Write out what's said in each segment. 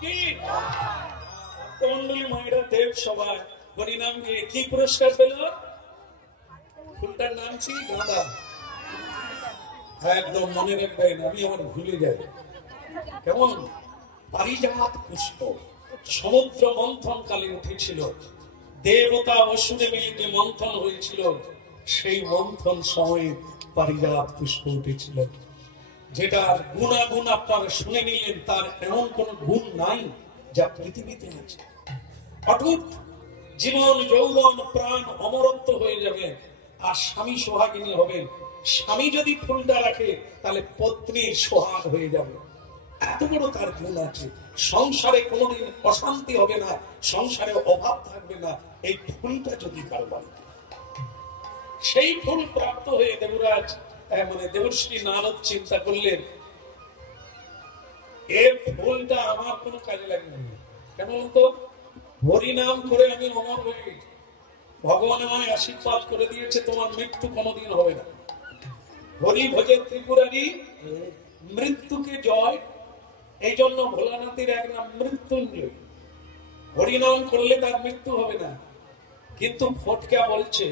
কি মন্ডলী মায়েরা দেব সবাই হরিনাম দিয়ে কি পুরস্কার পেল? ফুলটার নাম কি? গাঁদা। একদম মনে রাখবেন, আমি আমার ভুলে যাই। কেমন? পারিজাত পুষ্প। সমুদ্র মন্থন কালে উঠেছিল, দেবতা অসুরে মিলিতে মন্থন হয়েছিল, সেই মন্থন সময়ে পারিজাত পুষ্প উঠেছিল, যেটার গুণাগুণ আপনারা শুনে নিলেন। তার এমন কোন গুণ নাই যা পৃথিবীতে আছে। অটুট জীবন, যৌবন, প্রাণ অমরত্ব হয়ে যাবে, আর স্বামী সোহাগিনী হবেন। স্বামী যদি ফুলটা রাখে তাহলে পত্নীর সোহাগ হয়ে যাবে। এত বড় তার গুণ আছে। সংসারে কোনোদিন অশান্তি হবে না, সংসারে অভাব থাকবে না, এই ফুলটা যদি কারো বাড়িতে। সেই ফুল প্রাপ্ত হয়ে দেবরাজ মানে দেবশ্রী নারদ চিন্তা করলেন, এই ফুলটা আমার কোনো কাজে লাগবে না। কেন তো? হরিনাম করে আমি অমর হয়ে গেছি, ভগবান আমায় আশীর্বাদ করে দিয়েছে, তোমার মৃত্যু কোনোদিন হবে না। হরি ভজে ত্রিপুরারি, মৃত্যুকে জয়। এই জন্য ভোলানাথের এক নাম মৃত্যুঞ্জয়। হরিনাম করলে তার মৃত্যু হবে না। কিন্তু ফটকা বলছে,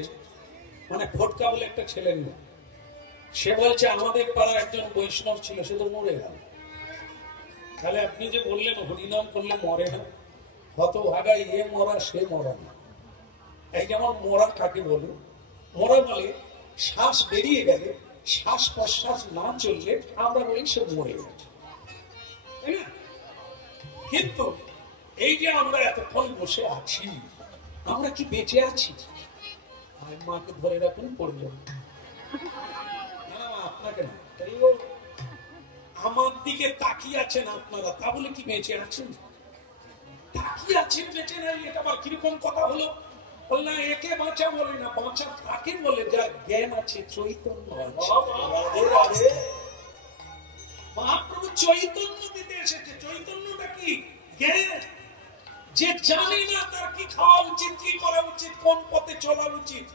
মানে ফটকা বলে একটা ছেলে না, সে বলছে আমাদের পাড়া একজন বৈষ্ণব ছিল, সে তো মরে গেল। তাহলে আপনি যে বললেন হরিনাম করলে মরে না, হতভাগা এ মরা সে মরা না। এই যেমন মরা কাকে বলে? মরা বলে শ্বাস বেরিয়ে গেলে, শ্বাস প্রশ্বাস না চললে আমরা বলি সে মরে গেছে। কিন্তু এই যে আমরা এতক্ষণ বসে আছি, আমরা কি বেঁচে আছি? মাকে ধরে রাখুন, পড়ে যাবেন। না না, আপনাকে না, আমার দিকে তাকিয়ে আছেন আপনারা, তা বলে কি বেঁচে আছেন? তাকিয়ে আছেন, বেঁচে নাই, এটা আবার কিরকম কথা হলো? বললাম একে বাঁচা বলে না, বাঁচা তাকে বলে যার জ্ঞান আছে, চৈতন্য আছে। মহাপ্রভু চৈতন্য দিতে এসেছে। চৈতন্যটা কি? জ্ঞান। যে জানে না তার কি খাওয়া উচিত, কি করা উচিত, কোন পথে চলা উচিত,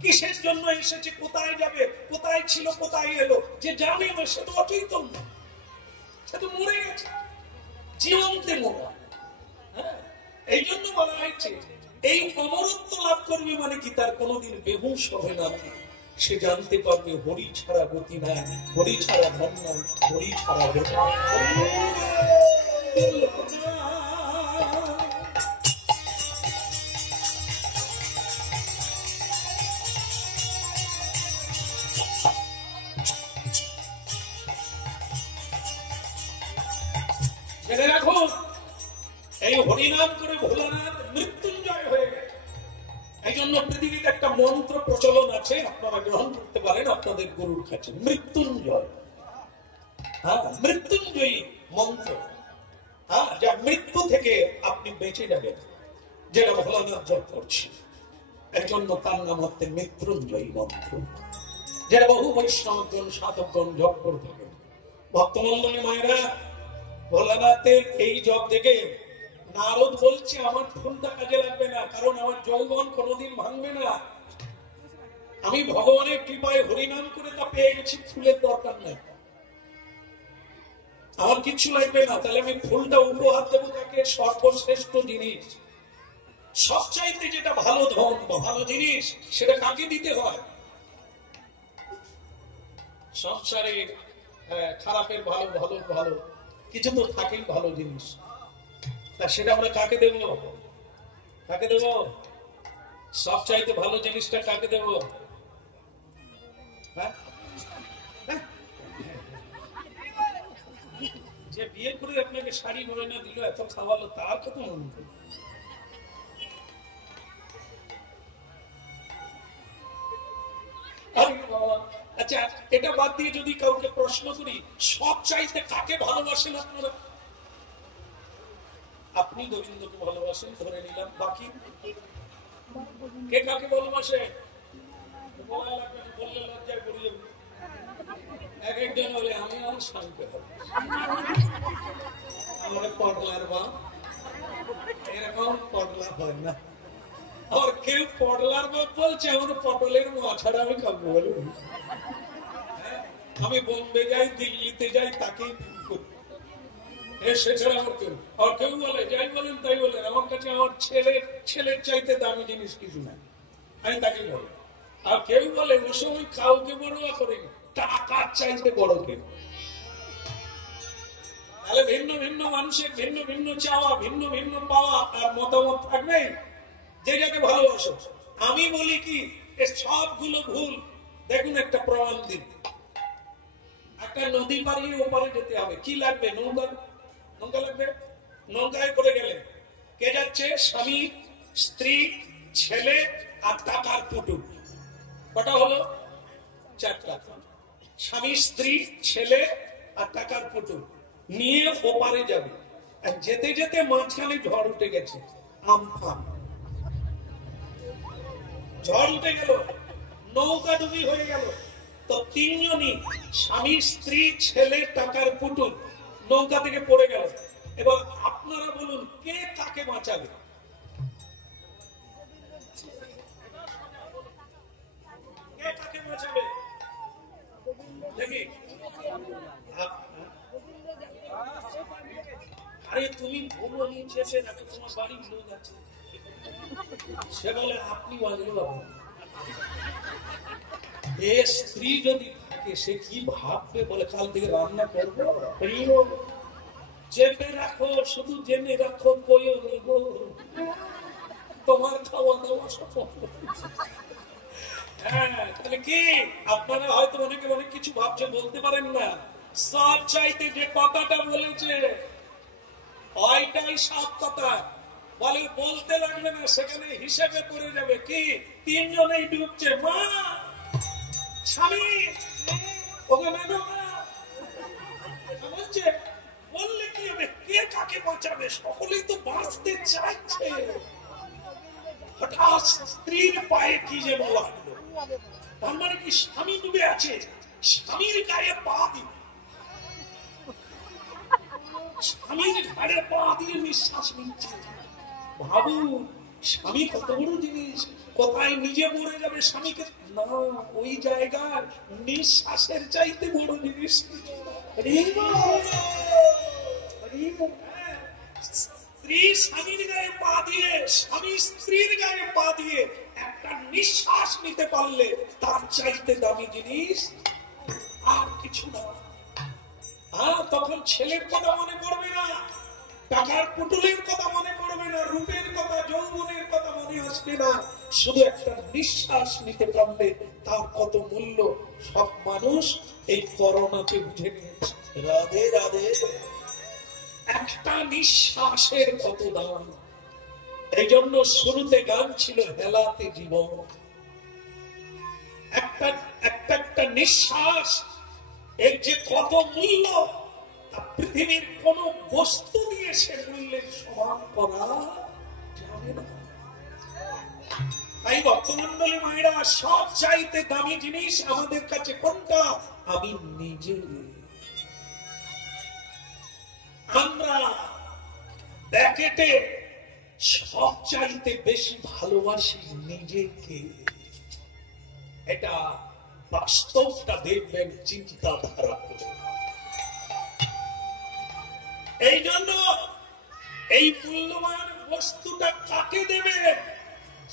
কিসের জন্য এসেছে, কোথায় যাবে, কোথায় ছিল, কোথায় এলো, যে জানে না সে তো অচৈতন্য, সে তো মরে গেছে, জীবন্তে মরা। এই জন্য বলা হয়েছে এই অমরত্ব লাভ করবে মানে কি, তার কোনোদিন বেহুশ হবে না। সে জানতে পারবে হরি ছাড়া গতি নাই, হরি ছাড়া ধন নাই, হরি ছাড়া গতি নাই। জেনে রাখো, এই হরিনাম করে ভোলানাথ মৃত্যুঞ্জয় হয়ে গেছে। এই জন্য পৃথিবীতে একটা মন্ত্র প্রচলন আছে, আপনারা গ্রহণ করতে পারেন আপনাদের গুরুর কাছে। মৃত্যুঞ্জয়, হ্যাঁ, মৃত্যুঞ্জয়ী মন্ত্র, হ্যাঁ, যা মৃত্যু থেকে আপনি বেঁচে যাবেন, যেটা ভোলানাথ জপ করছে। এই জন্য তার নাম হচ্ছে মৃত্যুঞ্জয়ী মন্ত্র, যেটা বহু বৈষ্ণবগণ, সাধকগণ জপ করে থাকেন। ভক্তমন্ডলী মায়েরা, ভোলানাথের এই জপ দেখে নারদ বলছে আমার ফুলটা কাজে লাগবে না, কারণ আমার যৌবন কোনোদিন ভাঙবে না। আমি ভগবানের কৃপায় হরিনাম করে তা পেয়ে গেছি, ফুলের দরকার নেই, আমার কিচ্ছু লাগবে না। তাহলে আমি ফুলটা উপহার দেবো কাকে? সর্বশ্রেষ্ঠ জিনিস, সবচাইতে যেটা ভালো ধন বা ভালো জিনিস, সেটা কাকে দিতে হয়? সংসারে খারাপের ভালো, ভালো ভালো কিছু তো থাকেই ভালো জিনিস, তা সেটা আমরা কাকে দেব? কাকে দেব? সবচাইতে ভালো জিনিসটা কাকে দেব? যে বিয়ে করে আপনাকে শাড়ি গয়না দিল, এত খাওয়ালো, তার কথা মনে করি। আচ্ছা, এটা বাদ দিয়ে যদি কাউকে প্রশ্ন করি, সবচাইতে কাকে ভালোবাসেন আপনারা? আপনি গোবিন্দকে ভালোবাসেন ধরে নিলাম, বাকি কে কাকে ভালোবাসে? বললে লজ্জায় পড়ে যাবে। এক একজন বলে আমি আমার স্বামীকে আমার পটলার বাপ, এরকম পটলা হয় না। আর কেউ পটলার বাপ বলছে আমার পটলের মা ছাড়া আমি খাবো বলে। আমি বোম্বে যাই, দিল্লিতে যাই, তাকেই সে ছাড়া আর কেউ বলে যাই বলেন তাই বলেন, আমার কাছে আমার ছেলের চাইতে দামি জিনিস কিছু নাই, আমি তাকে বলি। আর কেউ বলে ওই সময় কাউকে বড় করে টাকার চাইতে বড় কেউ। তাহলে ভিন্ন ভিন্ন মানুষের ভিন্ন ভিন্ন চাওয়া, ভিন্ন ভিন্ন পাওয়া আর মতামত থাকবে। যে যাকে ভালোবাসো, আমি বলি কি সবগুলো ভুল। দেখুন একটা প্রমাণ দিন। একটা নদী পাড়িয়ে ওপারে যেতে হবে, কি লাগবে? নৌকা লাগবে। নৌকায় করে গেলে কে যাচ্ছে? স্বামী, স্ত্রী, ছেলে আর টাকার পুতুল। কটা হলো? 4টা। স্বামী, স্ত্রী, ছেলে আর টাকার পুতুল নিয়ে ওপারে যাবে। আর যেতে যেতে মাঝখানে ঝড় উঠে গেছে, আমফান। ঝড় উঠে গেল, নৌকা ডুবি হয়ে গেল। তো 3 জনই, স্বামী, স্ত্রী, ছেলে, টাকার পুতুল নৌকা থেকে পড়ে গেল। এবার আপনারা বলুন কে কাকে বাঁচাবে? কে কাকে বাঁচাবে? দেখি। আরে তুমি বলো নিচে রাখো, তোমার বাড়ির লোক আছে। সে বলে আপনি বাঁচলো। স্ত্রী যদি থাকে সে কি ভাববে? বলে কাল থেকে রান্না করবো, চেপে রাখো, শুধু জেনে রাখো কইও নিগো তোমার খাওয়া দাওয়া সফল। হ্যাঁ, তাহলে কি আপনারা হয়তো অনেকে অনেক কিছু ভাবছে, বলতে পারেন না। সব চাইতে যে কথাটা বলেছে ওইটাই সব কথা। বলে বলতে লাগবে না, সেখানে হিসেবে করে যাবে। কি 3 জনেই ডুবছে, মা, স্বামী, ওকে মেনো বলছে। বললে কি হবে? কে কাকে বাঁচাবে? সকলেই তো বাঁচতে চাইছে। হঠাৎ স্ত্রীর পায়ে কি যেন লাগলো। তার মানে কি স্বামী ডুবে আছে, স্বামীর গায়ে পা দিল, স্বামীর ঘাড়ে পা দিয়ে নিঃশ্বাস নিচ্ছে। ভাবুন স্বামী কত বড় জিনিস। কোথায় নিজে মরে যাবে স্বামীকে না, ওই জায়গায় নিঃশ্বাসের চাইতে বড় জিনিস। স্ত্রী স্বামীর গায়ে পা দিয়ে, স্বামী স্ত্রীর গায়ে পা দিয়ে একটা নিঃশ্বাস নিতে পারলে তার চাইতে দামি জিনিস আর কিছু না। তখন ছেলের কথা মনে পড়বে না, টাকার পুতুলের কথা মনে পড়বে না, রূপের কথা, যৌবনের কথা মনে আসবে না। শুধু একটা নিঃশ্বাস নিতে পারলে তার কত মূল্য সব মানুষ এই করোনাকে বুঝে নিয়েছে। রাধে রাধে। একটা নিঃশ্বাসের কত দাম। এই জন্য শুরুতে গান ছিল হেলাতে জীবন। একটা নিঃশ্বাস এর যে কত মূল্য তা পৃথিবীর কোন বস্তু দিয়ে সে মূল্যের সমান করা যাবে না। তাই ভক্তমন্ডলী মায়েরা, সব চাইতে দামি জিনিস আমাদের কাছে কোনটা? আমি নিজে। আমরা ব্যাকেটে সব চাইতে বেশি ভালোবাসি নিজেকে। এটা বাস্তবটা দেখবেন চিন্তাধারা করে। এই জন্য এই মূল্যবান বস্তুটা কাকে দেবে?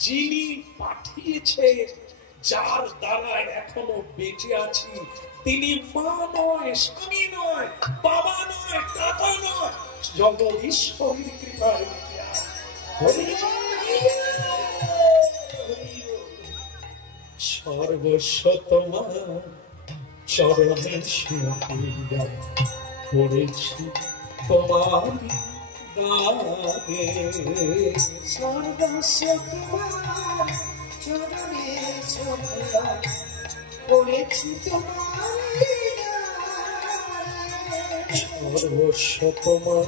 যিনি পাঠিয়েছে, যার দ্বারা এখনো বেঁচে আছি, তিনি মা নয়, স্বামী নয়, বাবা নয়, টাকা নয়, জগদীশ্বরীর কৃপায় বেঁচে আছে। সর্বস্ব তোমার চরণে শুইয়া পড়েছি তোমার গানে। সর্বস্ব তোমার চরণে শুইয়া পড়েছি তোমার গানে। সর্বস্ব তোমার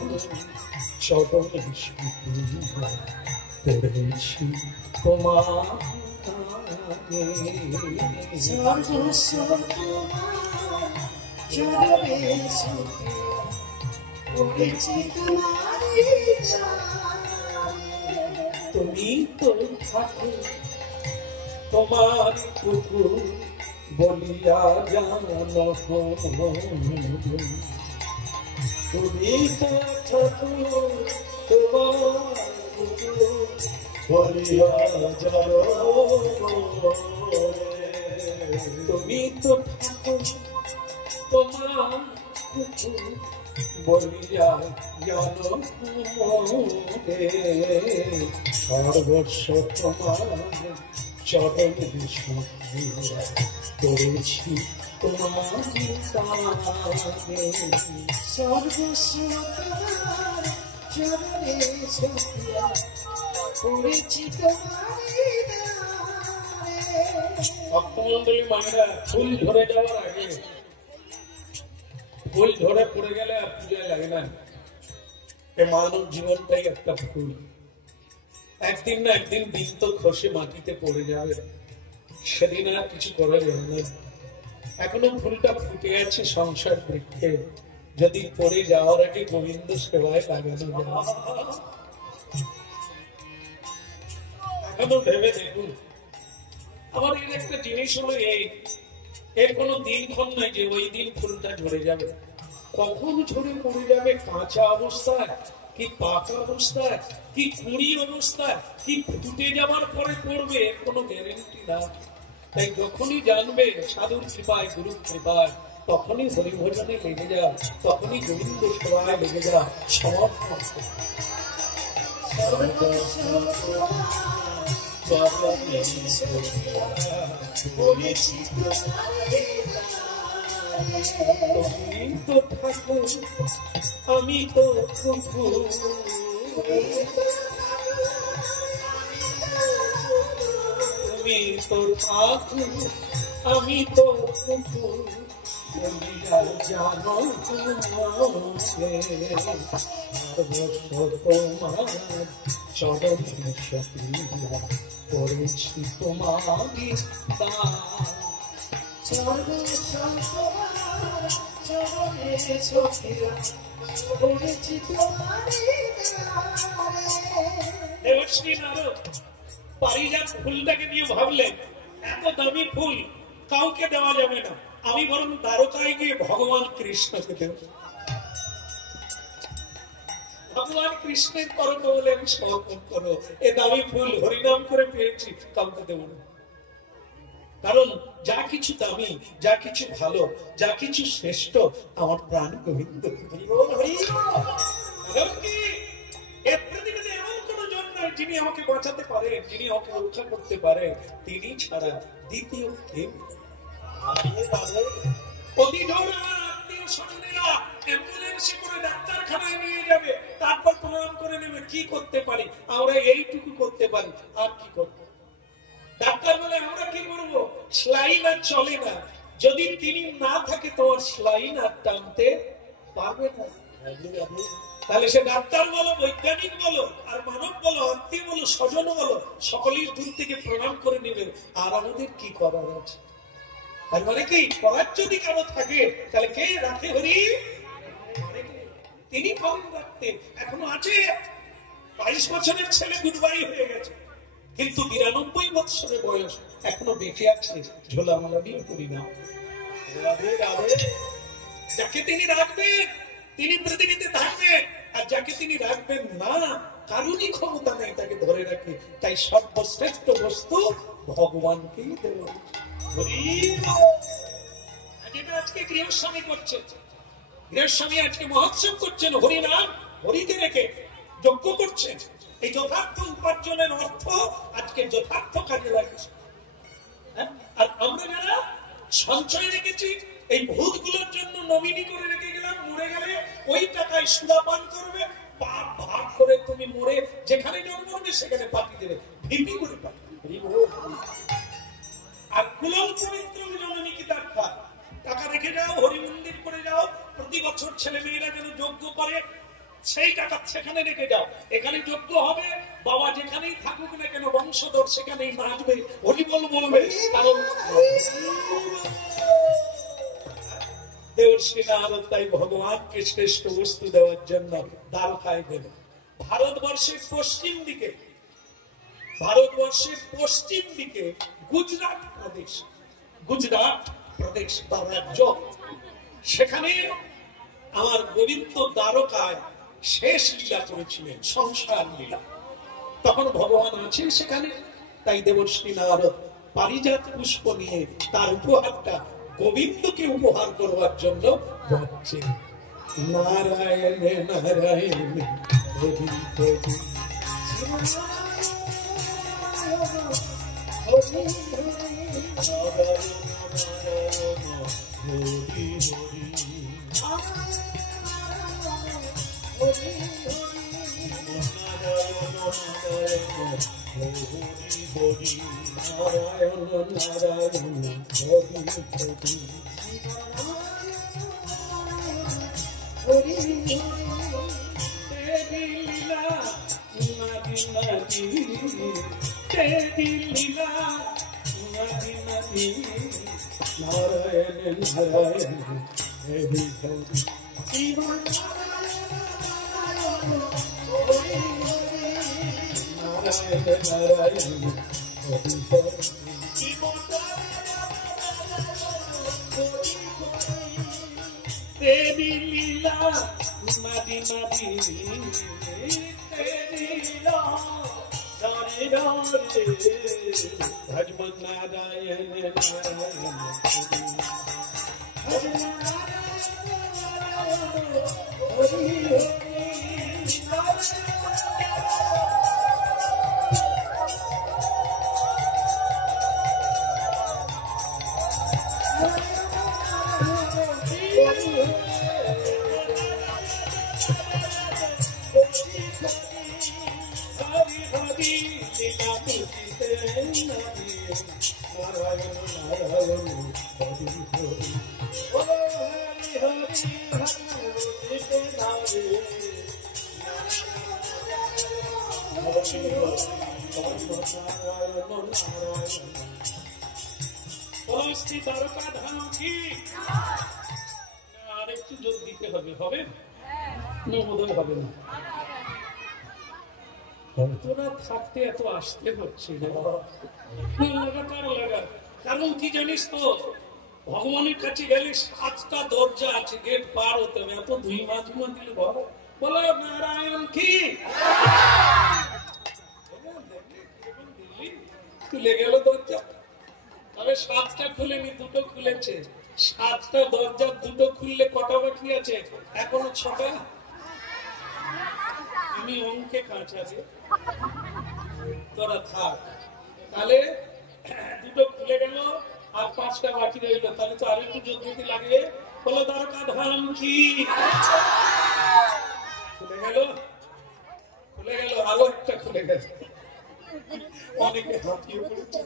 চরণে শুইয়া পড়েছি তোমার সর্বস্ব তোমার চরণে শুইয়া পড়েছি তোমার গানে। তুমি তো থাকো তোমার কুকুর বলিয়া জানো, তুমি তো ঠাকুর তোমার বলিয়া যাও তুমি তো ঠাকুর তোমার বলিয়া জানো সর্বস্ব তোমার চরণ বিষ্ণু করেছি তোমার সর্বস্ব তোমার চরণে সখিয়া করেছি তোমার ভক্তমন্ডলী মায়েরা ফুল ধরে যাওয়ার আগে ফুল ধরে পড়ে গেলে আর পূজায় লাগে না। এই মানব জীবনটাই একটা ফুল, একদিন না একদিন দিন তো খসে মাটিতে পড়ে যাবে, সেদিন আর কিছু করা যাবে না। এখনো ফুলটা ফুটে আছে সংসার বৃক্ষে, যদি পড়ে যাওয়ার আগে গোবিন্দ সেবায় লাগানো যায়। এখনো ভেবে দেখুন। আবার এর একটা জিনিস হলো এই, এর কোনো দিনক্ষণ নাই যে ওই দিন ফুলটা ঝরে যাবে। কখন ঝরে পড়ে যাবে, কাঁচা অবস্থায় কি পাকা অবস্থায় কি কুড়ি অবস্থায় কি ফুটে যাওয়ার পরে পড়বে, কোনো গ্যারেন্টি না। তাই যখনই জানবে সাধুর কৃপায় গুরুর কৃপায়, তখনই হরিভজনে লেগে যাও, তখনই গোবিন্দ সেবায় লেগে যাও, সমর্পণ তুমি তো ঠাকুর আমি তো কুকুর, তুমি তো ঠাকুর আমি তো কুকুর বলিয়া জানো সর্বস্ব তোমার চরণ সখিয়া করেছি তোমারি সর্বস্ব তোমার চরণে সখিয়া করেছি তোমার দেবশ্রী নারদ পারিজাত ফুলটাকে নিয়ে ভাবলেন এত দামি ফুল কাউকে দেওয়া যাবে না, আমি বরং দ্বারকায় গিয়ে ভগবান কৃষ্ণকে দেব। ভগবান কৃষ্ণের তরফে বলে আমি সমর্পণ করো, এ দামি ফুল হরিনাম করে পেয়েছি, কাউকে দেব না। কারণ যা কিছু দামি, যা কিছু ভালো, যা কিছু শ্রেষ্ঠ আমার প্রাণ গোবিন্দ। যিনি আমাকে বাঁচাতে পারেন, যিনি আমাকে রক্ষা করতে পারেন, তিনি ছাড়া দ্বিতীয় কেউ। অ্যাম্বুলেন্সে করে ডাক্তারখানায় নিয়ে যাবে, তারপর প্রণাম করে নেবে। কি করতে পারি আমরা? এইটুকু করতে পারি, আর কি করবো? ডাক্তার বলে আমরা কি করবো? স্লাইন আর চলে না, যদি তিনি না থাকে তোমার স্লাইন আর টানতে পারবে না। তাহলে সে ডাক্তার বলো, বৈজ্ঞানিক বলো, আর মানব বলো, আত্মীয় বলো, স্বজন বলো, সকলেই দূর থেকে প্রণাম করে নেবে। আর আমাদের কি করার আছে? তার মানে কি করার যদি কারো থাকে তাহলে কে রাখে? হরি তিনি করেন রাখতে। এখনো আছে 22 বছরের ছেলে গুডবাই হয়ে গেছে, কিন্তু 92 বছরের বয়স এখনো বেঁচে আছে, ঝোলামালা নিয়ে করি না। যাকে তিনি রাখবেন তিনি পৃথিবীতে থাকবেন, আর যাকে তিনি রাখবেন না কারণই ক্ষমতা নেই তাকে ধরে রাখে। তাই সর্বশ্রেষ্ঠ বস্তু ভগবানকেই দেওয়া। যেটা আজকে গৃহস্বামী করছেন, গৃহস্বামী আজকে মহোৎসব করছেন, হরিনাম হরিকে রেখে যজ্ঞ করছেন। এই যথার্থ উপার্জনের অর্থ আজকে যথার্থ কাজে লাগছে। আর আমরা যারা সঞ্চয় রেখেছি এই ভূতগুলোর জন্য নমিনি করে রেখে গেলাম, মরে গেলে ওই টাকায় সুরাপান করবে, পাপ ভাগ করে তুমি মরে যেখানে জন্ম হবে সেখানে পাঠিয়ে দেবে, ভিপি করে পাঠিয়ে। আর কুলাল পবিত্র জননী কি ডাক্তার, টাকা রেখে যাও, হরি মন্দির করে যাও, প্রতি বছর ছেলে মেয়েরা যেন যজ্ঞ করে, সেই টাকা সেখানে রেখে যাও। এখানে যজ্ঞ হবে, বাবা যেখানেই থাকুক না কেন বংশধর সেখানেই নাচবে, হরিবল বলবে। কারণ দেবশ্রী নারদ তাই ভগবানকে শ্রেষ্ঠ বস্তু দেওয়ার জন্য দ্বারকায় গেল। ভারতবর্ষের পশ্চিম দিকে, ভারতবর্ষের পশ্চিম দিকে গুজরাট প্রদেশ, গুজরাট প্রদেশ বা রাজ্য, সেখানে আমার গোবিন্দ দ্বারকায় শেষ লীলা করেছিলেন, সংসার লীলা। তখন ভগবান আছেন সেখানে, তাই দেবশ্রী নারদ পারিজাত পুষ্প নিয়ে তার উপহারটা গোবিন্দকে উপহার করবার জন্য যাচ্ছেন। নারায়ণ নারায়ণ হরি হরি আরেকটু জোর দিতে হবে, হবে না? বোধহয় হবে না। তোরা থাকতে এত আসতে হচ্ছে কারণ কি জানিস তো, ভগবানের কাছে গেলে 7টা দরজা আছে, গেট পার হতে হবে। এত দুই মাঝুমা দিলে বলো নারায়ণ কি খুলে গেল দরজা। তবে 7টা খুলেনি, 2টো খুলেছে। 7টা দরজা 2টো খুললে কটা বাকি আছে? এখনো 6টা। আমি অঙ্কে কাঁচা দিয়ে তোরা থাক, তাহলে 2টো খুলে গেল আর 5টা বাকি রইল। তাহলে তো আরেকটু যোগ দিতে লাগে। বলো দ্বারকা ধাম কি খুলে গেল, খুলে গেল, আরো একটা খুলে গেল। অনেকে হাঁপিয়ে পড়েছে,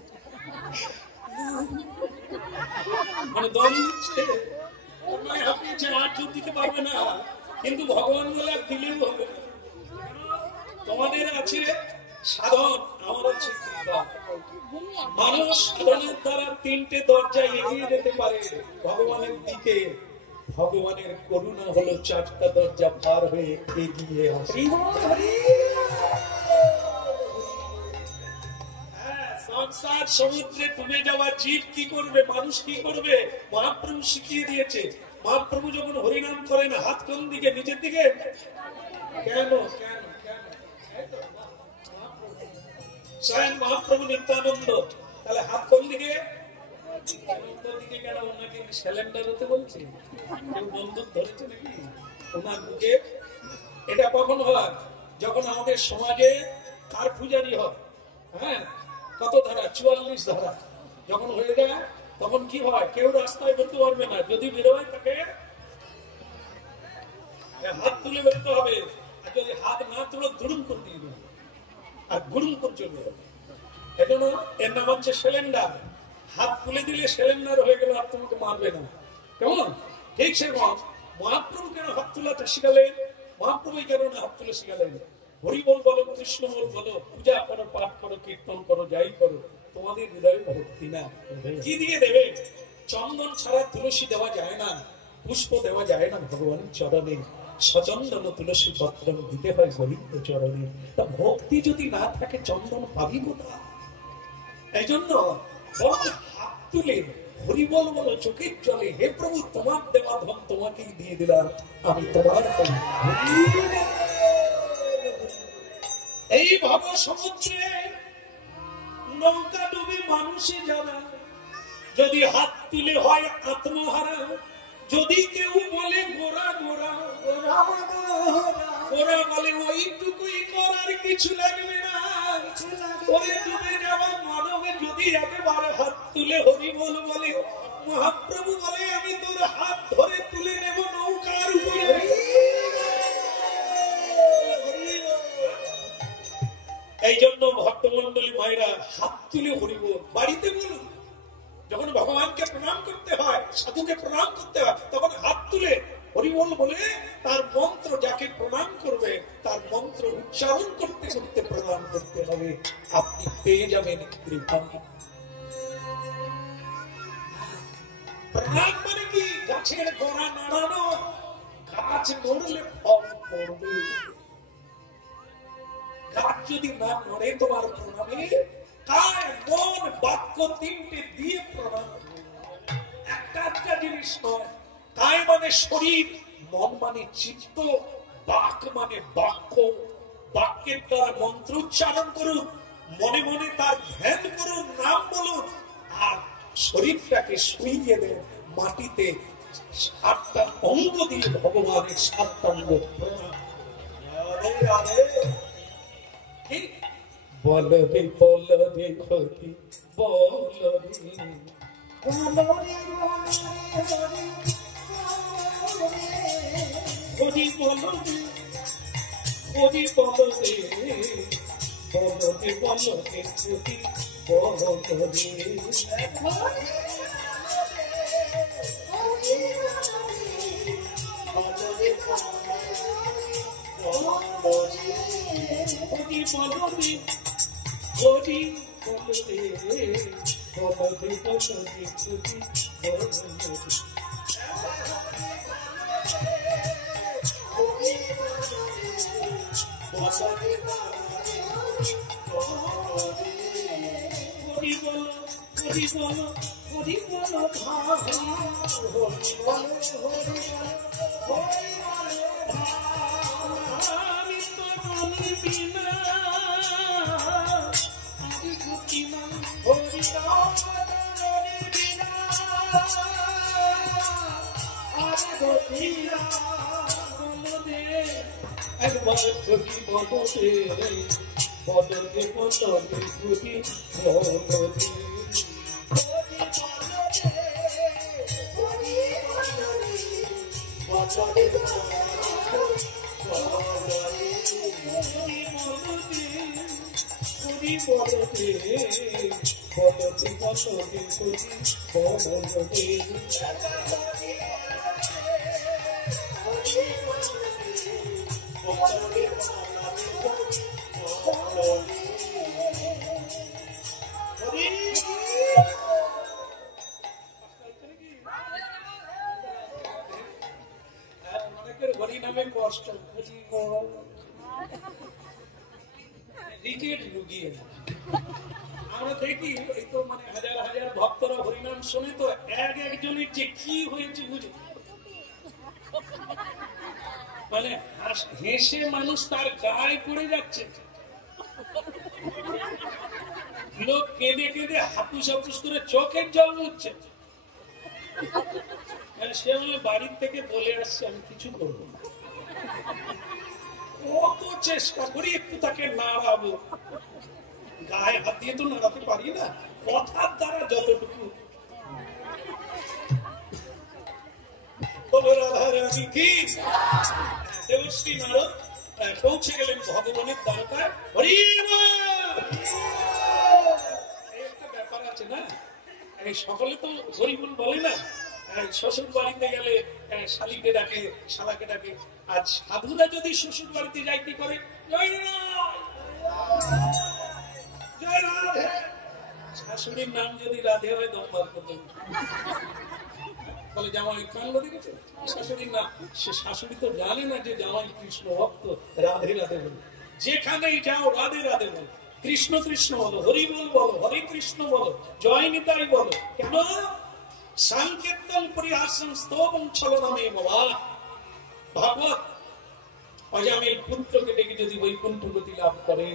মানে দম দিচ্ছে, হাঁপিয়েছে, আর যোগ দিতে পারবে না। কিন্তু ভগবান বলে আর দিলেও হবে। তোমাদের আছে সাধন, আমার আছে কৃপা। মানুষ সাধনের দ্বারা 3টে দরজা এগিয়ে যেতে পারে ভগবানের দিকে। ভগবানের করুণা হলো 4টা দরজা পার হয়ে এগিয়ে আসে। সংসার সমুদ্রে ডুবে যাওয়া জীব কি করবে, মানুষ কি করবে? মহাপ্রভু শিখিয়ে দিয়েছে। মহাপ্রভু যখন হরিনাম করেন হাত কোন দিকে? নিচের দিকে। কেন কেন কেন? স্বয়ং মহাপ্রভু নিত্যানন্দ, তাহলে হাত কোন দিকে? দিকে কেন? ওনাকে সিলিন্ডার হতে বলছে? কেউ বন্দুক ধরেছে নাকি ওনার বুকে? এটা কখন হয়? যখন আমাদের সমাজে কারফুজারি হয়। হ্যাঁ, কত ধারা? 44 ধারা যখন হয়ে যায় তখন কি হয়? কেউ রাস্তায় বেরোতে পারবে না। যদি বেরোয় তাকে হাত তুলে বেরোতে হবে, আর যদি হাত না তুলে দুরুম করে দিয়ে দেবে, আর গুরুম করে চলে যাবে। এজন্য এর নাম হচ্ছে সিলিন্ডার। হাত তুলে দিলে সিলিন্ডার হয়ে গেল, আর তোমাকে মারবে না। কেমন? ঠিক সেরকম মহাপ্রভু কেন হাত তোলাটা শিখালেন? মহাপ্রভু কেন না হাত তুলে শিখালেন? হরিবল বলো, কৃষ্ণ বল বলো, পূজা করো, পাঠ করো, কীর্তন করো, যাই করো, তোমাদের হৃদয়ে ভক্তি না। কি দিয়ে দেবে? চন্দন ছাড়া তুলসী দেওয়া যায় না, পুষ্প দেওয়া যায় না ভগবানের চরণে। সচন্দন তুলসী পত্র দিতে হয় গোবিন্দ চরণে। তা ভক্তি যদি না থাকে চন্দন পাবি কোথায়? এই জন্য হাত তুলে হরি বল বলো চোখের জলে, হে প্রভু তোমার দেওয়া ধন তোমাকেই দিয়ে দিলাম, আমি তোমার। এই ভাব সমুদ্রে নৌকা ডুবে মানুষে যারা, যদি হাত তুলে হয় আত্মহারা, যদি কেউ বলে গোরা গোরা, ওরা বলে ওইটুকুই করার কিছু লাগবে না। ওরে ডুবে যাওয়া মানবে যদি একেবারে হাত তুলে হরি বল বলে, মহাপ্রভু বলে আমি তোর হাত ধরে তুলে নেব নৌকার উপরে। এই জন্য ভক্তমন্ডলী মায়েরা হাত তুলে হরি বল বাড়িতে বলুন। যখন ভগবানকে প্রণাম করতে হয়, সাধুকে প্রণাম করতে হয়, তখন হাত তুলে হরিবল বলে তার মন্ত্র, যাকে প্রণাম করবে তার মন্ত্র উচ্চারণ করতে করতে প্রণাম করতে হবে। আপনি পেয়ে যাবেন কৃপা। প্রণাম মানে কি? গাছের গোড়া নাড়ানো, গাছ নড়লে ফল পড়বে। গাছ যদি না নড়ে তোমার প্রণামে, কায় মন বাক্য তিনটে দিয়ে প্রণাম। একটা জিনিস নয়। কায় মানে শরীর, মন মানে চিত্ত, বাক মানে বাক্য। বাক্যের দ্বারা মন্ত্র উচ্চারণ করুন, মনে মনে তার ধ্যান করুন, নাম বলুন, আর শরীরটাকে শুইয়ে দেন মাটিতে। 7টা অঙ্গ দিয়ে ভগবানের 7টা অঙ্গ প্রণাম। বল রে বল রে হরি বল রে, হরি বল রে, হরি বল রে, বল রে বল রে হরি বল রে। হরি বল রে, হরি বল রে, বল রে বল রে হরি বল রে। হরি বল, হরি বল, হরি বল ভাই, হরি বল, হরি বল, হরি বল আমি তো বলি বিনা, আমি গুটি মান হরি নাম বলি বিনা, আমি গুটি বল দে একবার হরি বল দে, বল দে বল দে হরি বল দে। হরি নামে কষ্ট, আমরা দেখি এই তো মানে হাজার হাজার ভক্তরা হরিনাম শুনে তো একজনের যে কি হয়েছে বুঝে, মানে হেসে মানুষ তার গায়ে পড়ে যাচ্ছে, লোক কেঁদে কেঁদে হাপুস হাপুস করে চোখের জল হচ্ছে। সে বলে বাড়ির থেকে বলে আসছে আমি কিছু করবো না, কত চেষ্টা করি একটু তাকে নাড়াবো, গায়ে হাত দিয়ে তো নাড়াতে পারি না, কথার দ্বারা যতটুকু। রাধারানী কি দেবশ্রী নারদ পৌঁছে গেলেন ভগবানের দ্বারকায়। একটা ব্যাপার আছে না, এই সকলে তো হরিবল বলে না, শ্বশুর বাড়িতে গেলে শালিকে ডাকে, শালাকে ডাকে, আর সাধুরা যদি শ্বশুর বাড়িতে যাই কি করে, শাশুড়ির নাম যদি রাধে হয় দরবার করতে বলে জামাই কান্ড দেখেছে, শাশুড়ির নাম, সে শাশুড়ি তো জানে না যে জামাই কৃষ্ণ ভক্ত, রাধে রাধে বলে, যেখানেই যাও রাধে রাধে বলো, কৃষ্ণ কৃষ্ণ বলো, হরি বল বলো, হরে কৃষ্ণ বলো, জয় নিতাই বলো। কেন? সংকীর্তন পরিহাসং স্তবং ছলনামে বাবা ভাগবত অজামিল পুত্রকে ডেকে যদি বৈকুণ্ঠ গতি লাভ করে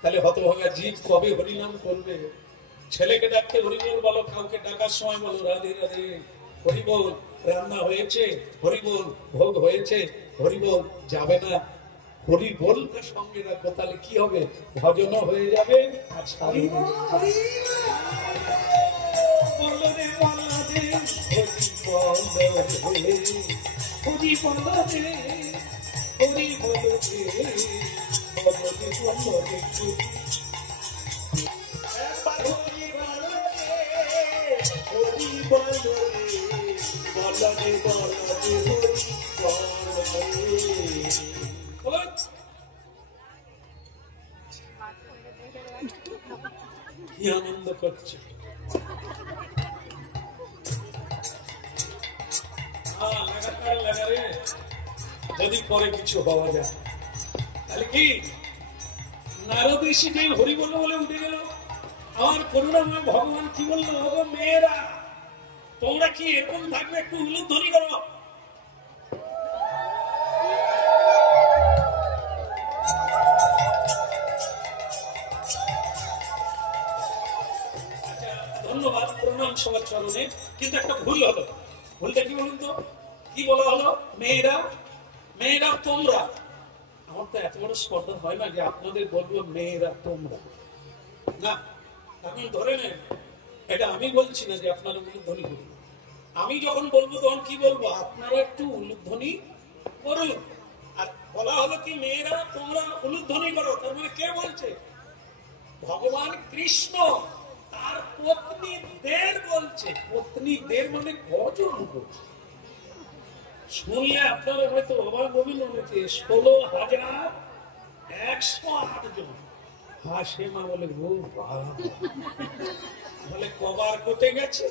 তাহলে হতভাগা জীব কবে হরিনাম করবে? ছেলেকে ডাকতে হরিবোল বলো, কাউকে ডাকার সময় বলো রাধে রাধে, হরিবোল রান্না হয়েছে, হরিবোল ভোগ হয়েছে, হরিবোল যাবে না, হরিবোলকে সঙ্গে রাখো, তাহলে কি হবে? ভজন হয়ে যাবে। আর সারি হরি কি আনন্দ করছে। যদি পরে কিছু পাওয়া যায় তাহলে কি নারদ ঋষি যে হরি বললো বলে উঠে গেল। আমার করুণাময় ভগবান কি বললো? ওগো মেয়েরা, তোমরা কি এরকম থাকবে? একটু উলুধ্বনি করো। ধন্যবাদ, প্রণাম সবার চরণে। কিন্তু একটা ভুল হলো। ভুলটা কি বলুন তো? কি বলা হলো? মেয়েরা, মেয়েরা তোমরা। আমার তো এত বড় স্পর্ধা হয় না যে আপনাদের বলবো মেয়েরা তোমরা, না। আপনি ধরে নেন এটা আমি বলছি না যে আপনারা উলুধ্বনি করুন। আমি যখন বলবো তখন কি বলবো? আপনারা একটু উলুধ্বনি করুন। আর বলা হলো কি মেয়েরা তোমরা উলুধ্বনি করো, তার মানে কে বলছে? ভগবান কৃষ্ণ তার পত্নীদের বলছে। পত্নীদের মানে কজন বলছে? শুনলে আপনারা হয়তো অবাক হবেন। অনেকে 16,108 জন। হাসে মা বলে, ও বাবা, বলে কবার কোটে গেছে।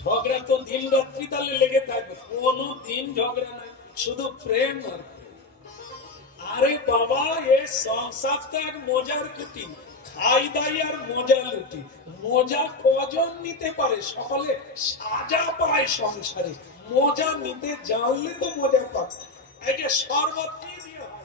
ঝগড়া তো দিন রাত্রি তাহলে লেগে থাকবে, কোনো দিন ঝগড়া নাই, শুধু প্রেম আর প্রেম। আরে বাবা, এ সংসার তো এক মজার কুটি, খাই দাই আর মজা লুটি। মজা কজন নিতে পারে? সকলে সাজা পায় সংসারে। মজা নিতে জানলে তো মজা পায়। এটা শরবত দিয়ে দিয়ে হয়।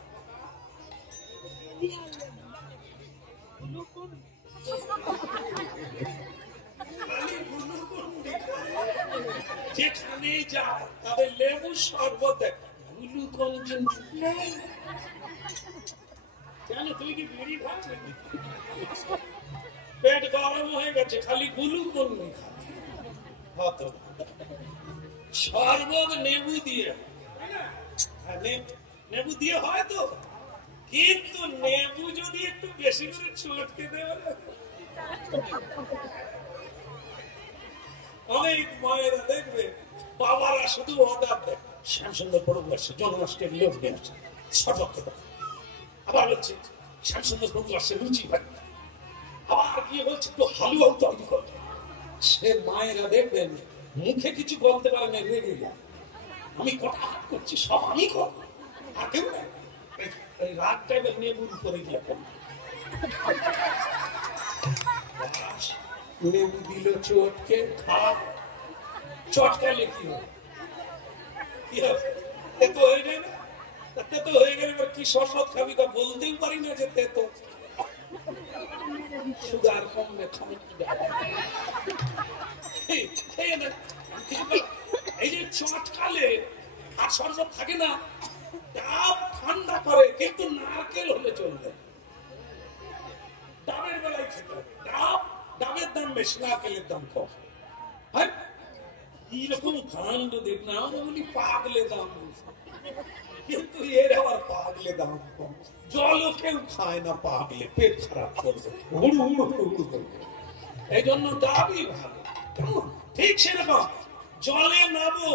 যেখানে যায় তাদের লেবু শরবত দেয়। গ্লুকন নেই কেন? তুই কি বিড়ি খাচ্ছিস? পেট গরম হয়ে গেছে, খালি গ্লুকন খাচ্ছে। শরবত নেবু দিয়ে, নেবু দিয়ে হয় তো, কিন্তু নেবু যদি একটু বেশি করে চটকে দেবে। অনেক মায়েরা দেখবে বাবারা শুধু অর্ডার দেয়, শ্যামসুন্দর প্রভু আসছে, জন্মাষ্টমীর লোক নিয়ে আসছে, সতর্ক। আবার বলছে শ্যামসুন্দর প্রভু আসছে, লুচি ভাই। আবার গিয়ে বলছে একটু হালুয়াও তৈরি করো। সে মায়েরা দেখবেন মুখে কিছু বলতে পারে না, রেগে যায়। আমি কটা হাত করছি, সব আমি করবো, আর কেউ না। এই রাতটা এবার নেবুর উপরে গিয়ে লেবু দিল চটকে, খা। চটকালে কি হবে? তেতো হয়ে যায় না? তেতো হয়ে গেলে এবার কি শরবত খাবি তা বলতেই পারি না যে তেতো। সুগার কমবে, খাবে এই যে চটকালে আর শরবত থাকে না, ডাব ঠান্ডা করে, কিন্তু নারকেল হলে চলবে। ডাবের বেলায় খেতে হবে। ডাবের দাম বেশি, নারকেলের দাম কম। হ্যাঁ, এইরকম কাণ্ড দেখ না। আমরা বলি পাগলে দাম বেশি, কিন্তু এর আবার পাগলে দাম কম। জলও কেউ খায় না পাগলে, পেট খারাপ করবে, হুড়ু হুড়ু হুড়ু হুড়ু করবে। এই জন্য ডাবই ভালো। কেমন? ঠিক সেরকম জলে নাবো,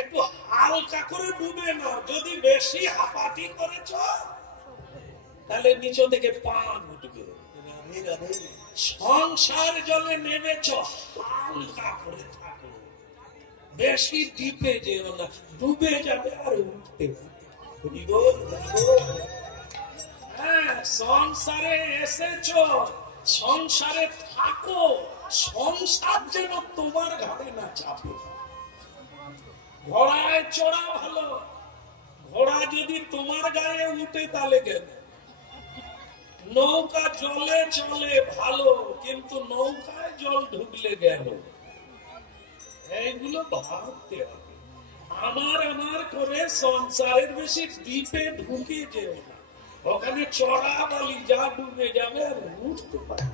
একটু হালকা করে ডুবে না। যদি বেশি হাঁপাটি করেছ তাহলে নিচ থেকে পা উঠবে। সংসার জলে নেমেছ, হালকা করে থাকো, বেশি ডিপে যেও না, ডুবে যাবে আর উঠতে। হ্যাঁ, সংসারে এসেছ, সংসারে থাকো, সংসার যেন তোমার ঘাড়ে না চাপে। ঘোড়ায় চড়া ভালো, ঘোড়া যদি তোমার গায়ে উঠে তাহলে গেল। নৌকা জলে চলে ভালো, কিন্তু নৌকায় জল ঢুকলে গেল। এইগুলো ভাবতে হবে। আমার আমার করে সংসারের বেশি দ্বীপে ঢুকে যেও না, ওখানে চড়া বালি যা ডুবে যাবে আর উঠতে পারে।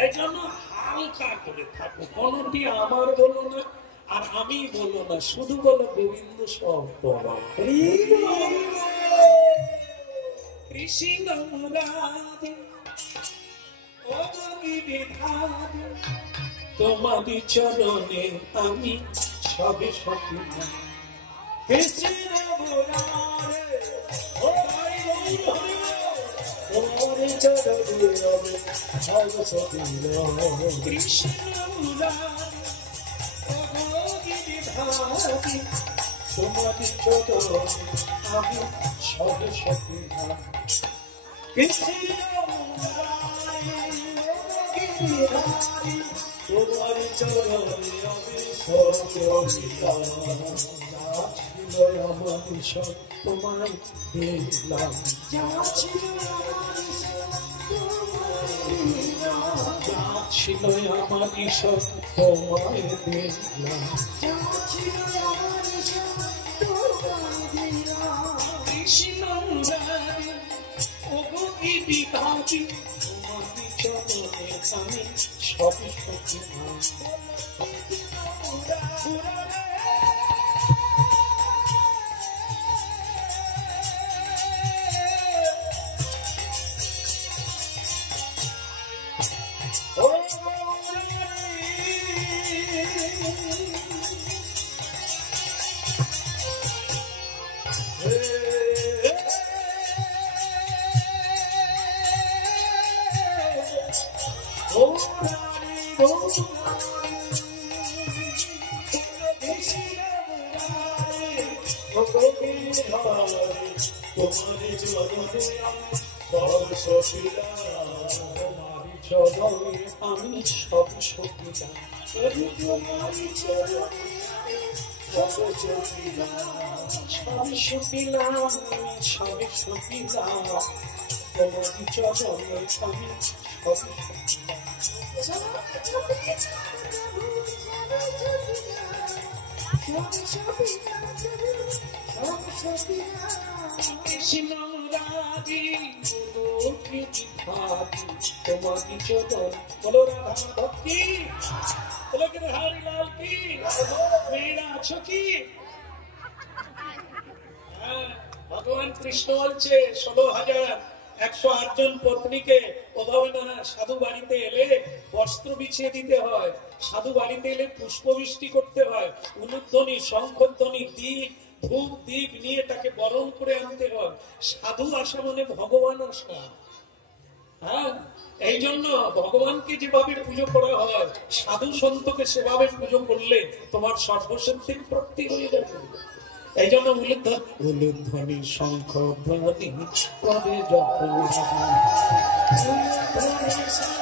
এই জন্য হালকা করে থাকো, কোনটি আমার বলো না আর আমি বলো না, শুধু বলো গোবিন্দ সব তোমার। কৃষ্ণ মুরারি ও বিধারি, তোমারই চরণে আমি সবে সপি। কৃষ্ণ মুরারি ও তোমারই চরণে আমি সবে সপি। কৃষ্ণ মুরারি ও বিধারি, তোমারই চরণে আমি সবে সপি। কৃষ্ণ তোমার চরণে আমি সর্ববিদা, ছিল আমার সব তোমায় দিলাম। যা ছিল আমার সব তোমায় দিলাম। কৃষ্ণ মুরারি ও বিধারি, তোমারই চরণে আমি সবে সপি। আমি সব সপিলাম। সবই সপিলাম, সবই সপিলাম, তোমারই চরণে আমি সবই কৃষ্ণ মুরারি তোমারই চরণ। বলো রাধা ভক্তি, বলো গিরধারী লাল কি, মেয়েরা আছো কি? ভগবান কৃষ্ণ বলছে 16,108 জন পত্নীকে ওভাবে না সাধু বাড়িতে এলে বস্ত্র বিছিয়ে দিতে হয়, সাধু বাড়িতে এলে পুষ্পবৃষ্টি করতে হয়, উলুধ্বনি শঙ্খধ্বনি দীপ ধূপ দীপ নিয়ে তাকে বরণ করে আনতে হয়। সাধু আসা মানে ভগবান আসা। হ্যাঁ, এই জন্য ভগবানকে যেভাবে পুজো করা হয়, সাধু সন্তকে সেভাবে পুজো করলে তোমার সর্বসিদ্ধির প্রাপ্তি হয়ে যাবে। এই জন্য উলুধ্বনি শঙ্খ ধ্বনি করে যখন উলুধ্বনি শঙ্খ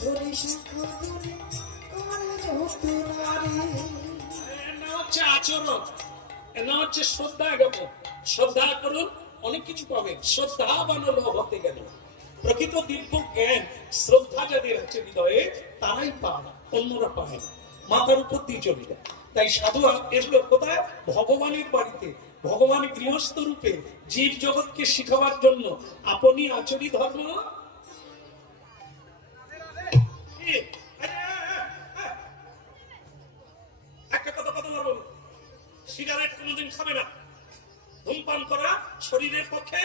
ধ্বনি আচরণ, এনা হচ্ছে শ্রদ্ধা। শ্রদ্ধা করুন, অনেক কিছু পাবেন। শ্রদ্ধা বানালো হতে গেল প্রকৃত দিব্য জ্ঞান শ্রদ্ধা যাদের আছে হৃদয়ে তারাই পায়, অন্যরা পায় না, মাথার উপর দিয়ে চলে যায়। তাই সাধু এসলো কোথায়? ভগবানের বাড়িতে। ভগবান গৃহস্থ রূপে জীব জগৎকে শিখাবার জন্য আপনি আচরি ধর্ম। একটা কথা বলবো, সিগারেট কোনোদিন খাবে না। ধূমপান করা শরীরের পক্ষে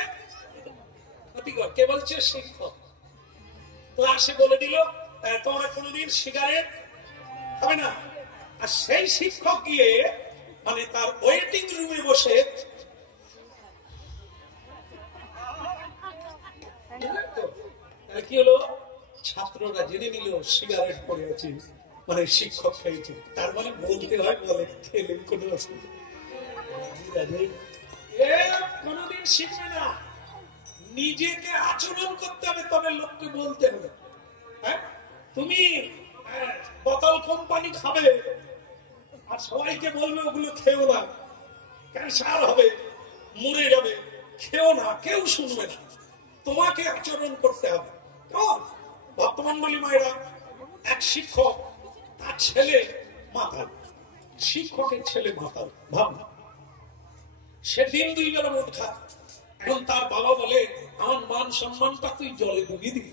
ক্ষতিকর। কে বলছে? শিক্ষক। ক্লাসে বলে দিল তোমরা কোনোদিন সিগারেট খাবে না। আর সেই শিক্ষক গিয়ে মানে তার ওয়েটিং রুমে বসে কি হলো, ছাত্ররা জেনে নিল সিগারেট পড়ে আছে, মানে শিক্ষক খেয়েছে। তার মানে বলতে হয়, বলে খেলে কোনো কোনদিন শিখবে না। নিজেকে আচরণ করতে হবে, তবে লোককে বলতে হবে। হ্যাঁ, তুমি বোতল কোম্পানি খাবে আর সবাইকে বলবে ওগুলো খেও না, ক্যান্সার হবে, মরে যাবে, খেও না, কেউ শুনবে না। তোমাকে আচরণ করতে হবে। কেমন? বর্তমান বলি মায়েরা, এক শিক্ষক, তার ছেলে মাতাল, শিক্ষকের ছেলে মাতাল, ভাবনা সে দিন 2 বেলা মদ খায়। এখন তার বাবা বলে আমার মান সম্মানটা তুই জলে ডুবিয়ে দিবি।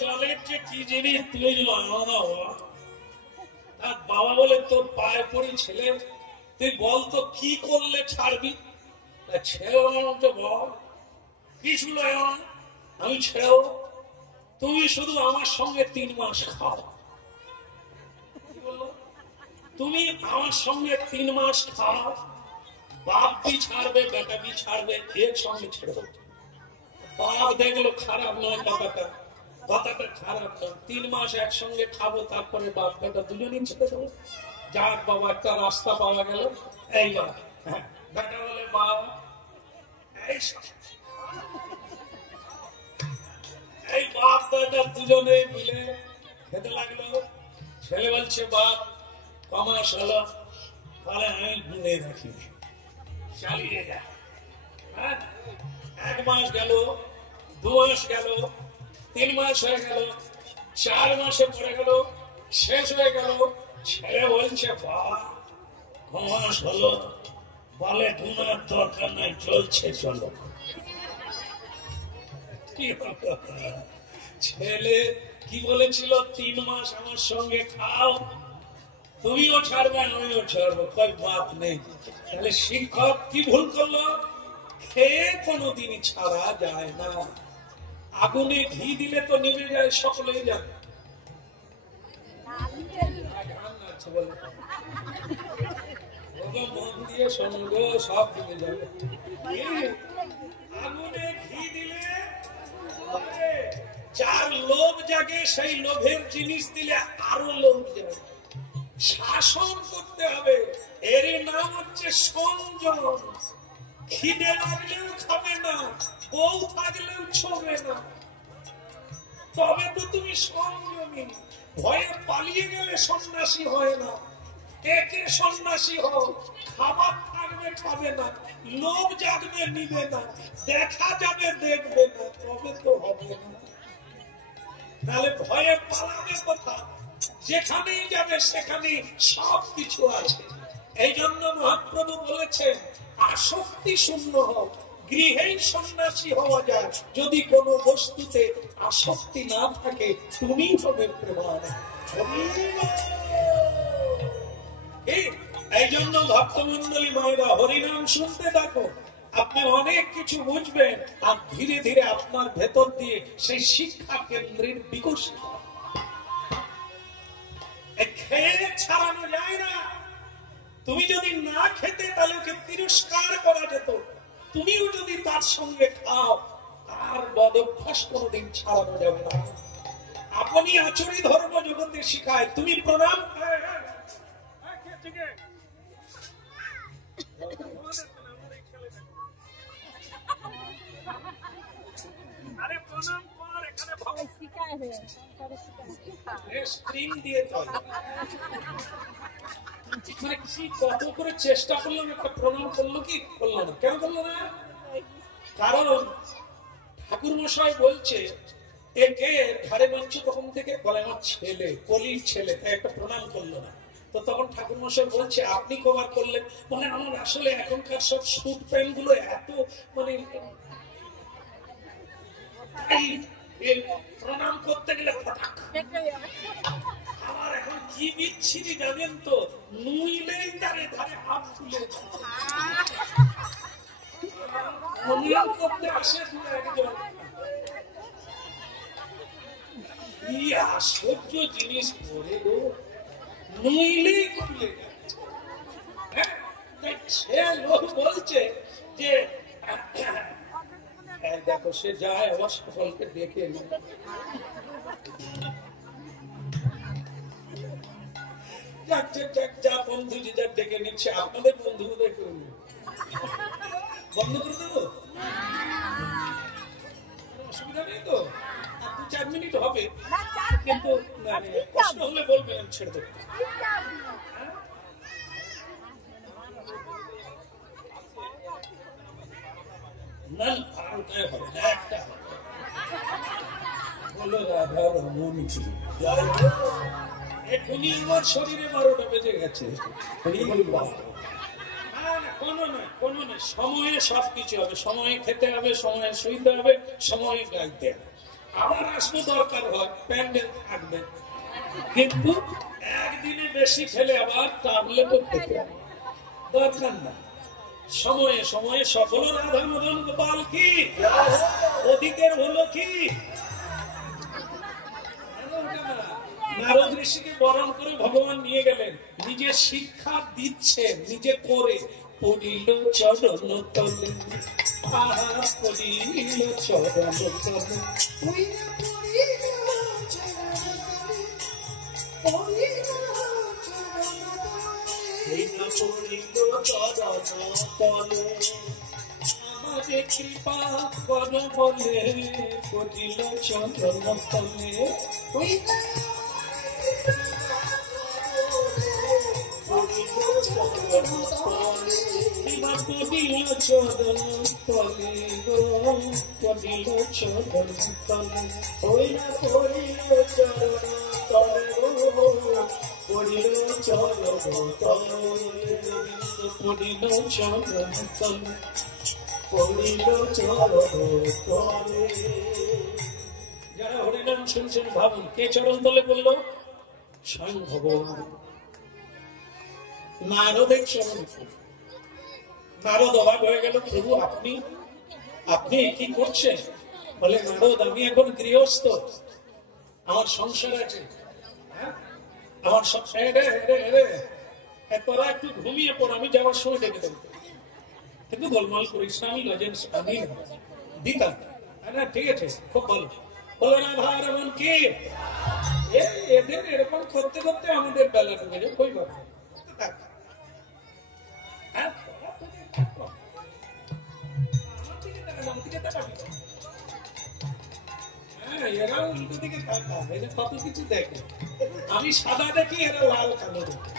জলের যে কি জিনিস তুই তার বাবা বলে তোর পায়ে পড়ি ছেলে, তুই বল তো কি করলে ছাড়বি? ছেলে বল কিছু আমি ছেড়েও, তুমি শুধু আমার সঙ্গে 3 মাস খাও। তুমি আমার সঙ্গে 3 মাস খাও, বাপ भी ছাড়বে, বেটা भी ছাড়বে, এর সঙ্গে ছেড়ে দেবো। বাপ দেখলো খারাপ নয়, কথাটা খারাপ নয়, 3 মাস একসঙ্গে খাবো, তারপরে বাপ বেটা দুজনেই ছেড়ে দেবো। যাক বাবা, একটা রাস্তা পাওয়া গেল। এইবার বেটা বলে বাবা এই বাপ বেটা দুজনে মিলে খেতে লাগলো। ছেলে বলছে বাপ কমাস হলো, তাহলে আমি গুনে রাখি, চালিয়ে যা। 1 মাস গেল, 2 মাস গেল, 3 মাস হয়ে গেল, 4 মাসে পড়ে গেল, শেষ হয়ে গেল। ছেলে বলছে বাবা কমাস হলো, বলে গুনার দরকার নাই, চলছে চলো। ছেলে কি বলেছিল? 3 মাস আমার সঙ্গে খাও, তুমিও ছাড়বে আমিও ছাড়বো, কই বাপ নেই। তাহলে শিক্ষক কি ভুল করলো? খেয়ে কোনোদিন ছাড়া যায় না। আগুনে ঘি দিলে তো নিভে যায়, সকলেই জানে। মন দিয়ে সঙ্গ সব নিভে যাবে। আগুনে ঘি দিলে যার লোভ জাগে, সেই লোভের জিনিস দিলে আরো লোভ জাগে। শাসন করতে হবে, এর নাম হচ্ছে সংযম। খিদে লাগলেও খাবে না, বউ থাকলেও ছোবে না, তবে তো তুমি সংযমী। ভয়ে পালিয়ে গেলে সন্ন্যাসী হয় না। একে সন্ন্যাসী হও, খাবার থাকবে খাবে না, লোভ জাগবে নিবে না, দেখা যাবে দেখবে না, তবে তো হবে না। তাহলে ভয়ে পালাবে কোথা? যেখানেই যাবে সেখানেই সব কিছু আছে। এই জন্য মহাপ্রভু বলেছেন আসক্তি শূন্য হও, গৃহেই সন্ন্যাসী হওয়া যায়। যদি কোনো বস্তুতে আসক্তি না থাকে, তুমি হবে প্রমাণ। এই জন্য ভক্তমন্ডলী মায়েরা হরিনাম শুনতে থাকো, আপনি অনেক কিছু বুঝবেন, আর ধীরে ধীরে আপনার ভেতর দিয়ে সেই শিক্ষা কেন্দ্রের বিকশিত। খেয়ে ছাড়ানো যায় না। তুমি যদি না খেতে তাহলে ওকে তিরস্কার করা যেত, তুমিও যদি তার সঙ্গে খাও, তার বদভ্যাস কোনোদিন ছাড়ানো যাবে না। আপনি আচরি ধর্ম জগতে শিখায়, তুমি প্রণাম কত করে চেষ্টা করলাম, একটা প্রণাম করলো কি করলো না? কেন করলো না? কারণ ঠাকুর মশাই বলছে একে ঘাড়ে মানছে তখন থেকে, বলে আমার ছেলে, কলির ছেলে, তাই একটা প্রণাম করলো না। তো তখন ঠাকুর মশাই বলছে আপনি কবার করলেন? মানে আমার আসলে এখনকার সব স্যুট প্যান্ট গুলো এত মানে এর প্রণাম করতে গেলে ফটাক। আমার এখন কি বিচ্ছিরি জানেন তো, নুইলেই তারে ধারে হাত তুলে প্রণাম করতে আসে একজন। কি আশ্চর্য জিনিস করে গো, নুইলেই খুলে যাচ্ছে। সে লোক বলছে যে দেখো সে যায় আমার সকলকে দেখে যা বন্ধু যে যা ডেকে নিচ্ছে, আপনাদের বন্ধু দেখে বন্ধ করে দেবো, অসুবিধা নেই তো, 2-4 মিনিট হবে, কিন্তু প্রশ্ন হলে বলবেন, ছেড়ে দেবো। না আরোটাই হবে না, একটা বলো রাধা রমন কি এখনই আমার শরীরে 12টা বেজে গেছে। কোনো নয়, সময়ে সবকিছু হবে, সময়ে খেতে হবে, সময়ে শুইতে হবে, সময়ে গাইতে হবে। আবার আসলে দরকার হয় প্যান্ডেল থাকবে, কিন্তু একদিনে বেশি খেলে আবার ট্যাবলেটও খেতে হবে, দরকার না। সময়ে সময়ে সফল রাধা মদন গোপাল কি, ওদিকের হলো কি। নারদ ঋষিকে বরণ করে ভগবান নিয়ে গেলেন, নিজে শিক্ষা দিচ্ছেন, নিজে করে পড়িল চরণ তলে, আহা পড়িল চরণ তলে, আমাদের কৃপা কর বলে পড়িল চরণ তলে, পড়িল চরণ তলে গো, পড়িল চরণ তলে, পড়িল চরণ তলে গো, পড়িল চরণ তলে, পড়িল চরণ তলে, পড়িল চরণ তলে। যারা হরিনাম শুনছেন ভাবুন, কে চরণ তলে পড়ল? স্বয়ং ভগবান। নারদের চরণ তলে। নারদ অবাক হয়ে গেল, প্রভু আপনি কি করছেন? বলে নারদ, আমি এখন গৃহস্থ, আমার সংসার আছে, আমার তোরা একটু ঘুমিয়ে পড়, আমি যাওয়ার সময় ডেকে দেবো, কিন্তু গোলমাল করিস না, আমি লজেন্স আনি দিতাম। না ঠিক আছে, খুব ভালো। বলো রাধা রমন কি, এদের এরকম করতে করতে আমাদের বেলা ঢুকে যায়, কই কথা। এরা উল্টো দিকে কত কিছু দেখে, আমি সাদা দেখি, এরা লাল কালো দেখে।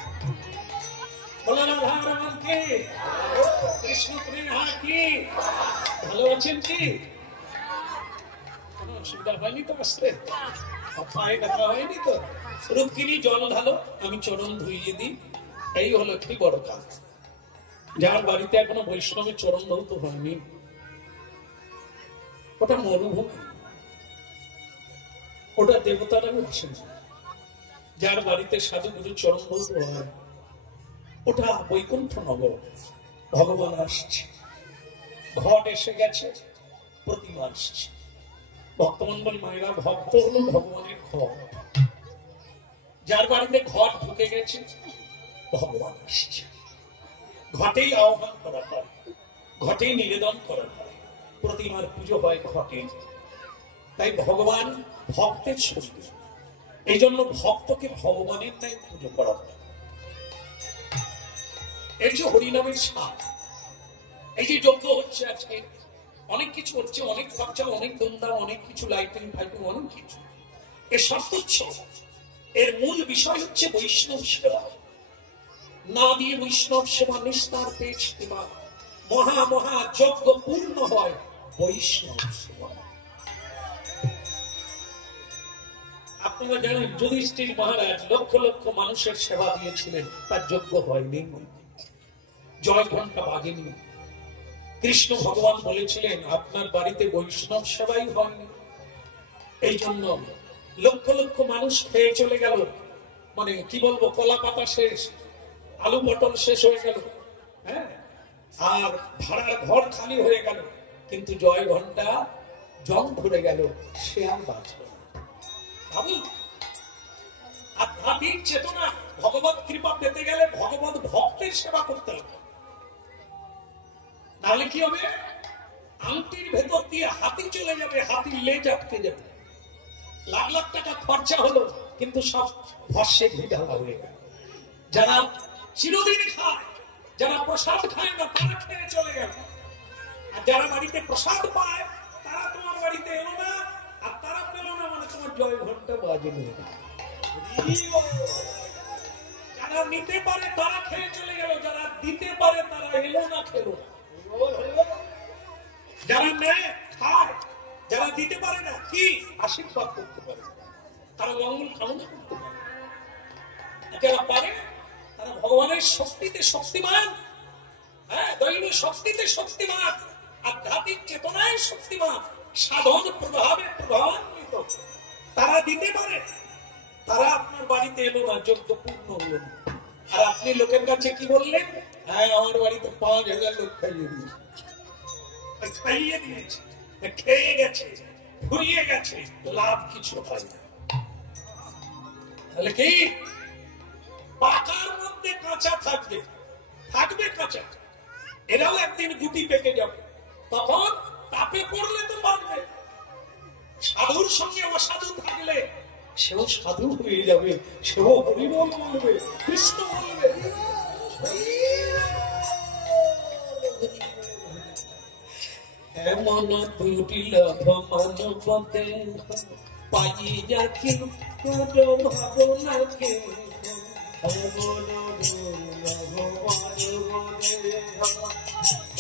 বলো রাধা রমন কি, কৃষ্ণ প্রেমা কি, ভালো আছেন কি? কোনো অসুবিধা হয়নি তো? আসতে পায়ে ব্যথা হয়নি তো? রুক্মিণী জল ঢালো, আমি চরণ ধুইয়ে দিই, এই হলো একটি বড় কাজ। যার বাড়িতে এখনো বৈষ্ণবের চরণ ধৌত হয়নি, ওটা মরুভূমি, ওটা দেবতারাও আসেন। যার বাড়িতে সাধুগুরু চরণ ধৌত হয়, ওটা বৈকুণ্ঠ নগর, ভগবান আসছে, ঘট এসে গেছে, প্রতিমা আসছে। ভক্তমন্ডল মায়েরা, ভক্ত হলো ভগবানের ঘট। যার বাড়িতে ঘট ঢুকে গেছে, ভগবান আসছে। ঘটেই আহ্বান করা হয়, ঘটেই নিবেদন করা হয়, প্রতিমার পুজো হয় ঘটে। তাই ভগবান ভক্তের শরীর, এই জন্য ভক্তকে ভগবানের তাই পুজো করা হয়। এই যে হরিনামের স্বাদ, এই যে যজ্ঞ হচ্ছে আজকে, অনেক কিছু হচ্ছে, অনেক খরচা, অনেক ধুমধাম, অনেক কিছু লাইটিং ফাইটিং, অনেক কিছু, এর সব তুচ্ছ। এর মূল বিষয় হচ্ছে বৈষ্ণব সেবা। না দিয়ে বৈষ্ণব সেবা নিস্তার পেয়েছে সেবা, মহা মহা যজ্ঞ পূর্ণ হয় বৈষ্ণব সেবা। আপনারা জানেন, যুধিষ্ঠির মহারাজ লক্ষ লক্ষ মানুষের সেবা দিয়েছিলেন, তার যজ্ঞ হয়নি, জয় ঘন্টা বাজেনি। কৃষ্ণ ভগবান বলেছিলেন, আপনার বাড়িতে বৈষ্ণব সেবাই হয়নি, এই জন্য লক্ষ লক্ষ মানুষ খেয়ে চলে গেল, মানে কি বলবো, কলা পাতা শেষ, আলু পটল শেষ হয়ে গেল, হ্যাঁ, আর ভাড়ার ঘর খালি হয়ে গেল, কিন্তু জয় ঘন্টা জং ধরে গেল, সে আর বাঁচল না। ভাবুন, আধ্যাত্মিক চেতনা, ভগবত কৃপা পেতে গেলে ভগবত ভক্তের সেবা করতে হবে, নাহলে কি হবে, আংটির ভেতর দিয়ে হাতি চলে যাবে, হাতির লেজ আটকে যাবে, লাখ লাখ টাকা খরচা হলো, কিন্তু সব ভস্যে ঘি ঢালা হয়ে গেল। যারা চিরদিন খায়, যারা প্রসাদ খায় না, তারা খেয়ে চলে গেল, আর যারা বাড়িতে প্রসাদ পায় তারা তোমার বাড়িতে এলো না, আর তারা পেল না, মানে তোমার জয় ঘন্টা বাজেনি। যারা নিতে পারে তারা খেয়ে চলে গেল, যারা দিতে পারে তারা এলো না, খেলো না। যারা নেয় খায়, যারা দিতে পারে না, কি আশীর্বাদ করতে পারে, তারা মঙ্গল কামনা করতে পারে, যারা পারে তারা ভগবানের শক্তিতে শক্তিমান, হ্যাঁ, দৈব শক্তিতে শক্তিমান, আধ্যাত্মিক চেতনায় শক্তিমান, সাধন প্রভাবে প্রভাবান্বিত, তারা দিতে পারে, তারা আপনার বাড়িতে এলো না, যোগ্য পূর্ণ হলো না, আর আপনি লোকের কাছে কি বললেন, হ্যাঁ আমার বাড়িতে 5,000 লোক খাইয়ে দিয়েছে, খেয়ে গেছে, ঘুরিয়ে গেছে, লাভ কিছু হয় না। তাহলে কি পাকার মধ্যে কাঁচা থাকবে, থাকবে কাঁচা, এরাও একদিন গুটি পেকে যাবে, তখন তাপে পড়লে তো পারবে। সাধুর সঙ্গে অসাধু থাকলে সেও সাধু হয়ে যাবে, সেও হরিবল বলবে, কৃষ্ণ বলবে। এমন দুর্লভ মানবতে পাই যাচ্ছি কোনো ভাবনাকে, এমন দুর্লভ মানবতে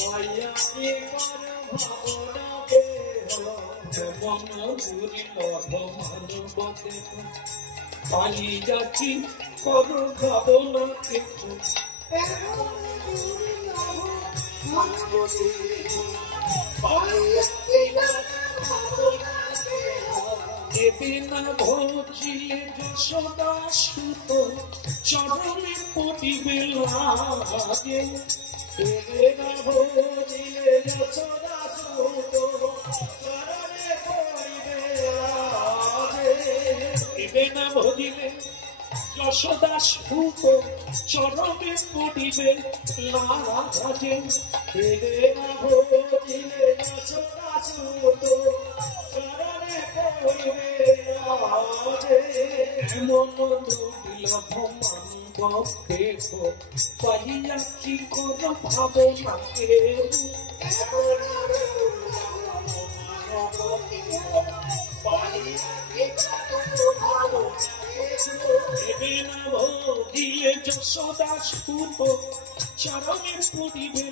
পাই যাচ্ছি কোনো ভাবনাকে, এমন দুর্লভ মানবতে পাই যাচ্ছি কোনো ভাবনাকে, এদিনা ভজিলে যশোদা সুত চরণে পড়িবে লাগে, এদিনা ভজিলে যশোদা সুত চরণে পড়িবে লাগে, এদিনা ভজিলে যশোদা সুত চরণে পড়িবে লাগে, এদিনা ভজিলে যশোদা সুত চরণে পড়িবে লাগে, এমন দুর্লভ মানব দেহ পাইয়া কি কোন ভাবনাকে, ভোগিলে যশোদা সুত চরণে পড়িবে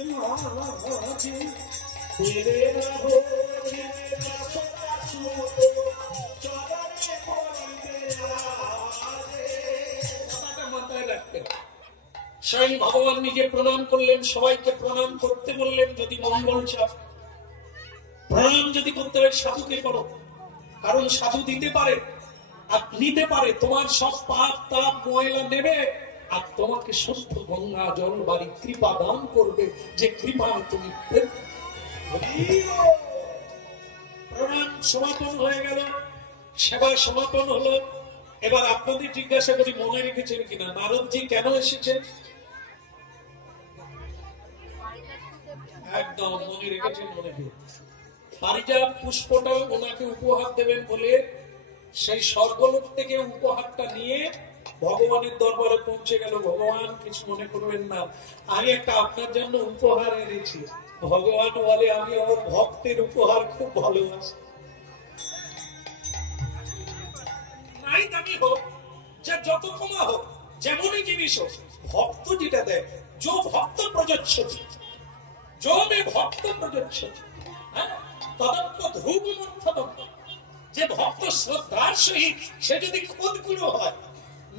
লাগে, স্বয়ং ভগবান নিজে প্রণাম করলেন, সবাইকে প্রণাম করতে বললেন, যদি মঙ্গল চাও প্রণাম যদি করতে হয় সাধুকে করো, কারণ সাধু দিতে পারে আর নিতে পারে, তোমার সব পাপ তাপ ময়লা নেবে আর তোমাকে শুদ্ধ গঙ্গা জল বাড়ি কৃপা দান করবে, যে কৃপা তুমি প্রণাম সমাপন হয়ে গেল, সেবা সমাপন হলো। এবার আপনাদের জিজ্ঞাসা করি, মনে রেখেছেন কিনা নারদজি কেন এসেছেন? একদম মনে রেখেছেন, মনে দিয়ে পারিজাত পুষ্পটা ওনাকে উপহার দেবেন বলে সেই স্বর্গলোক থেকে উপহারটা নিয়ে ভগবানের দরবারে পৌঁছে গেল। ভগবান কিছু মনে করবেন না, আমি একটা আপনার জন্য উপহার এনেছি। ভগবান বলে, আমি আমার ভক্তের উপহার খুব ভালোবাসি, নাই দামি হোক, যে যত কমা হোক, যেমনই জিনিস হোক, ভক্ত যেটা দেয়, जो भक्त प्रजच्छति, जो मे भक्त प्रजच्छति, तदप्य ध्रुवमर्थदम्, যে ভক্ত শ্রদ্ধার সহিত সে যদি খোদগুলো হয়,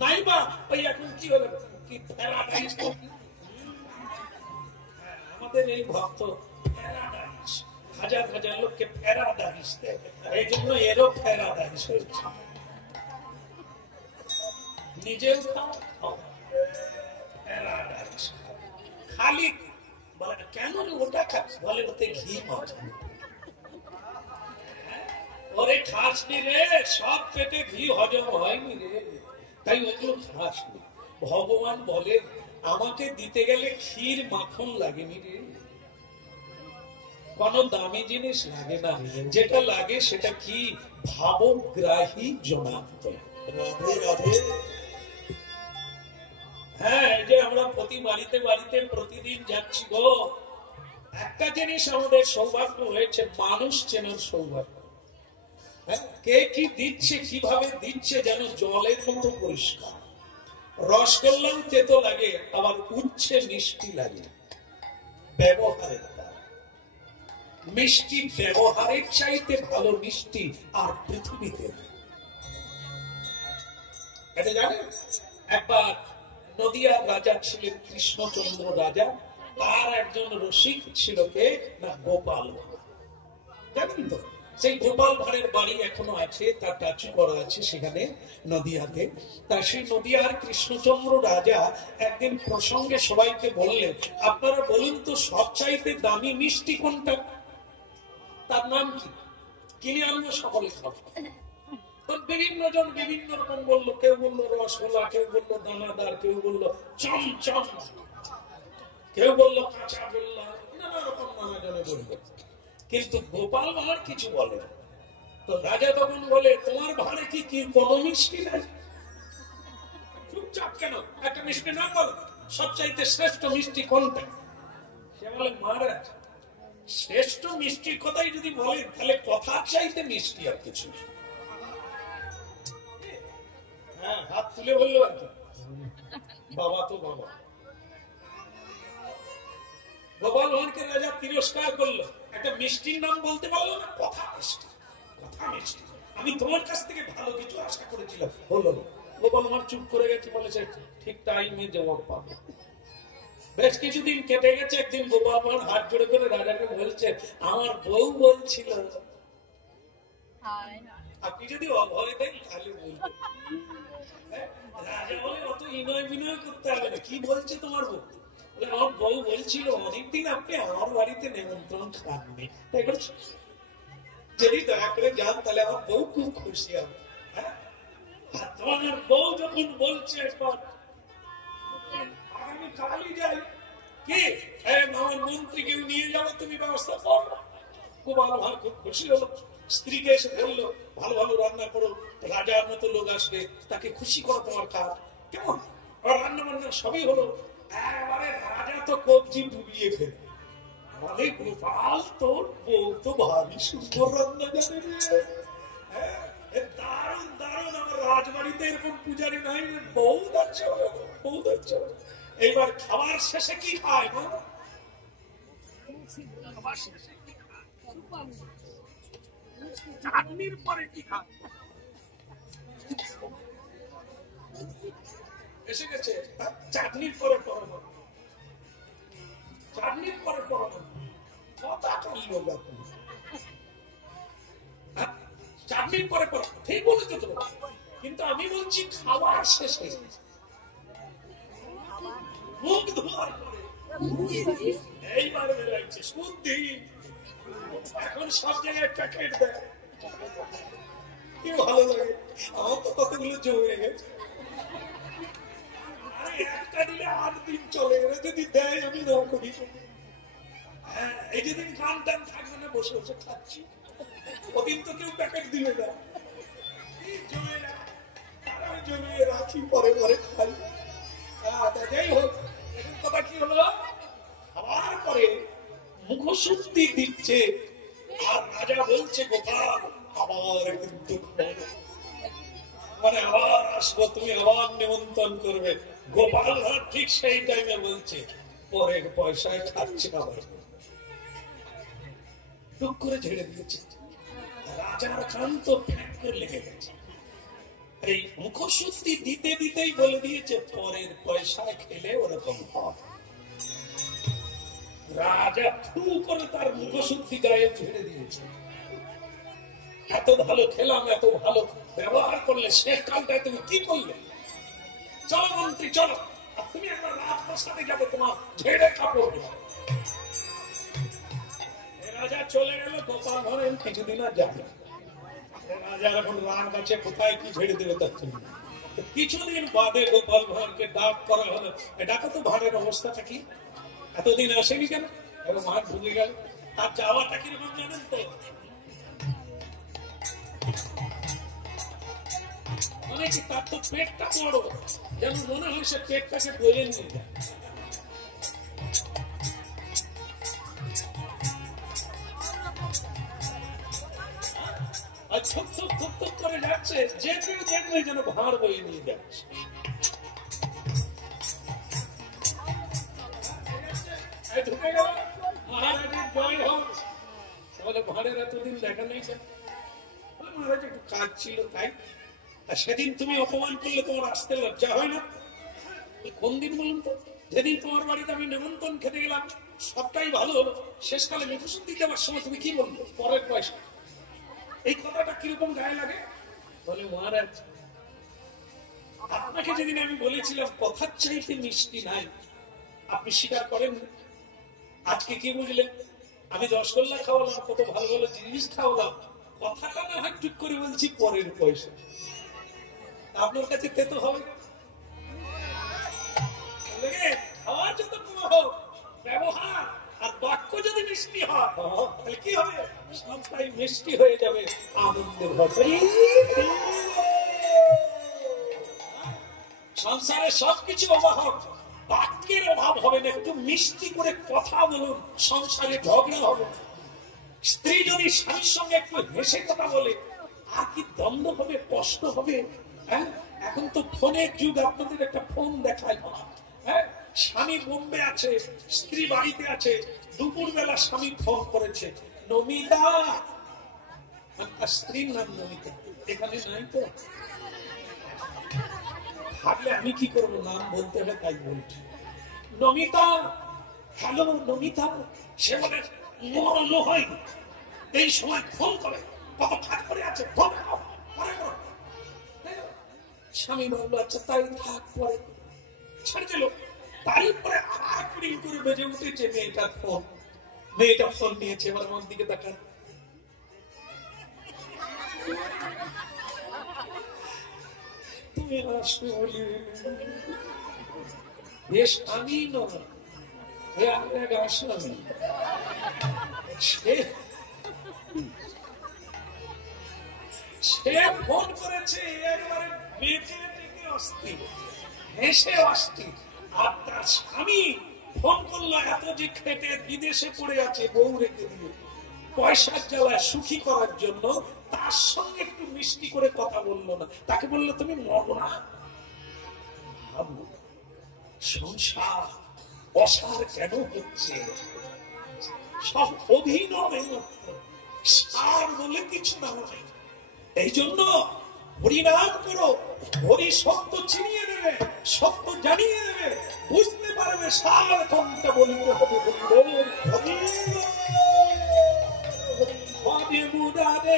নাইবা ওই এখন কি হলো, কি প্যারাডাইস, আমাদের এই ভক্ত প্যারাডাইস, হাজার হাজার লোককে প্যারাডাইস দেয়, এই জন্য এরও প্যারাডাইস হয়েছে। নিজেও খাও, প্যারাডাইস খালি বলে কেন ওটা খাস, বলে ওতে ঘি মাছ, ওরে খাসনি রে, সব পেটে ঘি হজম হয়নি রে, তাই ওগুলো খাসনি। ভগবান বলে আমাকে দিতে গেলে ক্ষীর মাখন লাগেনি রে, কোন দামি জিনিস লাগে না, যেটা লাগে সেটা কি ভাবগ্রাহী জনার্দন। রাধে রাধে। হ্যাঁ, এই যে আমরা প্রতি বাড়িতে বাড়িতে প্রতিদিন যাচ্ছি গো, একটা জিনিস আমাদের সৌভাগ্য হয়েছে, মানুষ চেনার সৌভাগ্য। হ্যাঁ, কে কি দিচ্ছে, কিভাবে দিচ্ছে, যেন জলের মতো পরিষ্কার। রসগোল্লাও তেতো লাগে, আবার উচ্ছে মিষ্টি লাগে, ব্যবহারের দ্বারা। মিষ্টি ব্যবহারের চাইতে ভালো মিষ্টি আর পৃথিবীতে নেই। এটা জানেন, একবার নদিয়ার রাজা ছিলেন কৃষ্ণচন্দ্র রাজা, তার একজন রসিক ছিল কে না গোপাল ভাঁড়, জানেন তো? সেই গোপাল ভাঁড়ের বাড়ি এখনো আছে, তার টাচু করা আছে সেখানে নদিয়াতে। তা সেই নদিয়ার কৃষ্ণচন্দ্র রাজা একদিন প্রসঙ্গে সবাইকে বললেন, আপনারা বলুন তো সবচাইতে দামি মিষ্টি কোনটা, তার নাম কি, কিনে আনবো সকলে খাবো। বিভিন্ন জন বিভিন্ন রকম বললো, কেউ বললো রসগোল্লা, কেউ বললো দানাদার, কেউ বললো চমচম, কেউ বললো কাঁচা গোল্লা, নানা রকম নানা জনে বললো। কিন্তু গোপাল ভাঁড় কিছু বলে। তো রাজা তখন বলে, তোমার ভাঁড়ে কি কি কোনো মিষ্টি নাই? চুপচাপ কেন, একটা মিষ্টি না বল, সবচাইতে শ্রেষ্ঠ মিষ্টি কোনটা? সে বলে, মহারাজ শ্রেষ্ঠ মিষ্টির কথাই যদি বলেন তাহলে কথার চাইতে মিষ্টি আর কিছু। হ্যাঁ, হাত তুলে বললো আর কি, বাবা তো বাবা। গোপাল ভাঁড়কে রাজা তিরস্কার করলো, একটা মিষ্টির নাম বলতে পারলো না, কথা মিষ্টি, কথা মিষ্টি, আমি তোমার কাছ থেকে ভালো কিছু আশা করেছিলাম, হলো না। গোপাল ভাঁড় চুপ করে গেছে, বলেছে ঠিক টাইমে জবাব পাবো। বেশ কিছুদিন কেটে গেছে, একদিন গোপাল ভাঁড় হাত জোড়ে করে রাজাকে বলছে, আমার বউ বলছিল, আপনি যদি অভয় দেন তাহলে বলবেন। রাজা বলে, অত ইনয় বিনয় করতে হবে না, কি বলছে তোমার বউ? আমার বউ বলছিল অনেকদিন আপনি আমার বাড়িতে নিমন্ত্রণ খাননি, তাই বলছি যদি দয়া করে যান তাহলে আমার বউ খুব খুশি হবে। তোমার বউ যখন বলছে আমি কালই যাই, কি আমার মন্ত্রীকেও নিয়ে যাবো, তুমি ব্যবস্থা করো। গোপাল ভাঁড় খুব খুশি হলো, স্ত্রীকে এসে বললো ভালো ভালো রান্না করো, রাজার মতো লোক আসবে, তাকে খুশি করো, তোমার কাজ কেমন? রান্না বান্না সবই হলো, এবারে রাজা তো কবজি ডুবিয়ে ফেলে, বলে গোপাল তোর বউ তো ভারী সুন্দর রান্না জানে রে, দারুণ দারুণ, আমার রাজবাড়িতে এরকম পূজারি নাই, বউ যাচ্ছে বউ যাচ্ছে। এইবার খাবার শেষে কি খায় না, চাটনির পরে কি খায়, এসে গেছে চাটনির পরে পড়ানো, চাটনির পরে পড়ানো, কথা বলল আপনি, চাটনির পরে পড়ানো, ঠিক বলেছো তো, কিন্তু আমি বলছি খাবার শেষে, মুখ ধোয়ার পরে, এইবার বেরোচ্ছে শুদ্ধি, এখন সব জায়গায় প্যাকেট দেয়, কি ভালো লাগে, আমার তো কতগুলো জমে গেছে, একটা দিলে 8 দিন চলে, যদি দেয় আমি না করি। হ্যাঁ, এই যেদিন গান টান থাকবে না, বসে বসে খাচ্ছি, ওদিন তো কেউ প্যাকেট দিবে না, জমিয়ে রাখি, পরে পরে খাই। যাই হোক, এখন কথা কি হলো, খাওয়ার পরে মুখশুদ্ধি দিচ্ছে, আর রাজা বলছে গোপাল আবার কিন্তু মানে আবার আসবো, তুমি আবার নিমন্ত্রণ করবে। গোপাল ভাঁড় ঠিক সেই টাইমে বলছে, পরের পয়সায় খাচ্ছে, আবার টুক করে ঝেড়ে দিয়েছে। রাজার কান তো ফ্যাক করে লেগে গেছে, এই মুখশুদ্ধি দিতে দিতেই বলে দিয়েছে পরের পয়সা খেলে ওরকম হয়। রাজা ফু করে তার মুখশুদ্ধি গায়ে ছেড়ে দিয়েছে। এত ভালো খেলাম, এত ভালো ব্যবহার করলে, শেষ কালটায় তুমি কি করলে? চলো মন্ত্রী চলো, তুমি একবার রাজপ্রাসাদে যাবে, তোমার ঝেড়ে কাপড় দেবো। রাজা চলে গেল, গোপাল ভাঁড়ের কিছুদিন আর যাবে। রাজা এখন রাগ আছে, কোথায় কি ঝেড়ে দেবে তার জন্য। কিছুদিন বাদে গোপাল ভাঁড়কে ডাক করা হলো। ডাকা তো ভাঁড়ের অবস্থাটা কি, এতদিন আসেনি কেন? এবং মাঠ ভুলে গেল। তার যাওয়াটা কিরকম জানেন তো? মানে কি, তার তো পেটটা বড়, যেন মনে হয় সে পেটটাকে বয়ে নিয়ে যায়। আর থুক থুক থুক থুক করে যাচ্ছে, যে কেউ দেখবে যেন ভাঁড় বয়ে নিয়ে যাচ্ছে। ঢুকে গেল, মহারাজের জয় হোক। তাহলে ভাঁড়ের এতদিন দেখা নেই কেন? মহারাজ একটু কাজ ছিল তাই। আর সেদিন তুমি অপমান করলে তোমার আসতে লজ্জা হয় না? কোন দিন বলুন তো? যেদিন তোমার বাড়িতে আমি নেমন্তন্ন খেতে গেলাম, সবটাই ভালো হলো, শেষকালে মুখশুদ্ধি দেওয়ার সময় তুমি কি বললো? পরের পয়সা। এই কথাটা কিরকম গায়ে লাগে? বলে মহারাজ, আপনাকে যেদিন আমি বলেছিলাম কথার চাইতে মিষ্টি নাই, আপনি স্বীকার করেন। আজকে কি বুঝলেন? আমি রসগোল্লা খাওয়ালাম, কত ভালো ভালো জিনিস খাওয়ালাম, কথাটা না হয় ঠিক করে বলছি পরের পয়সা। আপনার কাছে তেতো হবে? খাওয়ার যত হোক, ব্যবহার আর বাক্য যদি মিষ্টি হয়, তাহলে কি হবে? সবটাই মিষ্টি হয়ে যাবে, আনন্দে ভরপুর। সংসারে সবকিছু অভাব, বাক্যের অভাব হবে না। একটু মিষ্টি করে কথা বলুন, সংসারে ঝগড়া হবে না। স্ত্রী যদি স্বামীর সঙ্গে একটু হেসে কথা বলে, আর কি দ্বন্দ্ব হবে, কষ্ট হবে? হ্যাঁ, এখন তো ফোনের যুগ, আপনাদের একটা ফোন দেখায়। হ্যাঁ, স্বামী বোম্বে আছে, স্ত্রী বাড়িতে আছে, দুপুর বেলা স্বামী ফোন করেছে, নমিতা, তার স্ত্রীর নাম নমিতা, এখানে নাই তো। থাকলে আমি কি করবো, নাম বলতে হবে তাই বলছি। নমিতা, হ্যালো নমিতা। সে বলে মরণ হয়নি, এই সময় ফোন করে, কত কাজ করে আছে, ফোন পরে করো। স্বামী বললো আচ্ছা তাই থাক, পরে ছেড়ে দিল। তারপরে আবার কুড়ি করে বেজে উঠেছে মেয়েটার ফোন। মেয়েটা ফোন নিয়েছে, এবার আমার দিকে তাকান। তুমি আসবে বলি বেশ, আমি নয় আসলাম। সে ফোন করেছে, একবারে বেঁচে থেকে অস্থির, হেসে অস্থির। আর তার স্বামী ফোন করলো, এত যে খেটে বিদেশে পড়ে আছে বউ রেখে দিয়ে, পয়সার জ্বালায় সুখী করার জন্য তার সঙ্গে একটু মিষ্টি করে কথা বললো না। তাকে বললো তুমি মরো না। ভাবো, সংসার অসার কেন হচ্ছে? সব অভিনয়, সার বলে কিছু না হয়। এই জন্য হরিনাম করো, হরি সত্য চিনিয়ে দেবে, সত্য জানিয়ে দেবে, বুঝতে পারবে সার কোনটা বলতে হবে। হরি মুরারে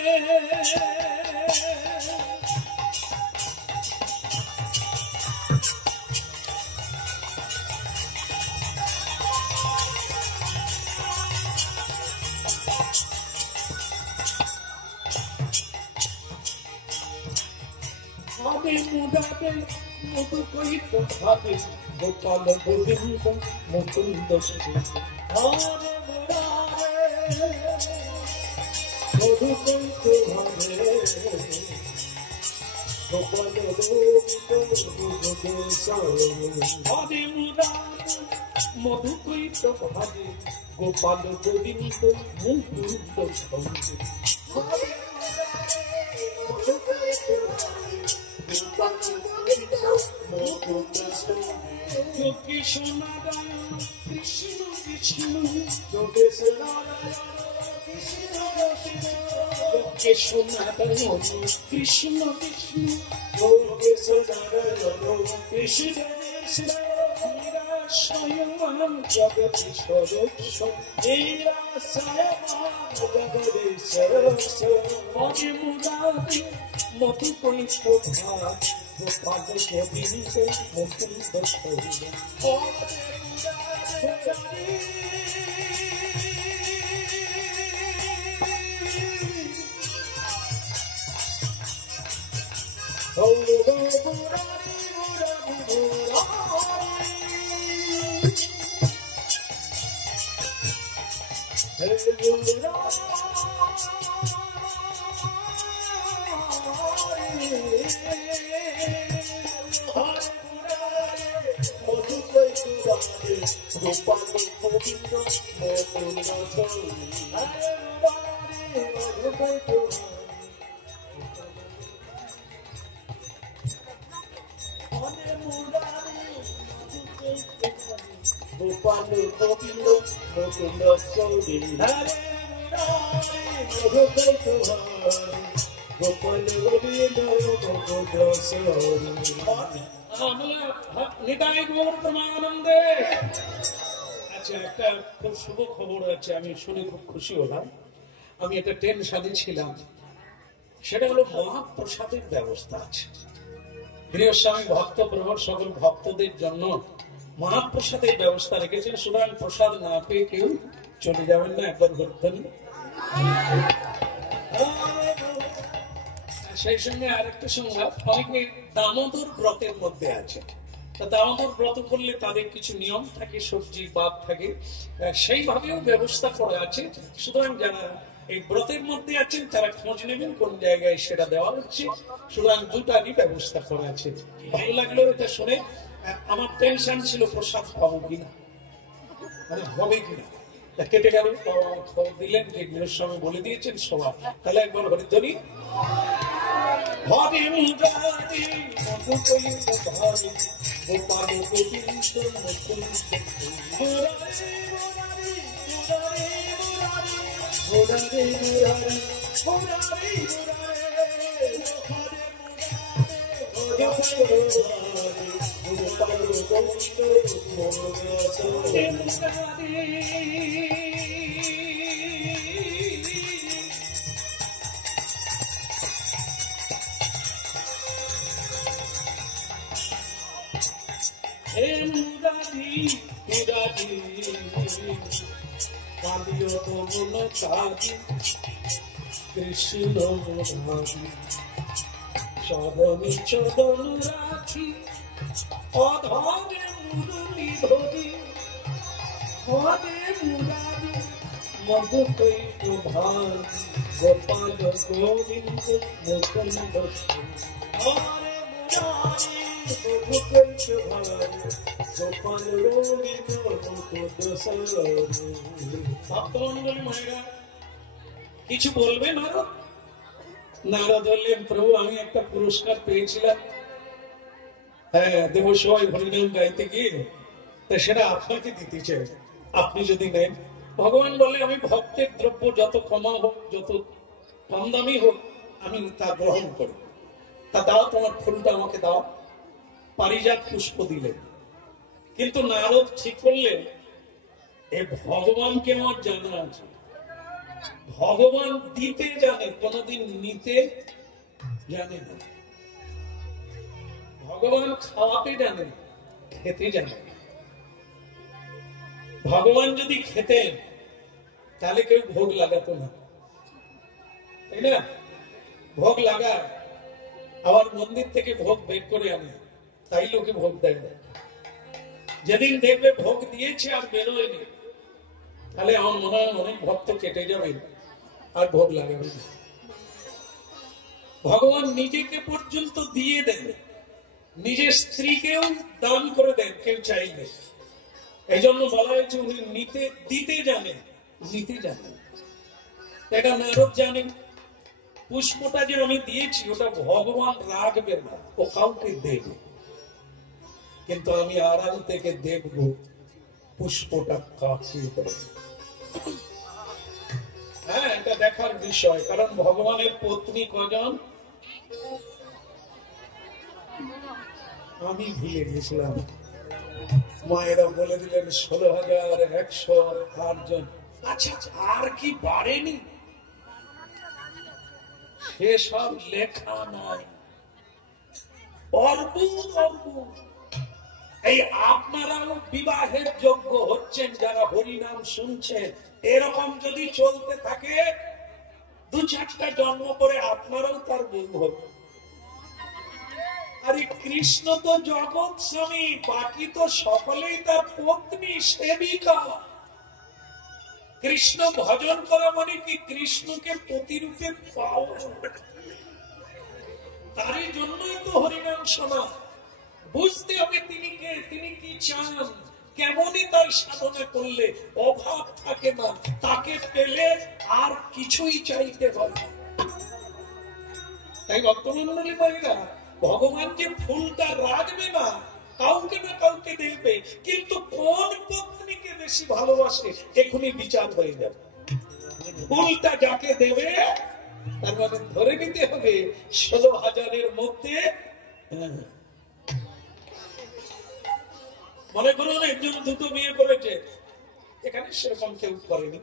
মুদাবে মধু কহিত ভাবে, গোপাল গোবিন্দ মুকুন্দ হরে মধু কহিত ভাবে, গোপাল হরে মুরারে মধু কহিত ভাবে, গোপাল গোবিন্দ মুকুন্দ কৃষ্ণ নারায়ণ কৃষ্ণ কৃষ্ণ, কৃষ্ণ নারায়ণ কৃষ্ণ কৃষ্ণ, কৃষ্ণ কৃষ্ণ, স্বয়ং জগদীশ্বর হরে মুরারি মধু কৈত ভাত গোপাল গোবিন্দ মুকুন্দ একটা খুব শুভ খবর আছে, আমি শুনে খুব খুশি হলাম। আমি একটা টেনশনে ছিলাম, সেটা হলো মহাপ্রসাদের ব্যবস্থা আছে। গৃহস্বামী ভক্ত প্রভুর সকল ভক্তদের জন্য মহাপ্রসাদের ব্যবস্থা রেখেছেন। সুতরাং প্রসাদ না পেয়ে কেউ চলে যাবেন না, একবার ঘুরতেন। সেই সঙ্গে আরেকটা সংবাদ, অনেকে দামোদর ব্রতের মধ্যে আছে। দামোদর ব্রত করলে তাদের কিছু নিয়ম থাকে, সবজি বাদ থাকে, সেইভাবেও ব্যবস্থা করা আছে। সুতরাং যারা এই ব্রতের মধ্যে আছেন তারা খোঁজ নেবেন কোন জায়গায় সেটা দেওয়া হচ্ছে। সুতরাং দুটারই ব্যবস্থা করা আছে। ভালো লাগলো এটা শুনে। আমার টেনশন ছিল প্রসাদ পাবো কিনা, মানে হবে কিনা। কেটে গেল, খবর দিলেন যে গৃহস্বামী বলে দিয়েছেন সবার। তাহলে একবার হরিধ্বনি হরে মুরারি মধু কৈত ভাত গোপাল গোবিন্দ মুকুন্দ কৃষ্ণ চরণে চরণ রাখি অধরে মুরলি ধরি হরে মুরারি মধু কৈত ভাত গোপাল গোবিন্দ মুকুন্দ হরে মুরারি মধু কৈত ভাত গোপাল গোবিন্দ মুকুন্দ। ভক্তমন্ডলী মায়েরা কিছু বলবে? নারদ বললেন, প্রভু আমি একটা পুরস্কার পেয়েছিলাম, হ্যাঁ দেব সবাই হরিনাম গাইতে গিয়ে, সেটা আপনাকে দিতে চাই, আপনি যদি নেন। ভগবান বলে, আমি ভক্তের দ্রব্য যত কমা হোক, যত কম দামি হোক, আমি তা গ্রহণ করি। তা দাও, তোমার ফুলটা আমাকে দাও। পারিজাত পুষ্প দিলেন। কিন্তু নারদ ঠিক করলেন, এ ভগবানকে আমার জানা আছে। ভগবান দিতে জানে, কোনদিন নিতে জানে না। ভগবান খাওয়াতে জানে, খেতে জানে। ভগবান যদি খেতেন তাহলে কেউ ভোগ লাগাতো না, তাই না? ভোগ লাগায়, আবার মন্দির থেকে ভোগ বের করে আনে, তাই লোকে ভোগ দেয় না। যেদিন দেখবে ভোগ দিয়েছে আর বেরোয়নি, তাহলে আমার মনে হয় অনেক ভক্ত কেটে যাবে আর ভোগ লাগাবে না। ভগবান নিজেকে পর্যন্ত দিয়ে দেন, নিজের স্ত্রীকেও দান করে দেন কেউ চাইলে। এই জন্য বলা হয়েছে উনি দিতে জানেন, নিতে জানেন। এটা নারদ জানেন। পুষ্পটা যে আমি দিয়েছি ওটা ভগবান রাখবে না, ও কাউকে দেবে। কিন্তু আমি আড়াল থেকে দেখব পুষ্পটা কাকে দেবে। হ্যাঁ, এটা দেখার বিষয়। কারণ ভগবানের পত্নী কজন আমি ভুলে গেছিলাম। মায়েরা বলে দিলেন 16,108 জন। আচ্ছা, আর কি বাড়েনি? সেসব লেখা নাই। অর্বুদ অর্বুদ। এই আপনারাও বিবাহের যোগ্য হচ্ছেন যারা হরিনাম শুনছেন। এরকম যদি চলতে থাকে 2-4টা জন্ম করে আপনারাও তার বউ হবে। আরে কৃষ্ণ তো জগৎ স্বামী, বাকি তো সকলেই তার পত্নী সেবিকা। কৃষ্ণ ভজন করা মানে কি কৃষ্ণকে প্রতিরূপে পাওয়া। তারই জন্যই তো হরিনাম শোনা। বুঝতে হবে তিনি কে, তিনি কি চান, কেমনই তার সাধনা করলে অভাব থাকে না, তাকে পেলে আর কিছুই চাইতে হয়। তাই ভক্তমন্ডলী মায়েরা, ভগবান যে ফুলটা রাখবে না, কাউকে না কাউকে দেবে, কিন্তু কোন পত্নীকে বেশি ভালোবাসে এখনই বিচার হয়ে যাবে। ফুলটা যাকে দেবে তার মানে ধরে নিতে হবে 16,000-এর মধ্যে। মনে করুন একজন 2টো বিয়ে করেছে, এখানে সেরকম কেউ করেনি।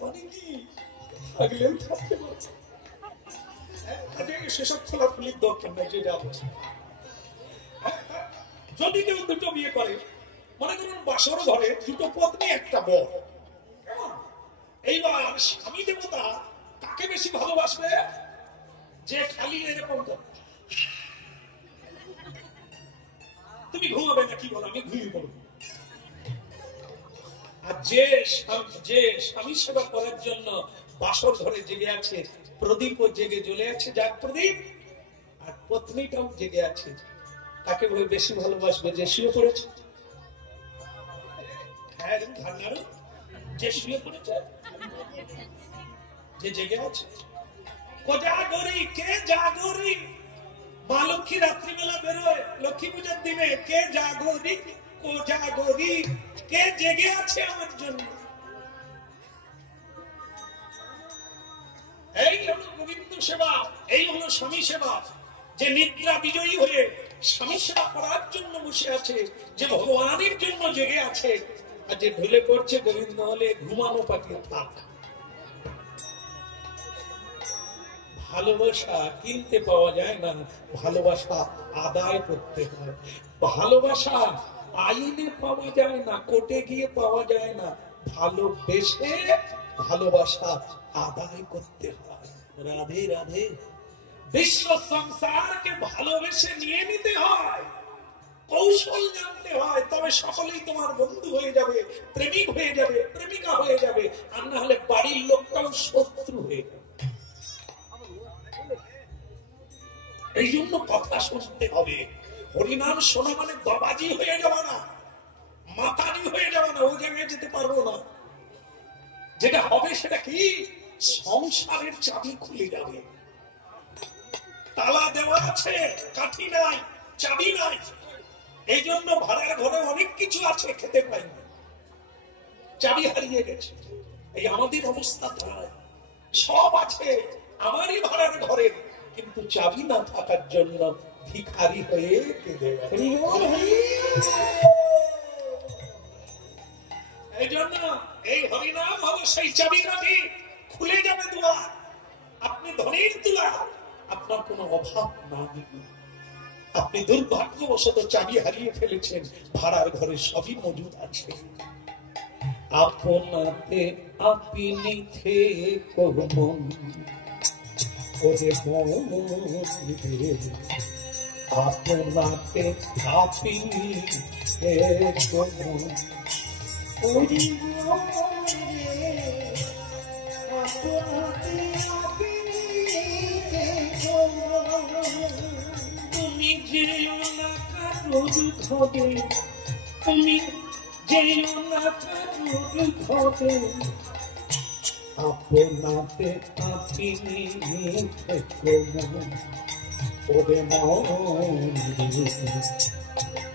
মানে কি থাকলেও থাকতে পারছে, সেসব খোলাখুলির দরকার নাই। যে যাবে যদি কেউ 2টো বিয়ে করে, মনে করুন বাসর ঘরে 2টো পত্নী একটা বর, এইবার স্বামী দেবতা তাকে বেশি ভালোবাসবে যে খালি এরকম তুমি ঘুমাবে না কি বলো, আমি ঘুমিয়ে পড়ব। আর যে স্বামী সেবা করার জন্য বাসর ঘরে জেগে আছে, প্রদীপও জেগে জ্বলে আছে, যার প্রদীপ, আর পত্নীটাও জেগে আছে, তাকে বেশি ভালোবাসবে যে শুয়ে পড়েছে। হ্যাঁ, যে শুয়ে পড়েছে, যে জেগে আছে। কোজাগরি, কে জাগরি? মা লক্ষ্মী রাত্রিবেলা বেরোয় লক্ষ্মী পূজার দিনে, কে জাগরি, কোজাগরি, কে জেগে আছে আমার জন্য। এই হলো গোবিন্দ সেবা, এই হলো স্বামী সেবা। যে নিদ্রা বিজয়ী হয়ে স্বামী সেবা করার জন্য বসে আছে, যে ভগবানের জন্য জেগে আছে, আর যে ঢলে পড়ছে গোবিন্দ হলে ঘুমানো পাখি থাক। ভালোবাসা কিনতে পাওয়া যায় না, ভালোবাসা আদায় করতে হয়। ভালোবাসা আইনে পাওয়া যায় না, কোর্টে গিয়ে পাওয়া যায় না, ভালোবেসে ভালোবাসা আদায় করতে হয়। রাধে রাধে। বিশ্ব সংসারকে ভালোবেসে নিয়ে নিতে হয়, কৌশল জানতে হয়, তবে সকলেই তোমার বন্ধু হয়ে যাবে, প্রেমিক হয়ে যাবে, প্রেমিকা হয়ে যাবে, আর না হলে বাড়ির লোকটাও শত্রু হয়ে যাবে। এই জন্য কথা শুনতে হবে। হরিনাম শোনা মানে বাবাজি হয়ে যাবে না, মাতাজি হয়ে যাবে না, ও জায়গায় যেতে পারবো না। যেটা হবে সেটা কি, সংসারের চাবি খুলে যাবে। তালা দেওয়া আছে, কাঠি নাই, চাবি নাই। এই জন্য ভাড়ার ঘরে অনেক কিছু আছে, খেতে পাইনি, চাবি হারিয়ে গেছে। এই আমাদের অবস্থা তাই, সব আছে আমারই ভাড়ার ঘরে, কিন্তু চাবি না থাকার জন্য ভিখারি হয়ে কেঁদে। এই জন্য এই হরিনাম হলো সেই চাবি কাঠি, খুলে যাবে দুয়ার। আপনি ধনীর দুয়ার, আপনার কোনো অভাব নাই। আপনি দুর্ভাগ্যবশত চাবি হারিয়ে ফেলেছেন, ভাড়ার ঘরে সবই মজুদ আছে। আপনাতে আপনি থেকো মন, ওরে মন আপনাতে আপনি থেকো মন। তুমি যেও না কারোর ঘরে, তুমি যেও না কারোর ঘরে, আপনাতে আপনি থেকো মন, ওরে মন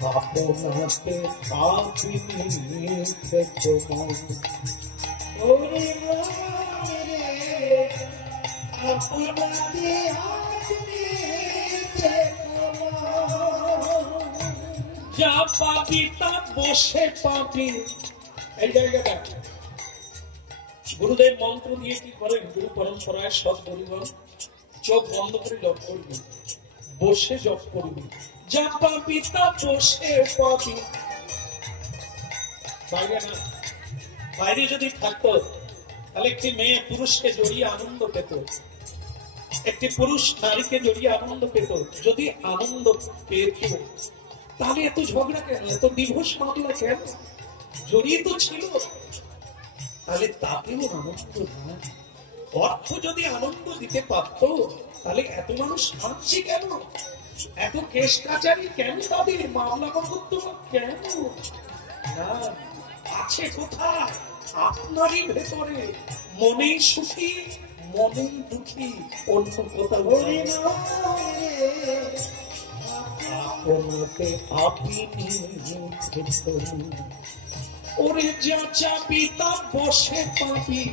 আপনাতে আপনি থেকো মন। ওরে আপনাকে আপনি দেখো যা পাবি তা বসে পাবি। এই জায়গাটা গুরুদেব মন্ত্র দিয়ে কি করেন, গুরু পরম্পরায় সব গুরুগণ চোখ বন্ধ করে জপ করবি, বসে জপ করবি। যা পাবি তা বসে পাবি। বাইরে না, বাইরে যদি থাকতো তাহলে একটি মেয়ে পুরুষকে জড়িয়ে আনন্দ পেত, একটি পুরুষ নারীকে জড়িয়ে আনন্দ পেত। যদি আনন্দ পেত তাহলে এত ঝগড়া কেন, এত ডিভোর্স মামলা কেন? জড়িয়ে তো ছিল, তাহলে তাতেও আনন্দ না। অর্থ যদি আনন্দ দিতে পারত তাহলে এত মানুষ হাসছে কেন, এত কেস কাচারি কেন, তাদের মামলা মকদ্দমা কেন? না, আছে কোথায়? আপনারই ভেতরে। মনেই সুখী মনেই দুঃখী, অন্য কোথাও ওরে নেই। আপনাকে আপনি ওরে যা চাবি তা বসে পাবি,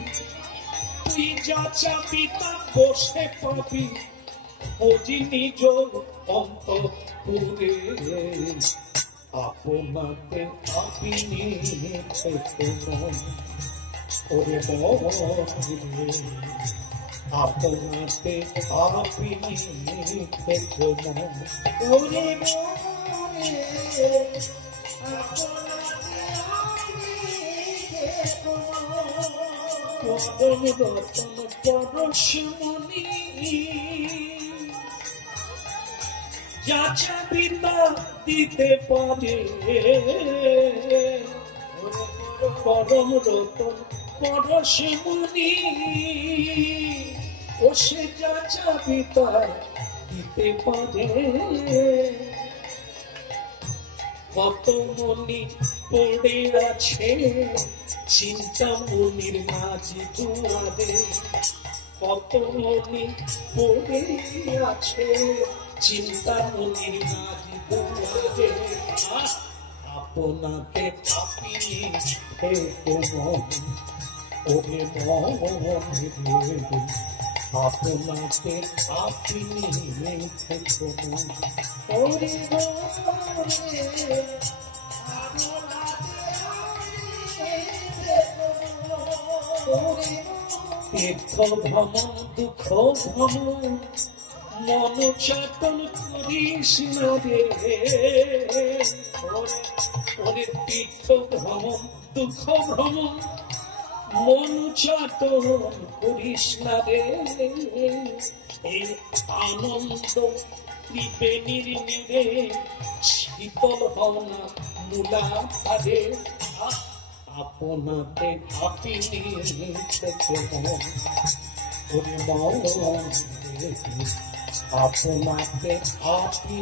তুই যা চাবি তা বসে পাবি। খোঁজি নিজ অন্তঃপুরে, আপনাকে আপনি ওরে বলে, আপনাকে আপনি দেখো মন। ওরে পরম রতন পরশমণি, যা চাবি তা দিতে পারে। পরম রতন পরশমণি, ও সে যা চাবি তা দিতে পারে। কত মনি পড়ে আছে চিন্তামণির মাঝি দুয়ারে, কত মনি পড়ে আছে চিন্তামণির মাঝি দুয়ারে। আপনাকে আপনি দেখো মন, ওরে মন, আপনাকে আপনি দেখো মন। ওরে তীর্থ ভ্রমণ দুঃখ ভ্রমণ মন চেতন করিস না রে। ওরে তীর্থ ভ্রমণ দুঃখ ভ্রমণ মন চেতন করিস না রে। এই আনন্দ ত্রিবেণীর নিরে শীতল হওয়া মূলা ধারে। আপনাকে আপনি দেখো মন, ওরে মন, আপনাকে আপনি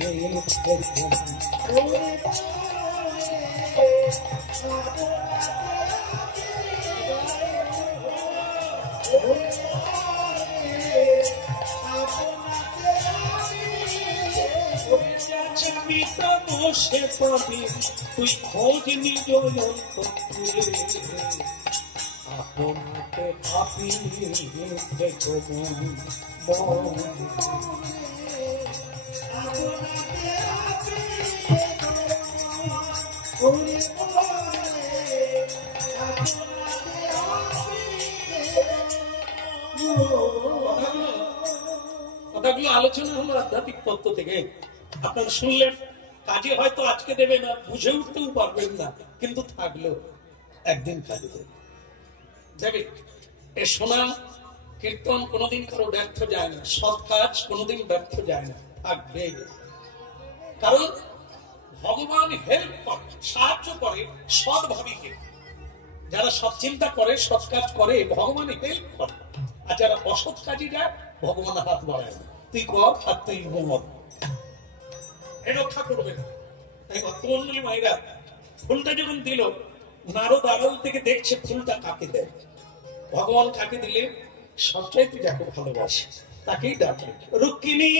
দেখো মন। বসে পাবি তুই খোঁজ নিজ অন্তঃপুরে, আপনাকে আপনি দেখো মন। কথাগুলো আলোচনা হলো আধ্যাত্মিক তত্ত্ব থেকে, আপনারা শুনলেন। কাজে হয়তো আজকে দেবে না, বুঝে উঠতেও পারবেন না, কিন্তু থাকলো একদিন কাজে দেবে। এ শোনা কীর্তন কোনোদিন কারো ব্যর্থ যায় না, সৎ কাজ কোনোদিন ব্যর্থ যায় না, থাকবে। কারণ ভগবান হেল্প করে, সাহায্য করে সৎ ভাবীকে। যারা সৎ চিন্তা করে, সৎ কাজ করে, ভগবান হেল্প করে। আর যারা অসৎ কাজে যায়, ভগবান হাত বাড়ায় না, তুই কর আর তুই মর, এ রক্ষা করবে না। তাই ভক্তমন্ডলী মায়েরা ফুলটা যখন দিল, নারদ আড়াল থেকে দেখছে ফুলটা কাকে দেয়। ভগবান কাকে দিলে সবচাইতে যাকে ভালোবাসে তাকেই ডাকবে রুক্মিণী।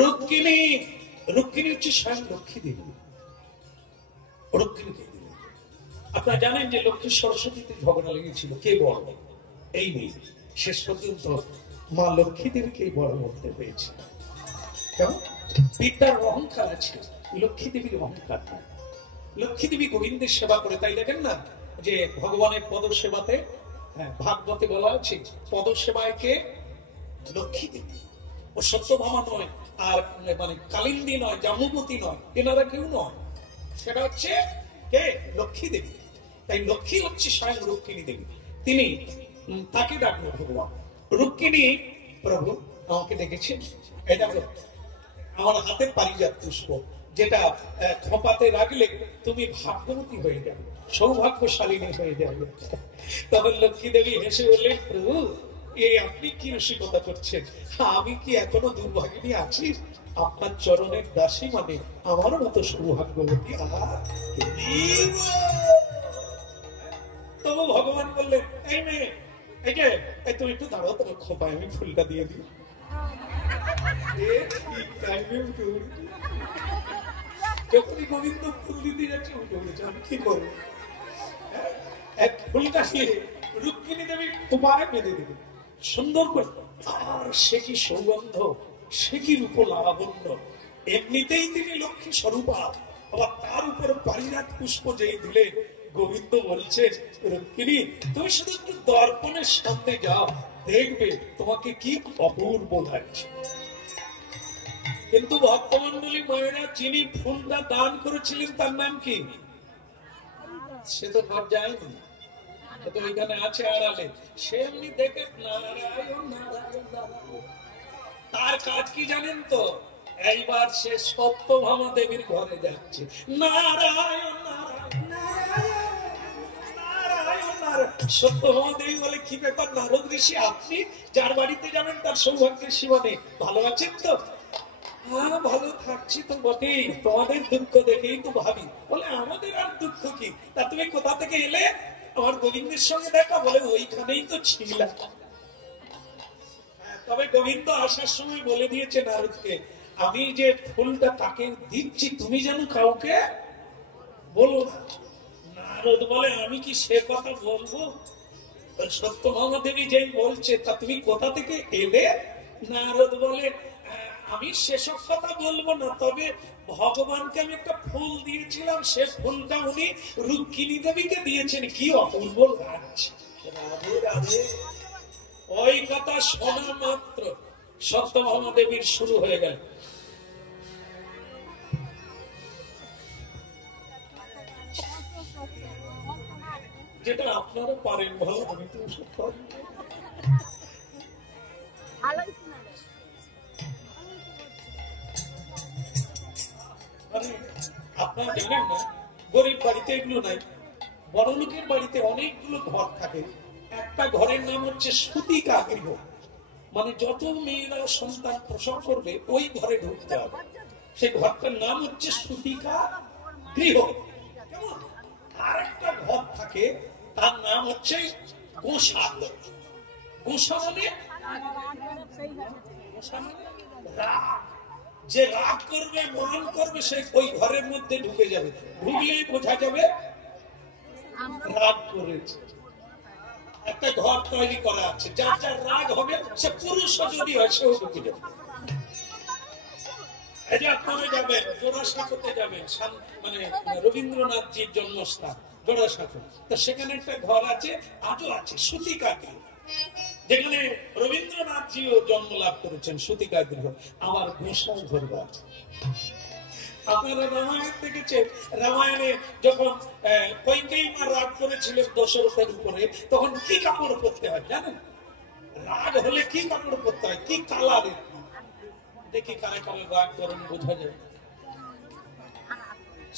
রুক্মিণী, রুক্মিণী হচ্ছে স্বয়ং লক্ষ্মী দেবী। রুক্মিণীকে দিলেন। আপনারা জানেন যে লক্ষ্মী সরস্বতীতে ঝগড়া লেগেছিল, কে বড়। এই নেই, শেষ পর্যন্ত মা লক্ষ্মী দেবীকে বড় করতে হয়েছে। কেমন বিদ্যার অহংকার আছে, লক্ষ্মী দেবীর অহংকার নাই। লক্ষ্মী দেবী গোবিন্দের সেবা করে, তাই দেখেন না যে ভগবানের পদ সেবাতে ভাগবতে বলা আছে পদ সেবায় কে? লক্ষ্মী দেবী। ও সত্যভামা নয়, আর মানে কালিন্দী নয়, জাম্বুবতী নয়, এনারা কেউ নয়, সেটা হচ্ছে কে? লক্ষ্মী দেবী। তাই লক্ষ্মী হচ্ছে স্বয়ং রুক্মিণী দেবী। তিনি তাকে ডাকলো ভগবান রুক্মিণী, প্রভু আমাকে ডেকেছেন, এটা আমার হাতের পারিজাত পুষ্প, যেটা খোপাতে রাখলে তুমি ভাগ্যবতী হয়ে যাবে, সৌভাগ্যশালিনী হয়ে যাবে। তখন লক্ষ্মী দেবী হেসে বললেন, প্রভু আপনি কি রসিকতা করছেন? আমি কি এখনো দুর্ভাগিনী আছি? আপনার চরণের দাসী মানে আমার মতো সৌভাগ্যবতী আর তবু ভগবান বললেন, এই মেয়ে, এই যে তুমি একটু দাঁড়াও, তোমার খোপায় আমি ফুলটা দিয়ে দিই। যখনই গোবিন্দ ফুল দিতে যাচ্ছে উঠে উঠেছে, আমি কি করবো? এক ফুলটা রুক্মিণী দেবী খোপায় বেঁধে দেবে সুন্দর করে। আর সে কি সৌগন্ধ, সে কি রূপ লাবণ্য! এমনিতেই তিনি লক্ষ্মী স্বরূপা, আবার তার উপর পারিজাত পুষ্প যেই দিলেন, গোবিন্দ বলছেন, রুক্মিণী তুমি শুধু একটু দর্পণের সামনে যাও, দেখবে তোমাকে কি অপূর্ব লাগছে। কিন্তু ভক্তমন্ডলী মায়েরা, যিনি ফুলটা দান করেছিলেন তার নাম কি? সে তো ঘর যায়নি, তো ওইখানে আছে আড়ালে, সে এমনি দেখে নারায়ণ নারায়ণ নারায়ণ। তার কাজ কি জানেন তো? এইবার সে সত্যভামা দেবীর ঘরে যাচ্ছে, নারায়ণ নারায়ণ নারায়ণ নারায়ণ। সত্যভামা দেবী বলে, কি ব্যাপার নারদ ঋষি, আপনি যার বাড়িতে যাবেন তার সৌভাগ্যের সীমা নেই, ভালো আছেন তো? হ্যাঁ ভালো থাকছি তো বটেই, তোমাদের দুঃখ দেখেই তো ভাবি। বলে, আমাদের আর দুঃখ কি? তা তুমি কোথা থেকে এলে? আমার গোবিন্দের সঙ্গে দেখা। বলে, ওইখানেই তো ছিলাম। তবে গোবিন্দ আসার সময় বলে দিয়েছে নারদকে, আমি যে ফুলটা তাকে দিচ্ছি তুমি যেন কাউকে বলো না। নারদ বলে, আমি কি সে কথা বলবো? সত্যভামা দেবী যে বলছে, তা তুমি কোথা থেকে এলে? নারদ বলে, আমি সেসব কথা বলবো না, তবে ভগবানকে আমি একটা ফুল দিয়েছিলাম, সে ফুলটা উনি রুক্মিণী দেবীকে দিয়েছেন, কি অপূর্ব লাগছে। রাধে রাধে। ওই কথা শোনা মাত্র সত্যভামা দেবীর শুরু হয়ে গেল। যেটা আপনারা পারেন ভালো, আমি তো ওসব পারি। আপনারা জানেন না, গরিব বাড়িতে এগুলো নাই, বড় লোকের বাড়িতে অনেকগুলো ঘর থাকে। একটা ঘরের নাম হচ্ছে সুতিকা গৃহ, মানে যত মেয়েরা সন্তান প্রসব করবে ওই ঘরে ঢুকতে হবে, সেই ঘরটার নাম হচ্ছে সুতিকা গৃহ। কেমন? আর একটা ঘর থাকে, তার নাম হচ্ছে গোসা। গোসা মানে রাগ, যে রাগ করবে, মান করবে, সে ওই ঘরের মধ্যে ঢুকে যাবে, ঢুকলেই বোঝা যাবে রাগ করেছে। একটা ঘর তৈরি করা আছে, যার যার রাগ হবে, সে পুরুষ যদি হয় সেও ঢুকে যাবে। এই যে আপনারা যাবেন জোড়াসাঁকোতে যাবেন, মানে রবীন্দ্রনাথজির জন্মস্থান জোড়াসাঁকো, তো সেখানে একটা ঘর আছে, আজও আছে, সুতিকা গৃহ, যেখানে রবীন্দ্রনাথজিও জন্ম লাভ করেছেন, সুতিকা গৃহ। আমার গোসাই ঘর আছে। আপনারা রামায়ণ দেখেছেন, রামায়ণে যখন কইকেয়ী মা রাগ করেছিলেন দশরথের উপরে, তখন কি কাপড় পরতে হয় জানেন? রাগ হলে কি কাপড় পরতে হয়, কি কালারের? দেখি কারে কারে রাগ করেন, বোঝা যায়।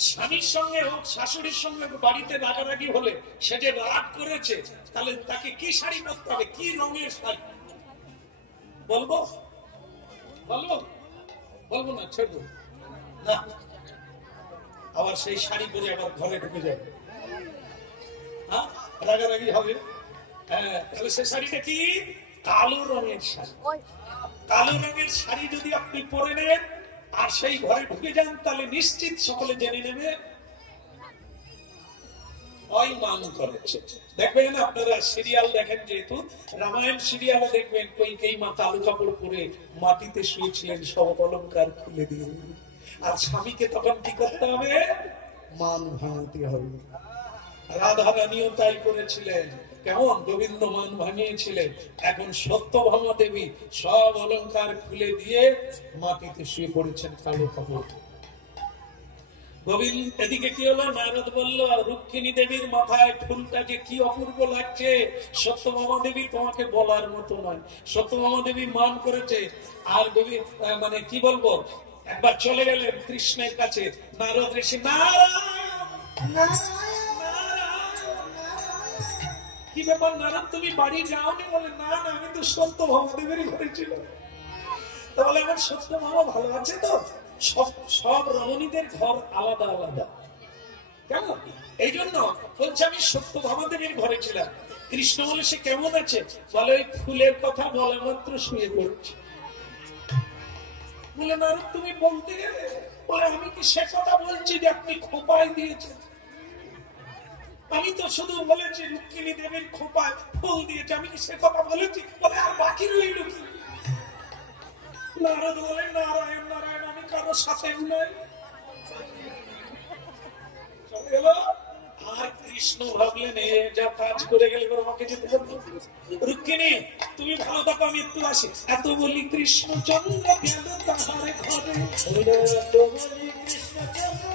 স্বামীর সঙ্গে হোক, শাশুড়ির সঙ্গে বাড়িতে রাগারাগি হলে, সে যে রাগ করেছে, তাহলে তাকে কি শাড়ি পরতে হবে, কি রঙের শাড়ি? বলবো বলবো বলবো না, ছেড়ে না, আবার সেই শাড়ি পরে আবার ঘরে ঢুকে যাবে, হ্যাঁ রাগারাগি হবে। হ্যাঁ, তাহলে সে শাড়িটা কি? কালো রঙের শাড়ি। কালো রঙের শাড়ি যদি আপনি পরে নেন আর সেই ঘরে ঢুকে যান, তাহলে নিশ্চিত সকলে জেনে নেবে ওই মান করেছে। দেখবেন আপনারা সিরিয়াল দেখেন, যেহেতু রামায়ণ সিরিয়ালে দেখবেন কই মা কালো কাপড় পরে মাটিতে শুয়েছিলেন, সব অলংকার খুলে দিয়ে। আর স্বামীকে তখন কি করতে হবে? মান ভাঙাতে হবে। রাধা রানীও তাই করেছিলেন। কেমন গোবিন্দ মান ভাঙিয়েছিলেন। এখন সত্যভামা দেবী সব অলংকার খুলে দিয়ে মাটিতে শুয়ে পড়েছেন কালো কাপড়। গোবিন্দ এদিকে কি হলো? নারদ বলল, রুক্মিণী দেবীর মাথায় ফুলটা যে কি অপূর্ব লাগছে, সত্যভামা দেবী তোমাকে বলার মতো নয়। সত্যভামা দেবী মান করেছে। আর মানে কি বলবো, একবার চলে গেলেন কৃষ্ণের কাছে। নারদ ঋষি, নারায়ণ, কি ব্যাপার নারদ, তুমি বাড়ি যাওনি? বলে, না না, আমি তো সত্যভামা দেবীরই ঘরে ছিলাম। তাহলে আমার সত্যভামা ভালো আছে তো? সব রমণীদের ঘর আলাদা আলাদা, কেমন? এই জন্য বলছে আমি সত্যভামা দেবীর ঘরে ছিলাম। কৃষ্ণ বলে, সে কেমন আছে? বলে, ওই ফুলের কথা বলা মাত্র শুয়ে পড়ছে। বলে, নারদ তুমি বলতে গেলে? বলে, আমি কি সে কথা বলছি যে আপনি খোঁপায় দিয়েছেন? আমি তো শুধু বলেছি রুক্মিণী দেবীর খোঁপায় ফুল দিয়েছে, আমি কি সে কথা বলেছি? বলে, আর বাকি রইল কি? নারদ বলে, নারায়ণ নারায়ণ, আমি কারো সাথে নই। আর কৃষ্ণ ভাবলেন, এ যা কাজ করে গেলে আমাকে যেতে হবে। রুক্মিণী তুমি ভালো থাকো, আমি একটু আসি। এত বলি কৃষ্ণচন্দ্র গেল তাহার ঘরে, এত বলি কৃষ্ণচন্দ্র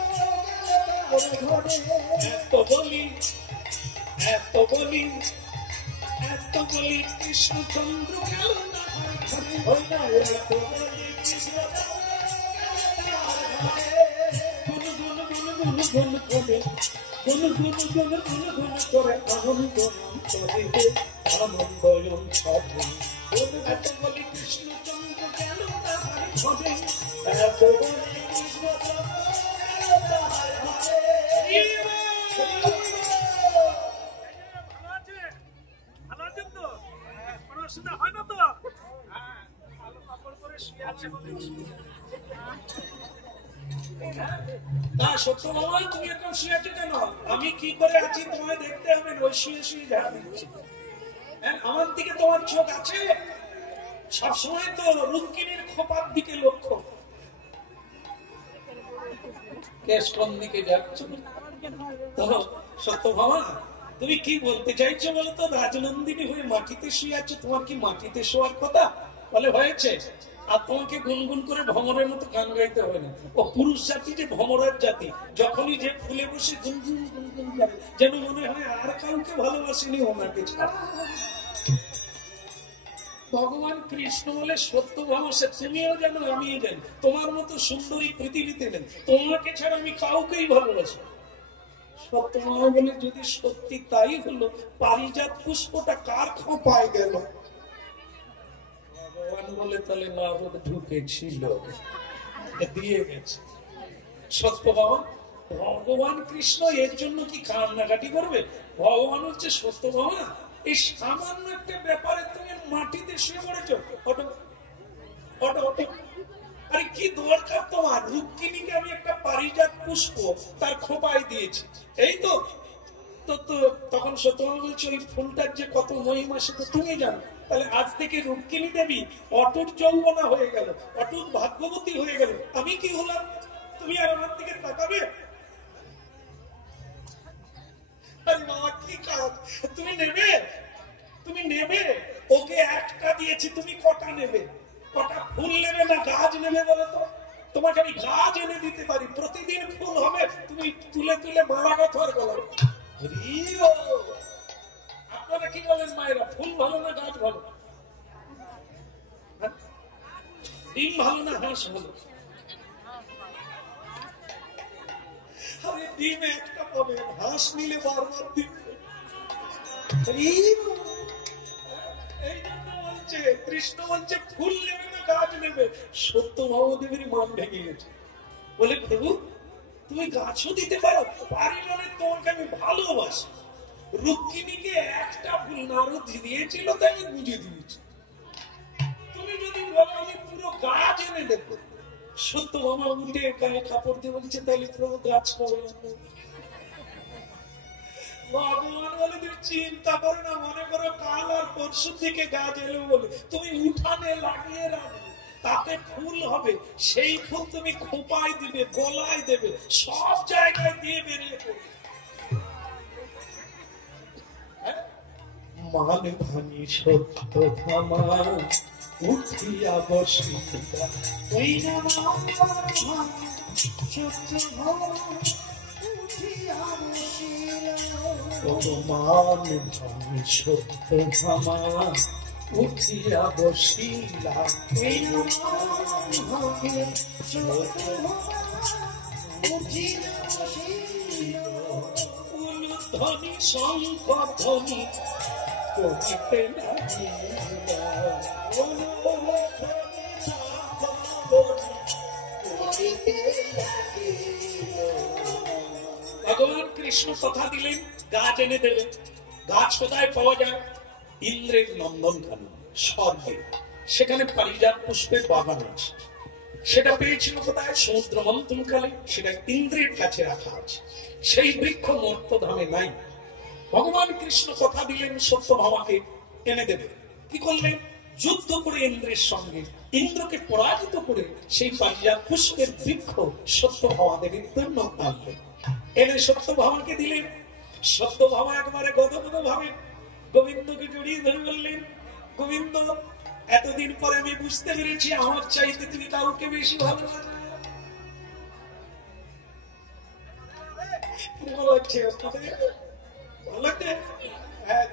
গেল তাহার ঘরে, গুন করে আনন্দ করিবে, আনন্দয়ন সাধন। এত বলি কৃষ্ণচন্দ্র গেল তাহার ঘরে, এত বলি কৃষ্ণচন্দ্র গেল তাহার ঘরে। সত্যভামা তুমি এখন শুয়ে আছো কেন? আমি কি করে আছি তোমায় দেখতে হবে। ওই শুয়ে শুয়ে ঝাড়া দিচ্ছি। আমার দিকে তোমার চোখ আছে? সবসময় তো রুক্মিণীর খোপার দিকে লক্ষ্য। কেশ কোন দিকে যাচ্ছে? সত্যভামা তুমি কি বলতে চাইছো বলো তো? রাজনন্দিনী হয়ে মাটিতে শুয়ে আছো, তোমার কি মাটিতে শোয়ার কথা? বলে, হয়েছে। আর তোমাকে গুনগুন করে ভ্রমরের মতো গান গাইতে হবে না। ও পুরুষ জাতি যে ভ্রমরের জাতি, যখনই যে ফুলে বসে গুনগুন গুনগুন করে, যেন মনে হয় আর কাউকে ভালোবাসিনি, ওনাকে ছাড়া। ভগবান কৃষ্ণ বলে, সত্যভামা সে তুমিও জানো আমিও জানি, তোমার মতো সুন্দরী পৃথিবীতে নেই, তোমাকে ছাড়া আমি কাউকেই ভালোবাসি। সত্যভামা বলে, যদি সত্যি তাই হলো, পারিজাত পুষ্পটা কার খোঁপায় গেল? ভগবান বলে, তাহলে নারদ ঢুকেছিল, দিয়ে গেছে। সত্যভামা, ভগবান কৃষ্ণ এর জন্য কি কান্নাকাটি করবে? ভগবান হচ্ছে সত্যভামা, এই সামান্য একটা ব্যাপারে তুমি মাটিতে শুয়ে পড়েছো। আরে কি দরকার তোমার? রুক্মিণীকে আমি একটা পারিজাত পুষ্প তার খোঁপায় দিয়েছি, এই তো। তখন সত্যভামা বলছে, ওই ফুলটার যে কত মহিমা সেটা তুমি জানো। তাহলে আজ থেকে রুক্মিণী দেবী অটুট যৌবনা হয়ে গেল, অটুট ভাগ্যবতী হয়ে গেল। আমি কি হলাম? তুমি আর আমার দিকে তাকাবে? আরে বাবা, কি কাজ! তুমি নেবে। ওকে একটা দিয়েছি, তুমি কটা নেবে? কটা ফুল নেবে না গাছ নেবে বলো তো? তোমাকে আমি গাছ এনে দিতে পারি, প্রতিদিন ফুল হবে, তুমি তুলে তুলে মালা গাঁথার গলার। আপনারা কি বলেন মায়েরা, ফুল ভালো না গাছ ভালো? ডিম ভালো না হাঁস ভালো? আরে ডিম একটা পাবে, হাঁস নিলে বারবার দিবে। এই জন্য বলছে কৃষ্ণ বলছে, ফুল নেবে না গাছ নেবে। সত্যভামা দেবীর মন ভেঙে গেছে। বলে, প্রভু তুমি গাছও দিতে পারো, পারি মানে তোমাকে আমি ভালোবাসি। রুক্মিণীকে একটা ফুল নারদ দিয়েছিল, তাই আমি বুঝে দিয়েছি। তুমি যদি বলো আমি পুরো গাছ এনে দেবো। সত্যভামা উঠে গায়ে কাপড় দিয়ে বলছে, তাহলে প্রভু গাছ কবে? ভগবান বলে তুমি চিন্তা করো না, মনে করো কাল আর পরশু থেকে গাছ এলো বলে তুমি উঠানে লাগিয়ে রাখবে, তাতে ফুল হবে, সেই ফুল তুমি খোপায় দিবে, গলায় দেবে, সব জায়গায় দিয়ে বেরিয়ে পড়বে। মান ভানি সত্য ধামা উঠিয়া বসিয়া, ওই না মান সত্য ধামা উঠিয়া বসিয়া, মান ভানি সত্য ধামা উঠিয়া বসিলা, ওই না মান সত্য ধামা উঠিয়া বসিয়া, উলুধ্বনি শঙ্খ ধ্বনি করিতে লাগিলা, ভগবান কৃষ্ণ কথা দিলেন গাছ এনে দেবে। গাছ কোথায় পাওয়া যায়? ইন্দ্রের নন্দনকানন স্বর্গে, সেখানে পারিজাত পুষ্পের বাগান আছে। সেটা পেয়েছিল কোথায়? সমুদ্র মন্থনকালে, সেটা ইন্দ্রের কাছে রাখা আছে। সেই বৃক্ষ মর্তধামে নাই। ভগবান কৃষ্ণ কথা দিলেন সত্যভামাকে এনে দেবে। কি করলেন? যুদ্ধ করে ইন্দ্রের সঙ্গে ইন্দ্রকে পরাজিত করে সেই পারিজাত পুষ্পের বৃক্ষ সত্যভামা দেবীর জন্য আনলেন, এনে সত্যভামাকে দিলেন। সত্যভামা একবারে গদগদ ভাবে গোবিন্দকে জড়িয়ে ধরে বললেন, গোবিন্দ, এতদিন পরে আমি বুঝতে পেরেছি আমার চাইতে তুমি কাউকে বেশি ভালো লাগছে।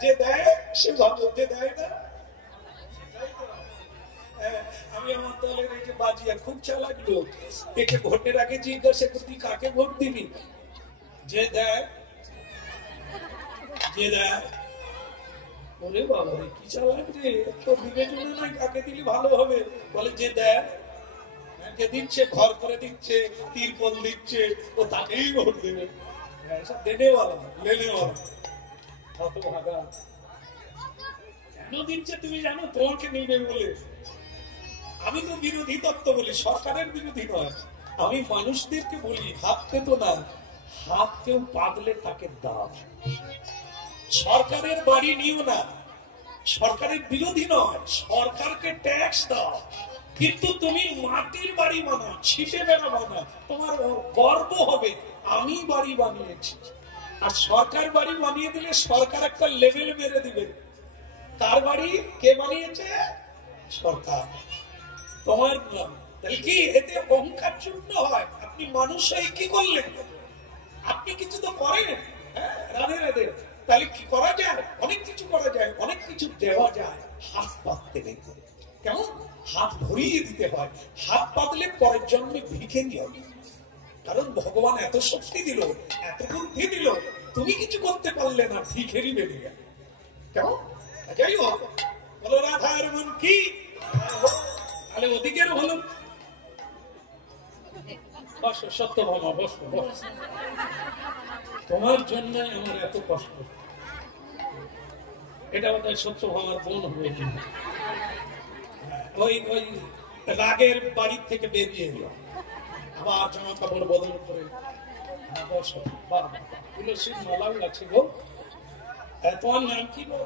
যে দেয় সে ভালো, যে দেয় না। আমি আমার দলের এই যে বাজিয়া খুব চালাক লোক, একে ভোটের আগে জিজ্ঞাসা করতি কাকে ভোট দিবি? যে দেয়, যে দেয়। ওরে বাবা রে, কি চালাক রে, তো বিবেচনা নাই কাকে দিলে ভালো হবে। বলে যে দেয়, যে দিচ্ছে, ঘর করে দিচ্ছে, তিরপল দিচ্ছে, ও তাকেই ভোট দেবে। সব দেনেওয়ালা, লেনেওয়ালা। কেন দিচ্ছে তুমি জানো? তোমাকে নেবে বলে। আমি তো বিরোধী তত্ত্ব বলি, সরকারের বিরোধী নয়। আমি মানুষদেরকে বলি হাত পেতো না, হাত কেউ পাতলে তাকে দাও। সরকারের বাড়ি নিও না, সরকারের বিরোধী নয়, সরকারকে ট্যাক্স দাও, কিন্তু তুমি মাটির বাড়ি বানাও, ছিটে বেড়া বানাও, তোমার গর্ব হবে আমি বাড়ি বানিয়েছি। আর সরকার বাড়ি বানিয়ে দিলে সরকার একটা লেভেল মেরে দিবে, তার বাড়ি কে বানিয়েছে? সরকার। তোমার তাহলে কি এতে অহংকার চূর্ণ হয়? আপনি মানুষ হয়ে কি করলেন? আপনি কিছু তো করেন, রাধে রাধে। তাহলে কি করা যায়? অনেক কিছু করা যায়, অনেক কিছু দেওয়া যায়। হাত পাততে নেই, কেমন? হাত ভরিয়ে দিতে হয়। হাত পাতলে পরের জন্মে ভিখে নিয়ে হবে। কারণ ভগবান এত শক্তি দিল, এত বুদ্ধি দিল, তুমি কিছু করতে পারলে না, ভিখেরই বেরিয়ে গেল। কেমন? যাই হোক, বলো রাধার মন কি? তাহলে ওদিকের হলো বসো, সত্যভামা বসো, বসো। তোমার জন্য আমার এত কষ্ট। এটা বোধহয় সত্যভামার বোন হবে। ওই ওই রাগের বাড়ির থেকে বেরিয়ে এলো, আবার জামা কাপড় বদল করে বসো। তুলসীর মালাও আছে গো। তোমার নাম কি গো?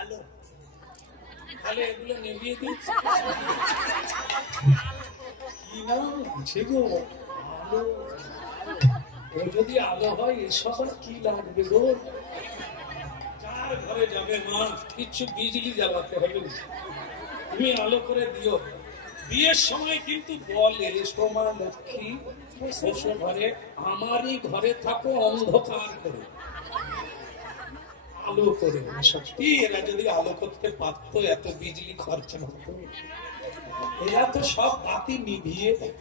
আলো। তাহলে এগুলো নিভিয়ে দিচ্ছি। কি নাম আছে গো? আলো। ও যদি আলো হয় এসব আর কি লাগবে গো? যার ঘরে যাবে মা, কিচ্ছু বিজলি জ্বালাতে হবে না, তুমি আলো করে দিও। বিয়ের সময় কিন্তু বলে সোমা লক্ষ্মী শ্বশুর ঘরে, আমারই ঘরে থাকো অন্ধকার করে, আলো করে। সত্যি এরা যদি আলো করতে পারত, এত বিজলি খরচা হতো। এরা তো সব বাতি নিভিয়ে দেয়,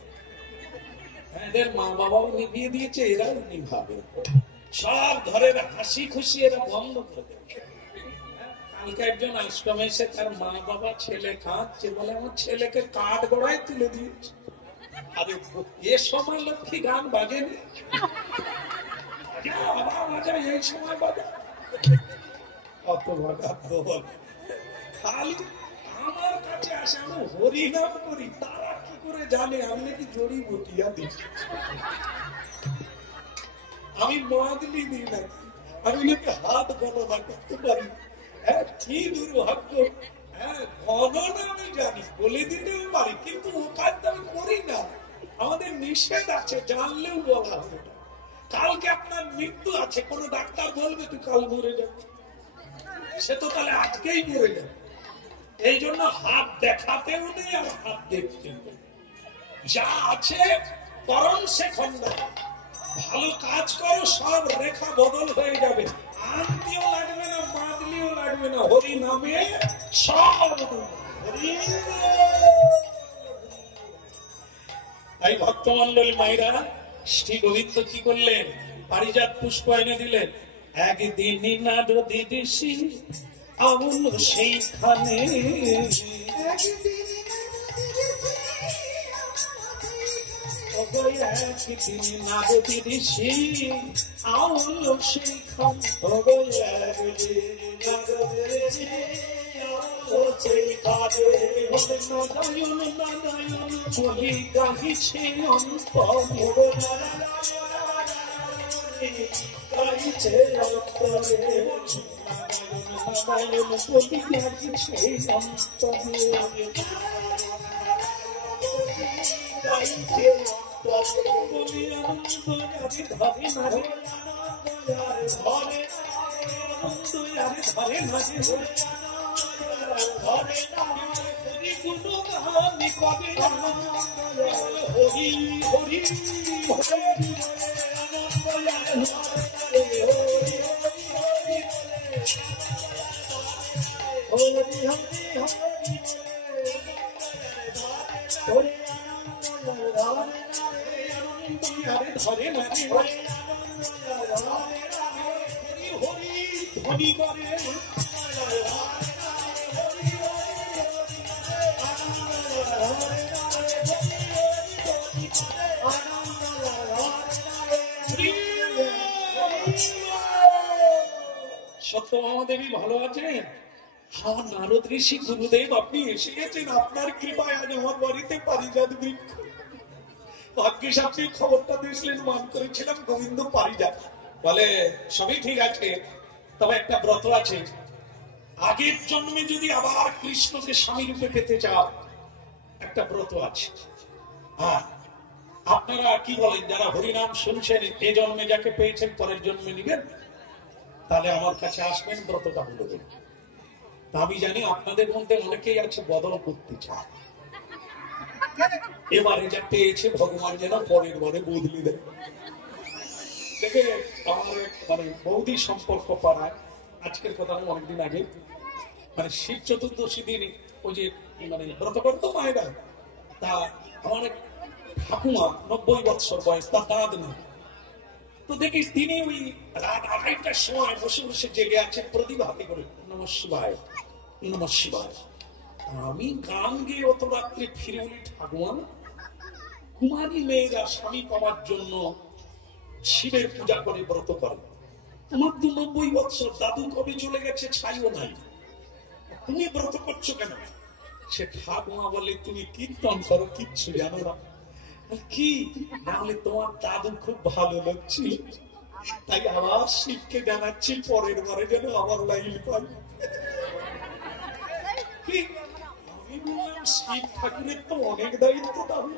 এদের মা বাবাও নিভিয়ে দিয়েছে, এরাও নিভাবে। সব ঘরের হাসি খুশি এরা বন্ধ করে। কালকে একজন আশ্রমে এসে তার মা বাবা ছেলে কাঁদছে, বলে আমার ছেলেকে কাঠ গোড়ায় তুলে দিয়েছে। আরে এ সময় লক্ষ্মী গান বাজেনি, এই সময় বাজা অত ভাগা খালি আমার কাছে আসে, আমি হরিনাম করি, তারা কি করে জানে আমি নাকি জড়ি বটিয়া দিই, আমি মাদলি দিই নাকি, আমি নাকি হাত গণনা করতে পারি। হ্যাঁ, কি দুর্ভাগ্য। হ্যাঁ, গণনা আমি জানি, বলে দিতেও পারি, কিন্তু ও কাজটা আমি করি না। আমাদের নিষেধ আছে, জানলেও বলা হবে না। কালকে আপনার মৃত্যু আছে, কোন ডাক্তার বলবে তুই কাল মরে যাবে? সে তো তাহলে আজকেই মরে যাবে। এই জন্য হাত দেখাতেও নেই আর হাত দেখতেও নেই। যা আছে করণ সে খন্ডা, ভালো কাজ করো, সব রেখা বদল হয়ে যাবে। আনতেও লাগবে না, মাদলিও লাগবে না, হরি নামে সব। তাই ভক্তমন্ডলী মায়েরা শ্রী গোবিন্দ কি করলেন? পারিজাত পুষ্প এনে দিলেন। একদিন নারদী ঋষি আমল সেইখানে, একদিন নারদী ঋষি আমল সেইখানে, নারায়ণ নারায়ণ বলি গাহিছে অন্তরে, গাহিছে অন্তরে, নারায়ণ বলি গাহিছে অন্তরে, গাহিছে অন্তরে, বলি আনন্দ আরে ধরে নারে, ধরে আনন্দ আরে ধরে নারে, হরি গুণ গামি কবে, হরি হরি ধরে নারে, হরি করে সত্যভামা দেবী ভালো আছেন? হ্যাঁ, নারদ ঋষি গুরুদেব আপনি এসে গেছেন, আপনার কৃপায় আজ আমার বাড়িতে পারিজাত বৃক্ষ। ভাগ্যিস আপনি খবরটা দিয়েছিলেন, মান করেছিলাম গোবিন্দ পারিজাত। বলে সবই ঠিক আছে, তবে একটা ব্রত আছে, আগের জন্মে যদি আবার কৃষ্ণকে স্বামী রূপে পেতে চাও, একটা ব্রত আছে। হ্যাঁ, আপনারা কি বলেন যারা হরিনাম শুনছেন, এ জন্মে যাকে পেয়েছেন পরের জন্মে নিবেন? তাহলে আমার কাছে আসবেন, ব্রতটা বলে দেবেন। আমি জানি আপনাদের মধ্যে অনেকেই আছে বদল করতে চায়, এবারে যা পেয়েছে ভগবান যেন পরের বারে বদলে দেয়। দেখে আমার মানে বৌদি সম্পর্ক পাড়ায়, আজকের কথা অনেকদিন আগে, মানে শিব চতুর্দশী দিন ওই যে মানে ব্রত করতো মায়েরা, তা আমার এক ঠাকুমা 90 বৎসর বয়স, তার দাঁত নেই। তো দেখি তিনি ওই রাত 2:30টার সময় বসে বসে জেগে আছে, প্রদীপ হাতে করে নমঃ শিবায় নমঃ শিবায়। আমি গান গিয়ে অত রাত্রে ফিরে বলি, ঠাকুমা, কুমারী মেয়েরা স্বামী পাওয়ার জন্য শিবের পূজা করে ব্রত করে, তোমার তো 90 বৎসর, দাদু কবে চলে গেছে ছাইও নাই, তুমি ব্রত করছো কেন? সে ঠাকুমা বলে, তুমি কীর্তন করো, কিচ্ছু জানো না। কি নাহলে তোমার দাদু খুব ভালো লোক ছিল, তাই আবার শিবকে জানাচ্ছি পরের বারে যেন আবার লাইন পাই। আমি বললাম, শিব ঠাকুরের তো অনেক দায়িত্ব, তাহলে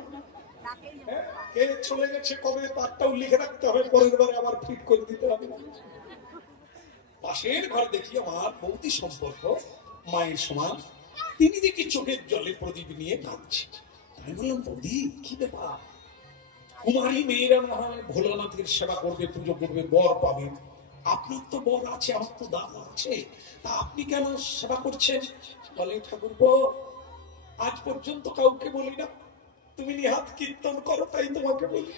কে চলে গেছে কবে তারটাও লিখে রাখতে হবে, পরের বারে আবার ফিট করে দিতে হবে। পাশের ঘরে দেখি আমার বৌদি সম্পর্ক মায়ের সমান, তিনি দেখি চোখের জলে প্রদীপ নিয়ে কাঁদছে। আমি বললাম, বৌদি কি ব্যাপার? কুমারী মেয়েরা না হয় ভোলানাথের সেবা করবে, পুজো করবে, বর পাবে, আপনার তো বর আছে, আমার তো দাদা আছে, তা আপনি কেন সেবা করছেন? বলে, ঠাকুরপো, আজ পর্যন্ত কাউকে বলি না, তুমি নিহাত কীর্তন করো তাই তোমাকে বলি।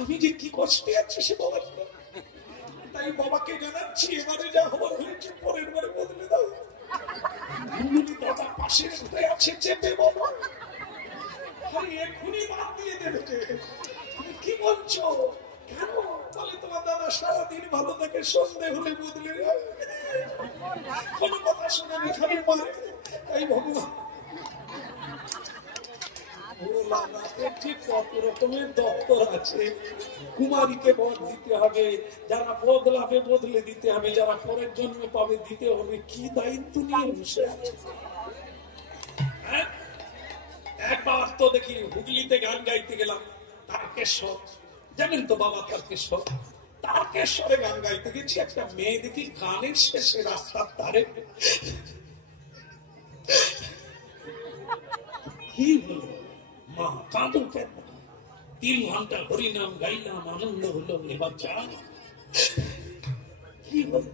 আমি যে কি কষ্টে আছি সে বাবার, তাই বাবাকে জানাচ্ছি, এবারে যা হবার হয়েছে পরের বারে বদলে দাও। বাবা পাশে আছে, চেপে বাবা এক্ষুনি বাদ দিয়ে দেবে। তুমি কি বলছো? কেন? বলে, তোমার দাদা সারাদিন ভালো থাকে, সন্ধ্যে হলে বদলে যায়, কোনো কথা শুনে খালি মারে। তাই ভগবান ভোলানাথের যে কত রকমের দপ্তর আছে, কুমারীকে বর দিতে হবে, যারা বদলাবে বদলে দিতে হবে, যারা পরের জন্মে পাবে দিতে হবে, কি দায়িত্ব নিয়ে বসে আছে। হ্যাঁ, একবার তো দেখি হুগলিতে গান গাইতে গেলাম, তারকেশ্বর, জানেন তো বাবা তারকেশ্বর, তারকেশ্বরে গান গাইতে গেছি, একটা মেয়ে দেখি গানের শেষে রাস্তার ধারে কি হলো, মা কাঁদো কেন, 3 ঘন্টা হরিনাম গাইলাম, আনন্দ হলো, এবার যা কি হলো,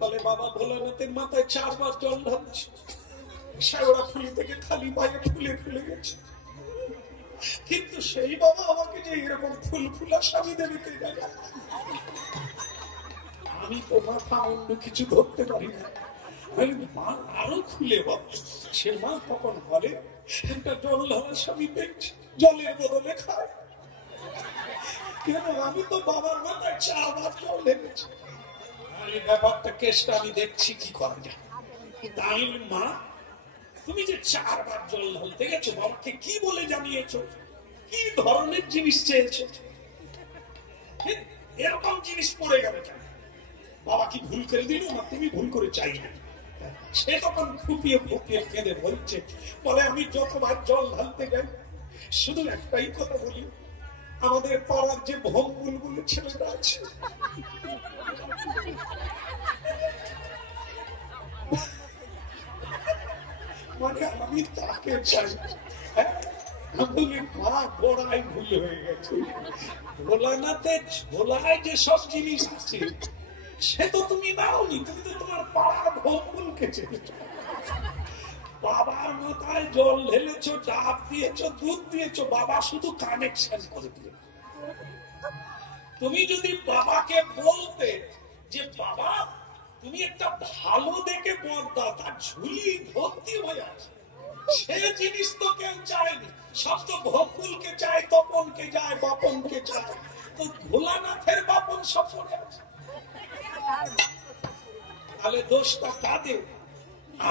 বলে বাবা ভোলানাথের মাথায় 4 বার জল ঢালছে, শেওড়া ফুলি থেকে খালি পায়ে ফুলে ফুলে গেছে, কিন্তু সেই বাবা আমাকে যে এরকম ফুল ফুলা স্বামী দেবে কে জানে। আমি তো মাথা অন্য কিছু ধরতে পারি না, মা আরো খুলে বল, সে মা তখন বলে একটা জল ঢালা স্বামী পেয়েছি, জলের বদলে খায়, কেন আমি তো বাবার মাথায় 4 বার জল ঢেলেছি। ব্যাপারটা কেসটা আমি দেখছি কি করা যায়। তাই মা তুমি যে 4 বার জল ঢালতে গেছো, বাবাকে কি বলে জানিয়েছো, কি ধরনের জিনিস চেয়েছো, এরকম জিনিস পড়ে গেল কেন, বাবা কি ভুল করে দিল না তুমি ভুল করে চাই না। সে তখন ফুপিয়ে ফুপিয়ে কেঁদে বলছে, বলে আমি যতবার জল ঢালতে যাই শুধু একটাই কথা বলি, আমাদের পাড়ার যে ভঙ্গুল গুলো ছেলেরা আছে, মানে আমি তাকে চাই। মা গোড়াই ভুল হয়ে গেছে, ভোলানাথের ঝোলায় যে সব জিনিস আছে সে তো তুমি নাওনি, তুমি তো তোমার পাড়ার ভঙ্গুলকে চেয়েছো, বাবার মাথায় জল ঢেলেছো, ডাব দিয়েছো, দুধ দিয়েছো, বাবা শুধু কানেকশন করে দিয়েছে। তুমি যদি বাবাকে বলতে যে বাবা তুমি একটা ভালো দেখে বর দাও, তার ঝুলি ভর্তি হয়ে আছে, সে জিনিস তো কেউ চায়নি, সব তো ভকুলকে চায়, তপনকে চায়, বাপনকে চায়, তো ভোলানাথের বাপন সব পড়ে আছে, তাহলে দোষটা কাদের?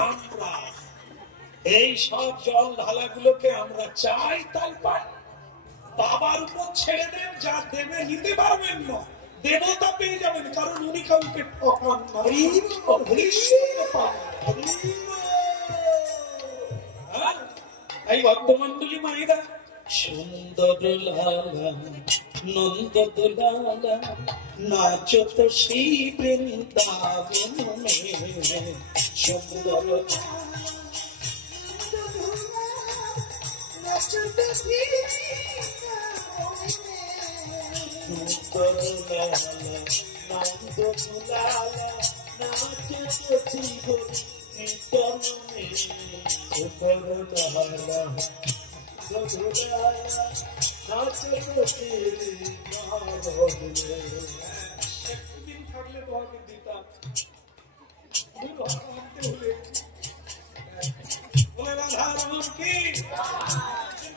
আমরা এই সব জল ঢালাগুলোকে আমরা চাই তাই পাই, বাবার উপর ছেড়ে দেন, যা দেবে নিতে পারবেন না, দেবতা পেয়ে যাবেন, কারণ উনি কাউকে ঠকান না। এই ভক্তমন্ডলী মায়েরা, সুন্দর লালা নন্দ দুলালা নাচত শ্রী বৃন্দাবন মে, সুন্দর থাকলে তোমাকে দিতাম, বলে রাধা রমন কি,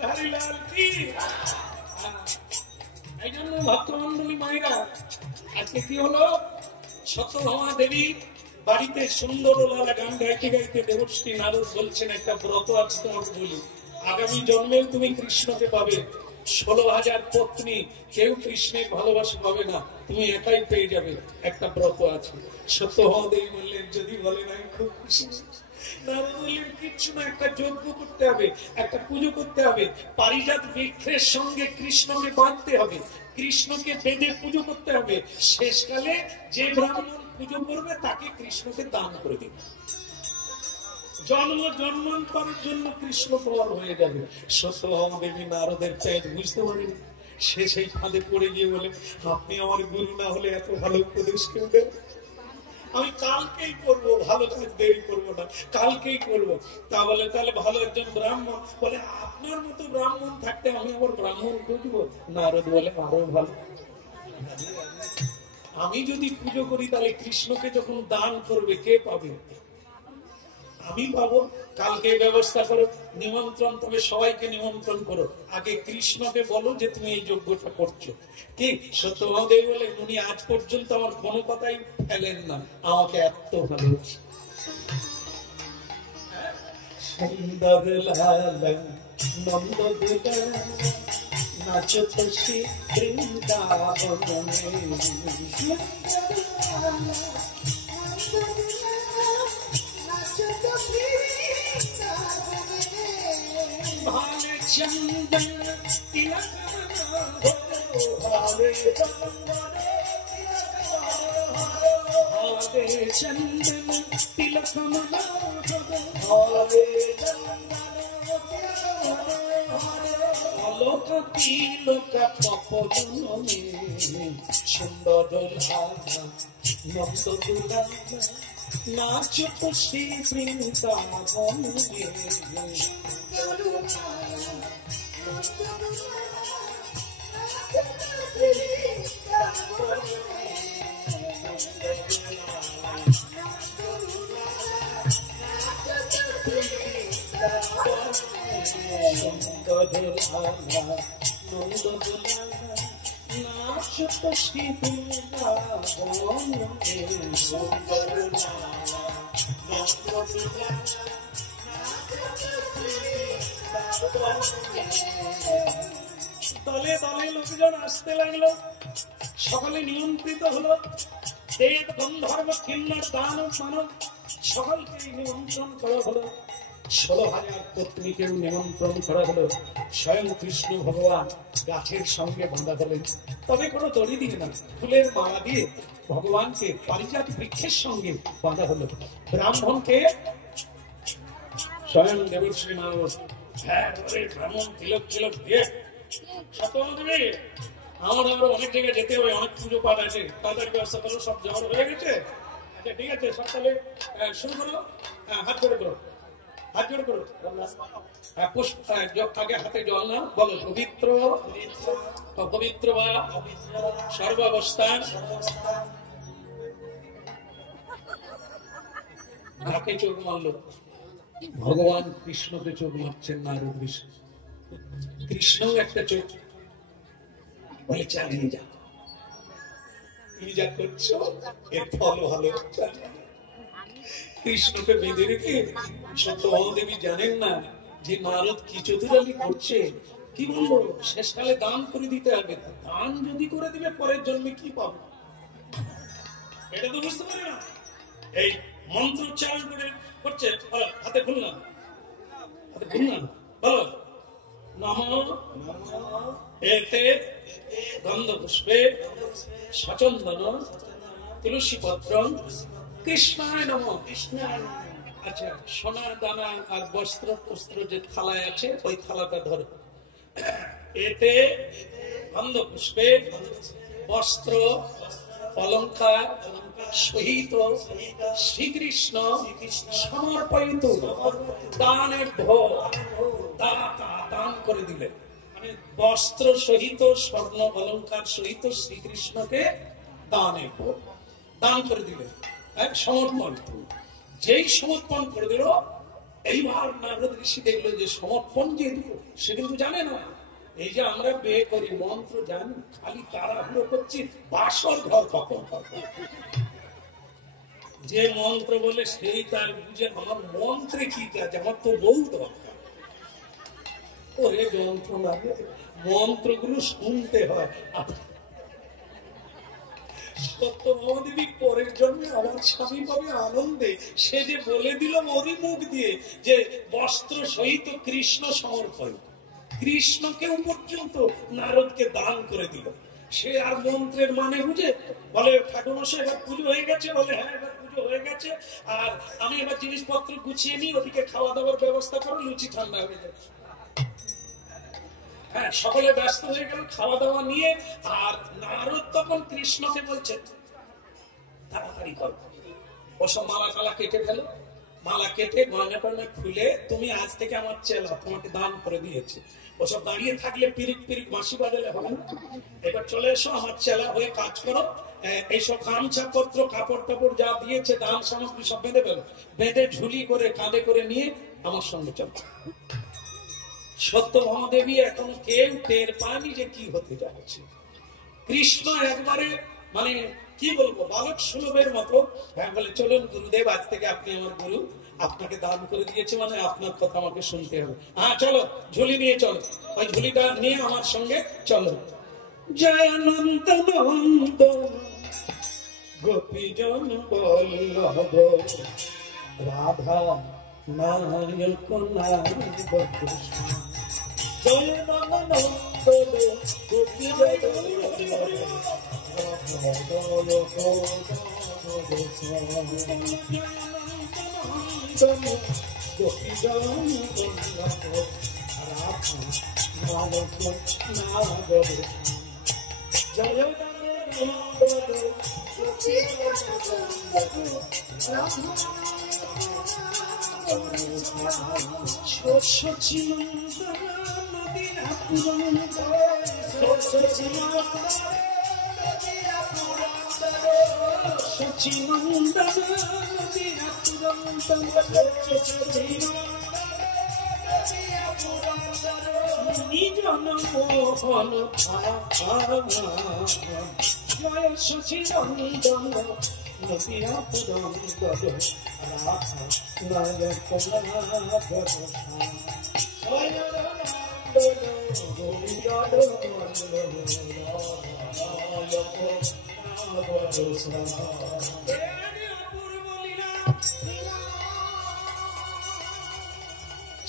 হরিলাল কি। এই জন্য ভক্তমন্ডলী মায়েরা, আজকে কি হলো, সত্যভামা দেবী বাড়িতে সুন্দর লালা গান গাইতে গাইতে দেবশ্রী নারদ বলছেন একটা ব্রত আছে তোমাকে বলি, আগামী জন্মেও তুমি কৃষ্ণকে পাবে, 16,000 পত্নী, কেউ কৃষ্ণের ভালোবাসা পাবে না, তুমি একাই পেয়ে যাবে, একটা ব্রত আছে। সত্যভামা দেবী বললেন যদি বলেন আমি খুব খুশি। নারদ বললেন কিচ্ছু না, একটা যজ্ঞ করতে হবে, একটা পুজো করতে হবে, পারিজাত বৃক্ষের সঙ্গে কৃষ্ণকে বাঁধতে হবে, কৃষ্ণকে বেঁধে পুজো করতে হবে, শেষকালে যে ব্রাহ্মণ পুজো করবে তাকে কৃষ্ণকে দান করে দেবে, জন্ম জন্মান্তরের জন্য কৃষ্ণ পর হয়ে যাবে। সত্যভামা দেবী নারদের পেট বুঝতে পারেন, সে সেই ফাঁদে পড়ে গিয়ে বলে আপনি আমার গুরু না হলে এত ভালো উপদেশ কেউ দেন, আমি কালকেই করবো, ভালো কাজ দেরি করবো না, কালকেই করবো। তা বলে তাহলে ভালো একজন ব্রাহ্মণ, বলে আপনার মতো ব্রাহ্মণ থাকতে আমি আবার ব্রাহ্মণ খুঁজবো। নারদ বলে আরো ভালো, আমি যদি পুজো করি তাহলে কৃষ্ণকে যখন দান করবে কে পাবে, আমি পাবো, কালকে ব্যবস্থা করো, নিমন্ত্রণ, তবে সবাইকে নিমন্ত্রণ করো, আগে কৃষ্ণকে বলো যে তুমি এই যজ্ঞটা করছো। কি সত্যভামা বলে উনি আজ পর্যন্ত আমার কোনো কথাই ফেলেন না, আমাকে এত ভালোবাসে। সুন্দর লালা নন্দ দুলা নাচত শ্রী বৃন্দাবনে ভালে চন্দন তিলক ভালে চন্দন তিলক অলোক তিলক পপজনে সুন্দর নন্দ দুলা নাচত শ্রী বৃন্দাবনে নাচত শ্রী বৃন্দাবনে দলে দলে লোকজন আসতে লাগলো, সকলে নিয়ন্ত্রিত হলো। দেব গন্ধর্ব কিন্নর দানব মানব সকলকে নিমন্ত্রণ করা হলো। 16,000 পত্নীকেও নিমন্ত্রণ করা হলো। স্বয়ং কৃষ্ণ ভগবান গাছের সঙ্গে বাঁধা হলেন, তবে কোনো দড়ি দিয়ে না, ফুলের মালা দিয়ে ভগবানকে পারিজাত বৃক্ষের সঙ্গে বাঁধা হলো। ব্রাহ্মণকে স্বয়ং দেবশ্রী নারদ ব্রাহ্মণ তিলক তিলক দিয়ে সত্যি আমার আরো অনেক জায়গায় যেতে হবে, অনেক পুজো পাঠ আছে, তাদের ব্যবস্থা করো, সব জড়ো হয়ে গেছে। আচ্ছা ঠিক আছে, সকালে শুরু করো, হাত জোড়ে করো, হাত জোড়ে করো, আগে হাতে জল না, বলো পবিত্র পবিত্র বা সর্বাবস্থান। কাকে চোখ মারল? ভগবান কৃষ্ণকে চোখ মারছেন নারদ ঋষি। কৃষ্ণও একটা চোখ বলে চালিয়ে যাও, তুমি যা করছো এর ফল ভালো। কৃষ্ণকে বেঁধে রেখে সত্যভামাদেবী জানেন না যে নারদ কি চতুরালি করছে। কি বলবো, শেষকালে দান করে দিতে হবে। দান যদি করে দিবে পরের জন্মে কি পাবো এটা তো বুঝতে পারে না। এই মন্ত্র উচ্চারণ করে করছে, হাতে খুললাম, হাতে খুললাম, বলো নমো এতে গন্ধ পুষ্পে সচন্দন তুলসী পত্র কৃষ্ণায় নমঃ। আচ্ছা, সোনার দানা আর বস্ত্র বস্ত্র যে থালায় আছে ওই থালাটা ধরো। এতে গন্ধ পুষ্পে বস্ত্র অলঙ্কার সহিত শ্রীকৃষ্ণ সমর্পিত দানের ভোগ দাতা দান করে দিলেন। মানে বস্ত্র সহিত স্বর্ণ অলঙ্কার সহিত শ্রীকৃষ্ণকে দানের ভোগ দান করে দিলেন, এক সমর্পণ। যেই সমর্পণ করে দিল, এইবার নারদ ঋষি দেখলো যে সমর্পণ যে দিল সে কিন্তু জানে না। এই যে আমরা বিয়ে করি মন্ত্র জানি, খালি তাড়াহুড়ো করছি বাসর ঘর কখন কখন। যে মন্ত্র বলে সেই তার বুঝে আমার মন্ত্রে কি কাজ, আমার তো বউ দরকার। ওরে যন্ত্রণা, মন্ত্রগুলো শুনতে হয়। সত্যভামাদেবী পরের জন্মে আমার স্বামী পাবে আনন্দে। সে যে বলে দিল ওরই মুখ দিয়ে যে বস্ত্র সহিত কৃষ্ণ সমর্পণ, কৃষ্ণকেও পর্যন্ত নারদকে দান করে দিল। সে আর মন্ত্রের মানে বুঝে বলে ঠাকুরমশাই এবার পুজো হয়ে গেছে, বলে হ্যাঁ এবার পুজো হয়ে গেছে, আর আমি এবার জিনিসপত্র গুছিয়ে নিই, ওদিকে খাওয়া দাওয়ার ব্যবস্থা করো, লুচি ঠান্ডা হয়ে যাচ্ছে। হ্যাঁ, সকলে ব্যস্ত হয়ে গেল খাওয়া দাওয়া নিয়ে। আর নারদ তখন কৃষ্ণকে বলছেন তাড়াতাড়ি করো, ওসব মালা টালা কেটে ফেলো, মালা কেটে গয়না টয়না খুলে তুমি আজ থেকে আমার চেলা, তোমাকে দান করে দিয়েছে। ওসব দাঁড়িয়ে থাকলে পিরিক পিরিক বাঁশি বাজালে হবে না। এবার চলে এসো, আমার চেলা হয়ে কাজ করো। এইসব গামছা পত্র কাপড় টাপড় যা দিয়েছে দান সামগ্রী সব বেঁধে ফেলো, বেঁধে ঝুলি করে কাঁধে করে নিয়ে আমার সঙ্গে চলো। সত্যভামাদেবী এখন কেউ টের পায়নি যে কি হতে যাচ্ছে। কৃষ্ণ একবারে মানে কি বলবো বালক সুলভের মতো, হ্যাঁ বলে চলুন গুরুদেব, আজ থেকে আপনি আমার গুরু, আপনাকে দান করে দিয়েছে মানে আপনার কথা আমাকে শুনতে হবে। হ্যাঁ চলো, ঝুলি নিয়ে চলো, ওই ঝুলিটা নিয়ে আমার সঙ্গে চলো। জয় নন্দ নন্দ গোপীজন বল্লভ রাধা নায়ক নায়ক কৃষ্ণ। জয় নন্দ নন্দ গোপীজন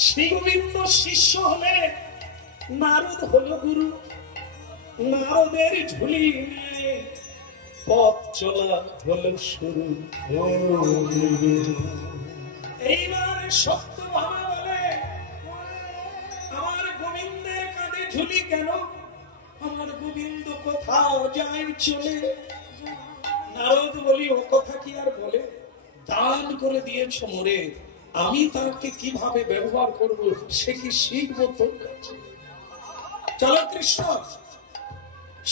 শ্রী গোবিন্দ শিষ্য হলে নারদ হলো গুরু। নারদের ঝুলি নিয়ে পথ চলা হলো শুরু। এইবার সত্যভামা বলে, আমার গোবিন্দের কাঁধে ঝুলি কেন? আমার গোবিন্দ কোথাও যায় চলে। নারদ বলি, ও কথা কি আর বলে? দান করে দিয়েছ মোরে, আমি তাকে কিভাবে ব্যবহার করব সে কি শিখবো তোর কাছে? চলো কৃষ্ণ।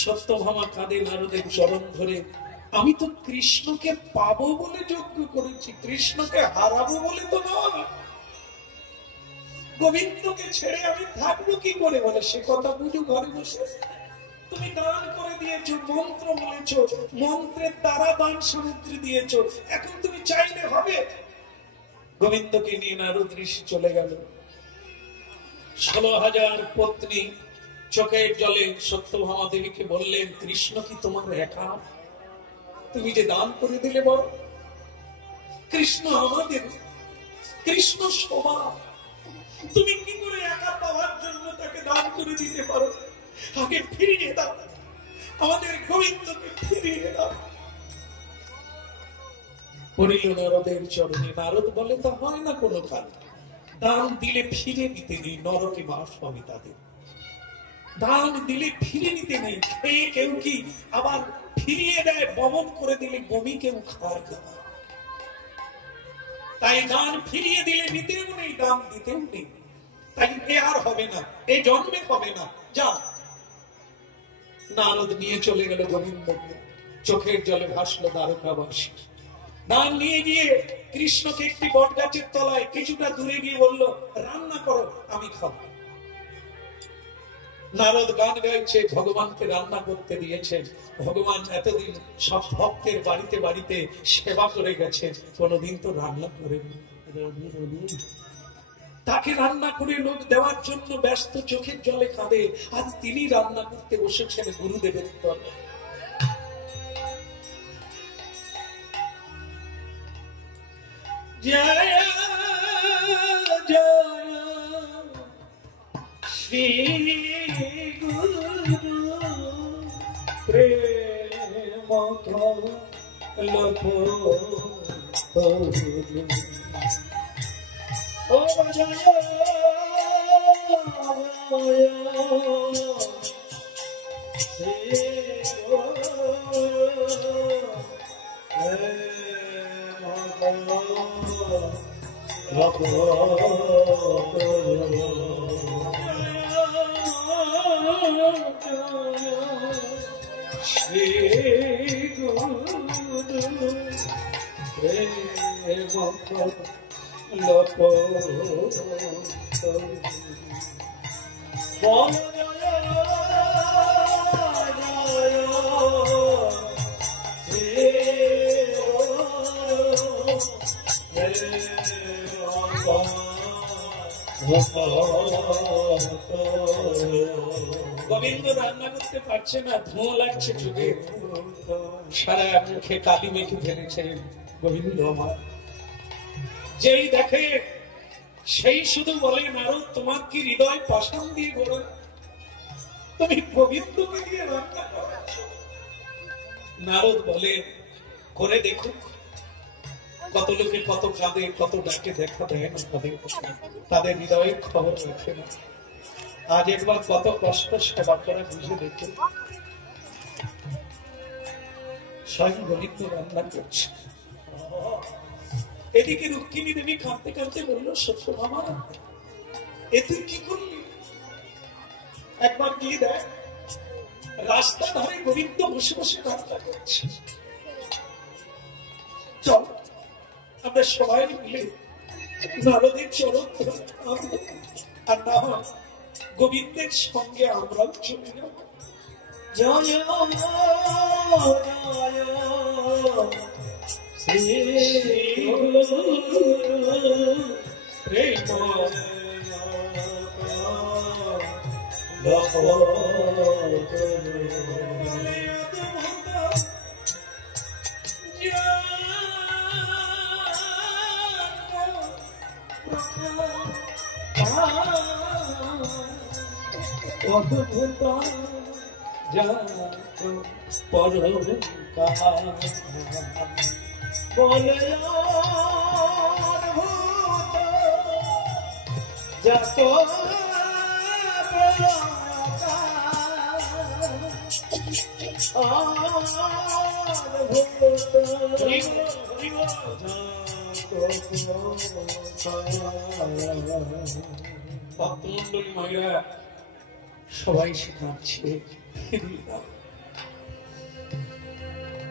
সত্যভামা কাঁদে নারদের চরণ ধরে, আমি তো কৃষ্ণকে পাবো বলে যজ্ঞ করেছি, কৃষ্ণকে হারাবো বলে তো নয়। গোবিন্দকে ছেড়ে আমি থাকবো কি করে? বলে সে কথা বুঝো ঘরে বসে। তুমি দান করে দিয়েছো, মন্ত্র বলেছো, মন্ত্রের দ্বারা দান সামগ্রী দিয়েছো, এখন তুমি চাইলে হবে? গোবিন্দকে নিয়ে নারদ ঋষি চলে গেল। 16,000 পত্নী চোখের জলে সত্যভামা দেবীকে বললেন, কৃষ্ণ কি তোমার একা? তুমি যে দান করে দিলে বল, কৃষ্ণ আমাদের, কৃষ্ণ সবার, তুমি কি করে একা পাওয়ার জন্য তাকে দান করে দিতে পারো? আগে ফিরিয়ে দাও, আমাদের গোবিন্দকে ফিরিয়ে দাও। পড়িল নারদের চরণে। নারদ বলে, তা হয় না কোনো কাল, দান দিলে ফিরে দিতে নেই, নরকে বাস হবে তাদের। দান দিলে ফিরে নিতে নেই, খেয়ে কেউ কি আবার ফিরিয়ে দেয়? বমন করে দিলে বমি কেউ খায় না। তাই দান ফিরিয়ে দিলে নিতেও নেই, দান দিতেও নেই। তাই এ আর হবে না, এই জন্মে হবে না, যা। নারদ নিয়ে চলে গেল গোবিন্দকে, চোখের জলে ভাসলো দ্বারকাবাসী। দান নিয়ে গিয়ে কৃষ্ণকে একটি বট গাছের তলায় কিছুটা দূরে গিয়ে বলল, রান্না করো, আমি খাবো। নারদ গান গাইছে, ভগবানকে রান্না করতে দিয়েছে। ভগবান এতদিন সব ভক্তের বাড়িতে বাড়িতে সেবা করে গেছে, কোনদিন তো রান্না করেনি। তাকে রান্না করে লোক দেওয়ার জন্য ব্যস্ত, চোখের জলে কাঁদে। আজ তিনি রান্না করতে বসেছেন গুরুদেবের তরে। জয় জয় শ্রী গুরু প্রেম কলপ ও জয় শ্রী গুরু প্রেম কলপ গোবিন্দ রান্না করতে পারছে না, ধোঁয়া লাগছে চোখে, সারা মুখে কালি মেখে ফেলেছে গোবিন্দ আমার। যেই দেখে সেই শুধু বলে, নারদ তোমার কি হৃদয় পাষাণ দিয়ে গড়ে, তুমি গোবিন্দকে দিয়ে রান্না করাচ্ছ। নারদ বলে, করে দেখুক। কত লোকে কত কাঁদে, কত ডাকে, দেখা দেয় না তাদের হৃদয়ের খবর রাখে না। আজ একবার কত কষ্ট সেবা করা বুঝে দেখে স্বয়ং গোবিন্দ রান্না করছে। এদিকে রুক্মিণী দেবী কাঁদতে কাঁদতে বলল, সত্যভামা এ তুই কি করলি? একবার গিয়ে দেখ, রাস্তা ধারে গোবিন্দ বসে বসে রান্না করছে। চল আমরা সবাই মিলে নারদের চরণ ধরে কাঁদবো, আর না হয় গোবিন্দের সঙ্গে আমরাও চলে যাব। জয় অদ্ভুত পরকার বলে যত ভক্তমন্ডলী মায়েরা সবাই শেখাচ্ছে।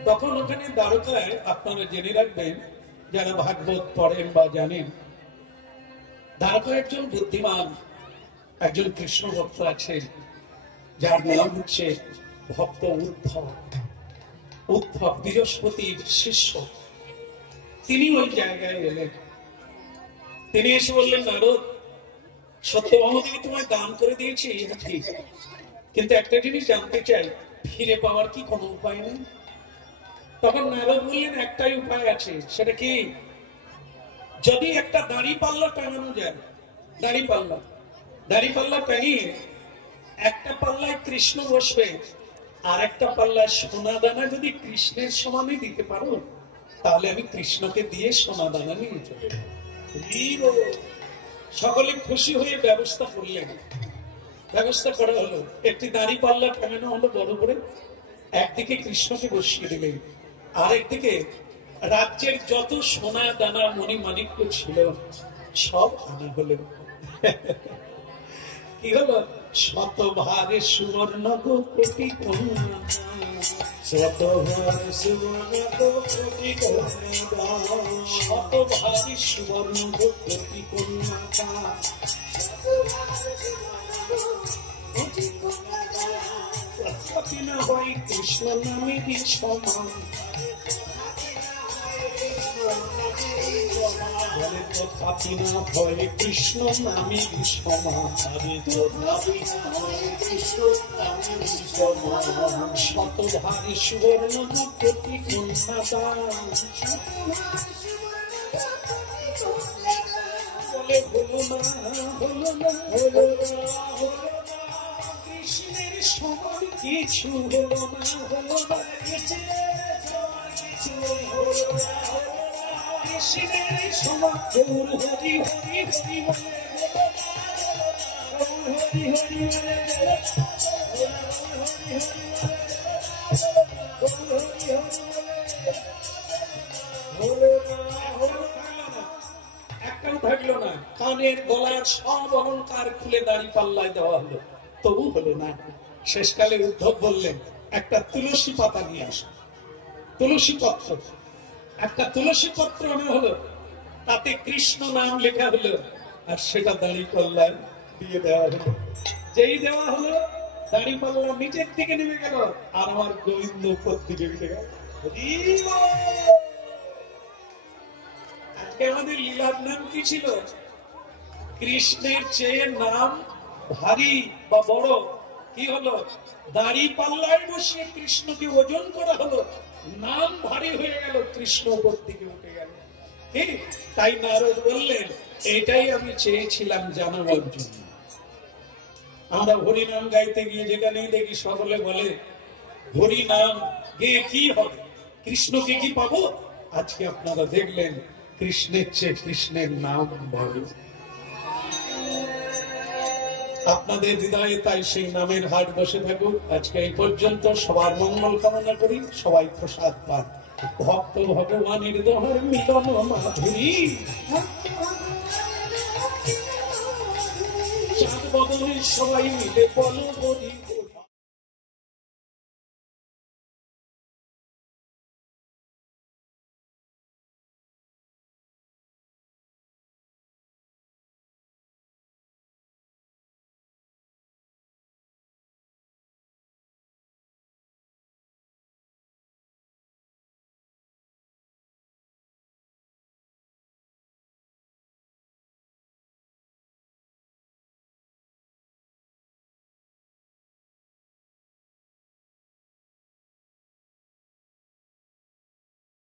তখন ওখানে দ্বারকায় আপনারা জেনে রাখবেন, যারা ভাগবত পড়েন বা জানেন, দ্বারকায় একজন বুদ্ধিমান, একজন কৃষ্ণ ভক্ত আছে, যার নাম হচ্ছে ভক্ত উদ্ধব। উদ্ধব বৃহস্পতির শিষ্য। তিনি ওই জায়গায় এলেন। তিনি এসে বললেন, নারদ সত্যভামাকে তোমায় দান করে দিয়েছি, ঠিক, কিন্তু একটা জিনিস জানতে চাই, ফিরে পাওয়ার কি কোনো উপায় নেই? তখন নারদ বললেন, একটাই উপায় আছে। সেটা কি? যদি একটা দাড়ি পাল্লা টাঙানো যায়, দাড়ি পাল্লা টাঙিয়ে একটা পাল্লায় কৃষ্ণ বসবে, আর একটা পাল্লায় সোনা দানা যদি কৃষ্ণের সমানে দিতে পারো, তাহলে আমি কৃষ্ণকে দিয়ে সোনা দানা নিয়ে চলে যাব। সকলে খুশি হয়ে ব্যবস্থা করলেন। ব্যবস্থা করা হলো, একটি দাড়ি পাল্লা টাঙানো হলো বড় করে, একদিকে কৃষ্ণকে বসিয়ে দিলেন, আর একদিকে রাজ্যের যত সোনা দানা মণি মাণিক্য ছিল সব আনা হলো। কি হলো? শতভারে সুবর্ণ কোটি কন্যা, শতভারে সুবর্ণ কোটি কন্যা, শতভারে সুবর্ণ কোটি কন্যা, তথাপি না হয় কৃষ্ণ নামে সমান। তথাপি না হয় কৃষ্ণ নামে সমান। শতভারে সুবর্ণ কোটি কন্যা, বলে হলো না কৃষ্ণের সমান কিছু হলো না, কৃষ্ণের সমান হরি হরি হরি একটাও থাকলো না। কানের গলার সব অলঙ্কার খুলে দাড়ি পাল্লায় দেওয়া হলো, তবু হলো না। শেষকালে উদ্ধব বললেন, একটা তুলসী পাতা নিয়ে আসো। তুলসী পত্র, একটা তুলসী পত্র আনা হলো, তাতে কৃষ্ণ নাম লেখা হলো, আর সেটা দাড়ি পাল্লায় দিয়ে দেওয়া হলো। যেই দেওয়া হলো, দাড়ি পাল্লা নিচের দিকে নেমে গেল, আর আমার গোবিন্দ উপর দিকে উঠে গেল। আজকে আমাদের লীলার নাম কি ছিল? কৃষ্ণের চেয়ে নাম ভারী বা বড় কি হলো? দাড়ি পাল্লায় বসিয়ে কৃষ্ণকে ওজন করা হলো, নাম ভারী হয়ে গেল, কৃষ্ণ উপর দিকে উঠে গেল। ঠিক তাই নারদ বললেন, এটাই আমি চেয়েছিলাম জানাবার জন্য। আমরা হরিনাম গাইতে গিয়ে যেখানেই দেখি সকলে বলে হরিনাম গেয়ে কি হবে, কৃষ্ণকে কি পাবো? আজকে আপনারা দেখলেন কৃষ্ণের চেয়ে কৃষ্ণের নাম বড়। আপনাদের হৃদয়ে তাই সেই নামের হাট বসে থাকুক। আজকে এই পর্যন্ত সবার মঙ্গল কামনা করি, সবাই প্রসাদ পান। ভক্ত ভগবানের দোহার মিলন মাধুরী, চাঁদ বদলে সবাই মিলে বল বলি।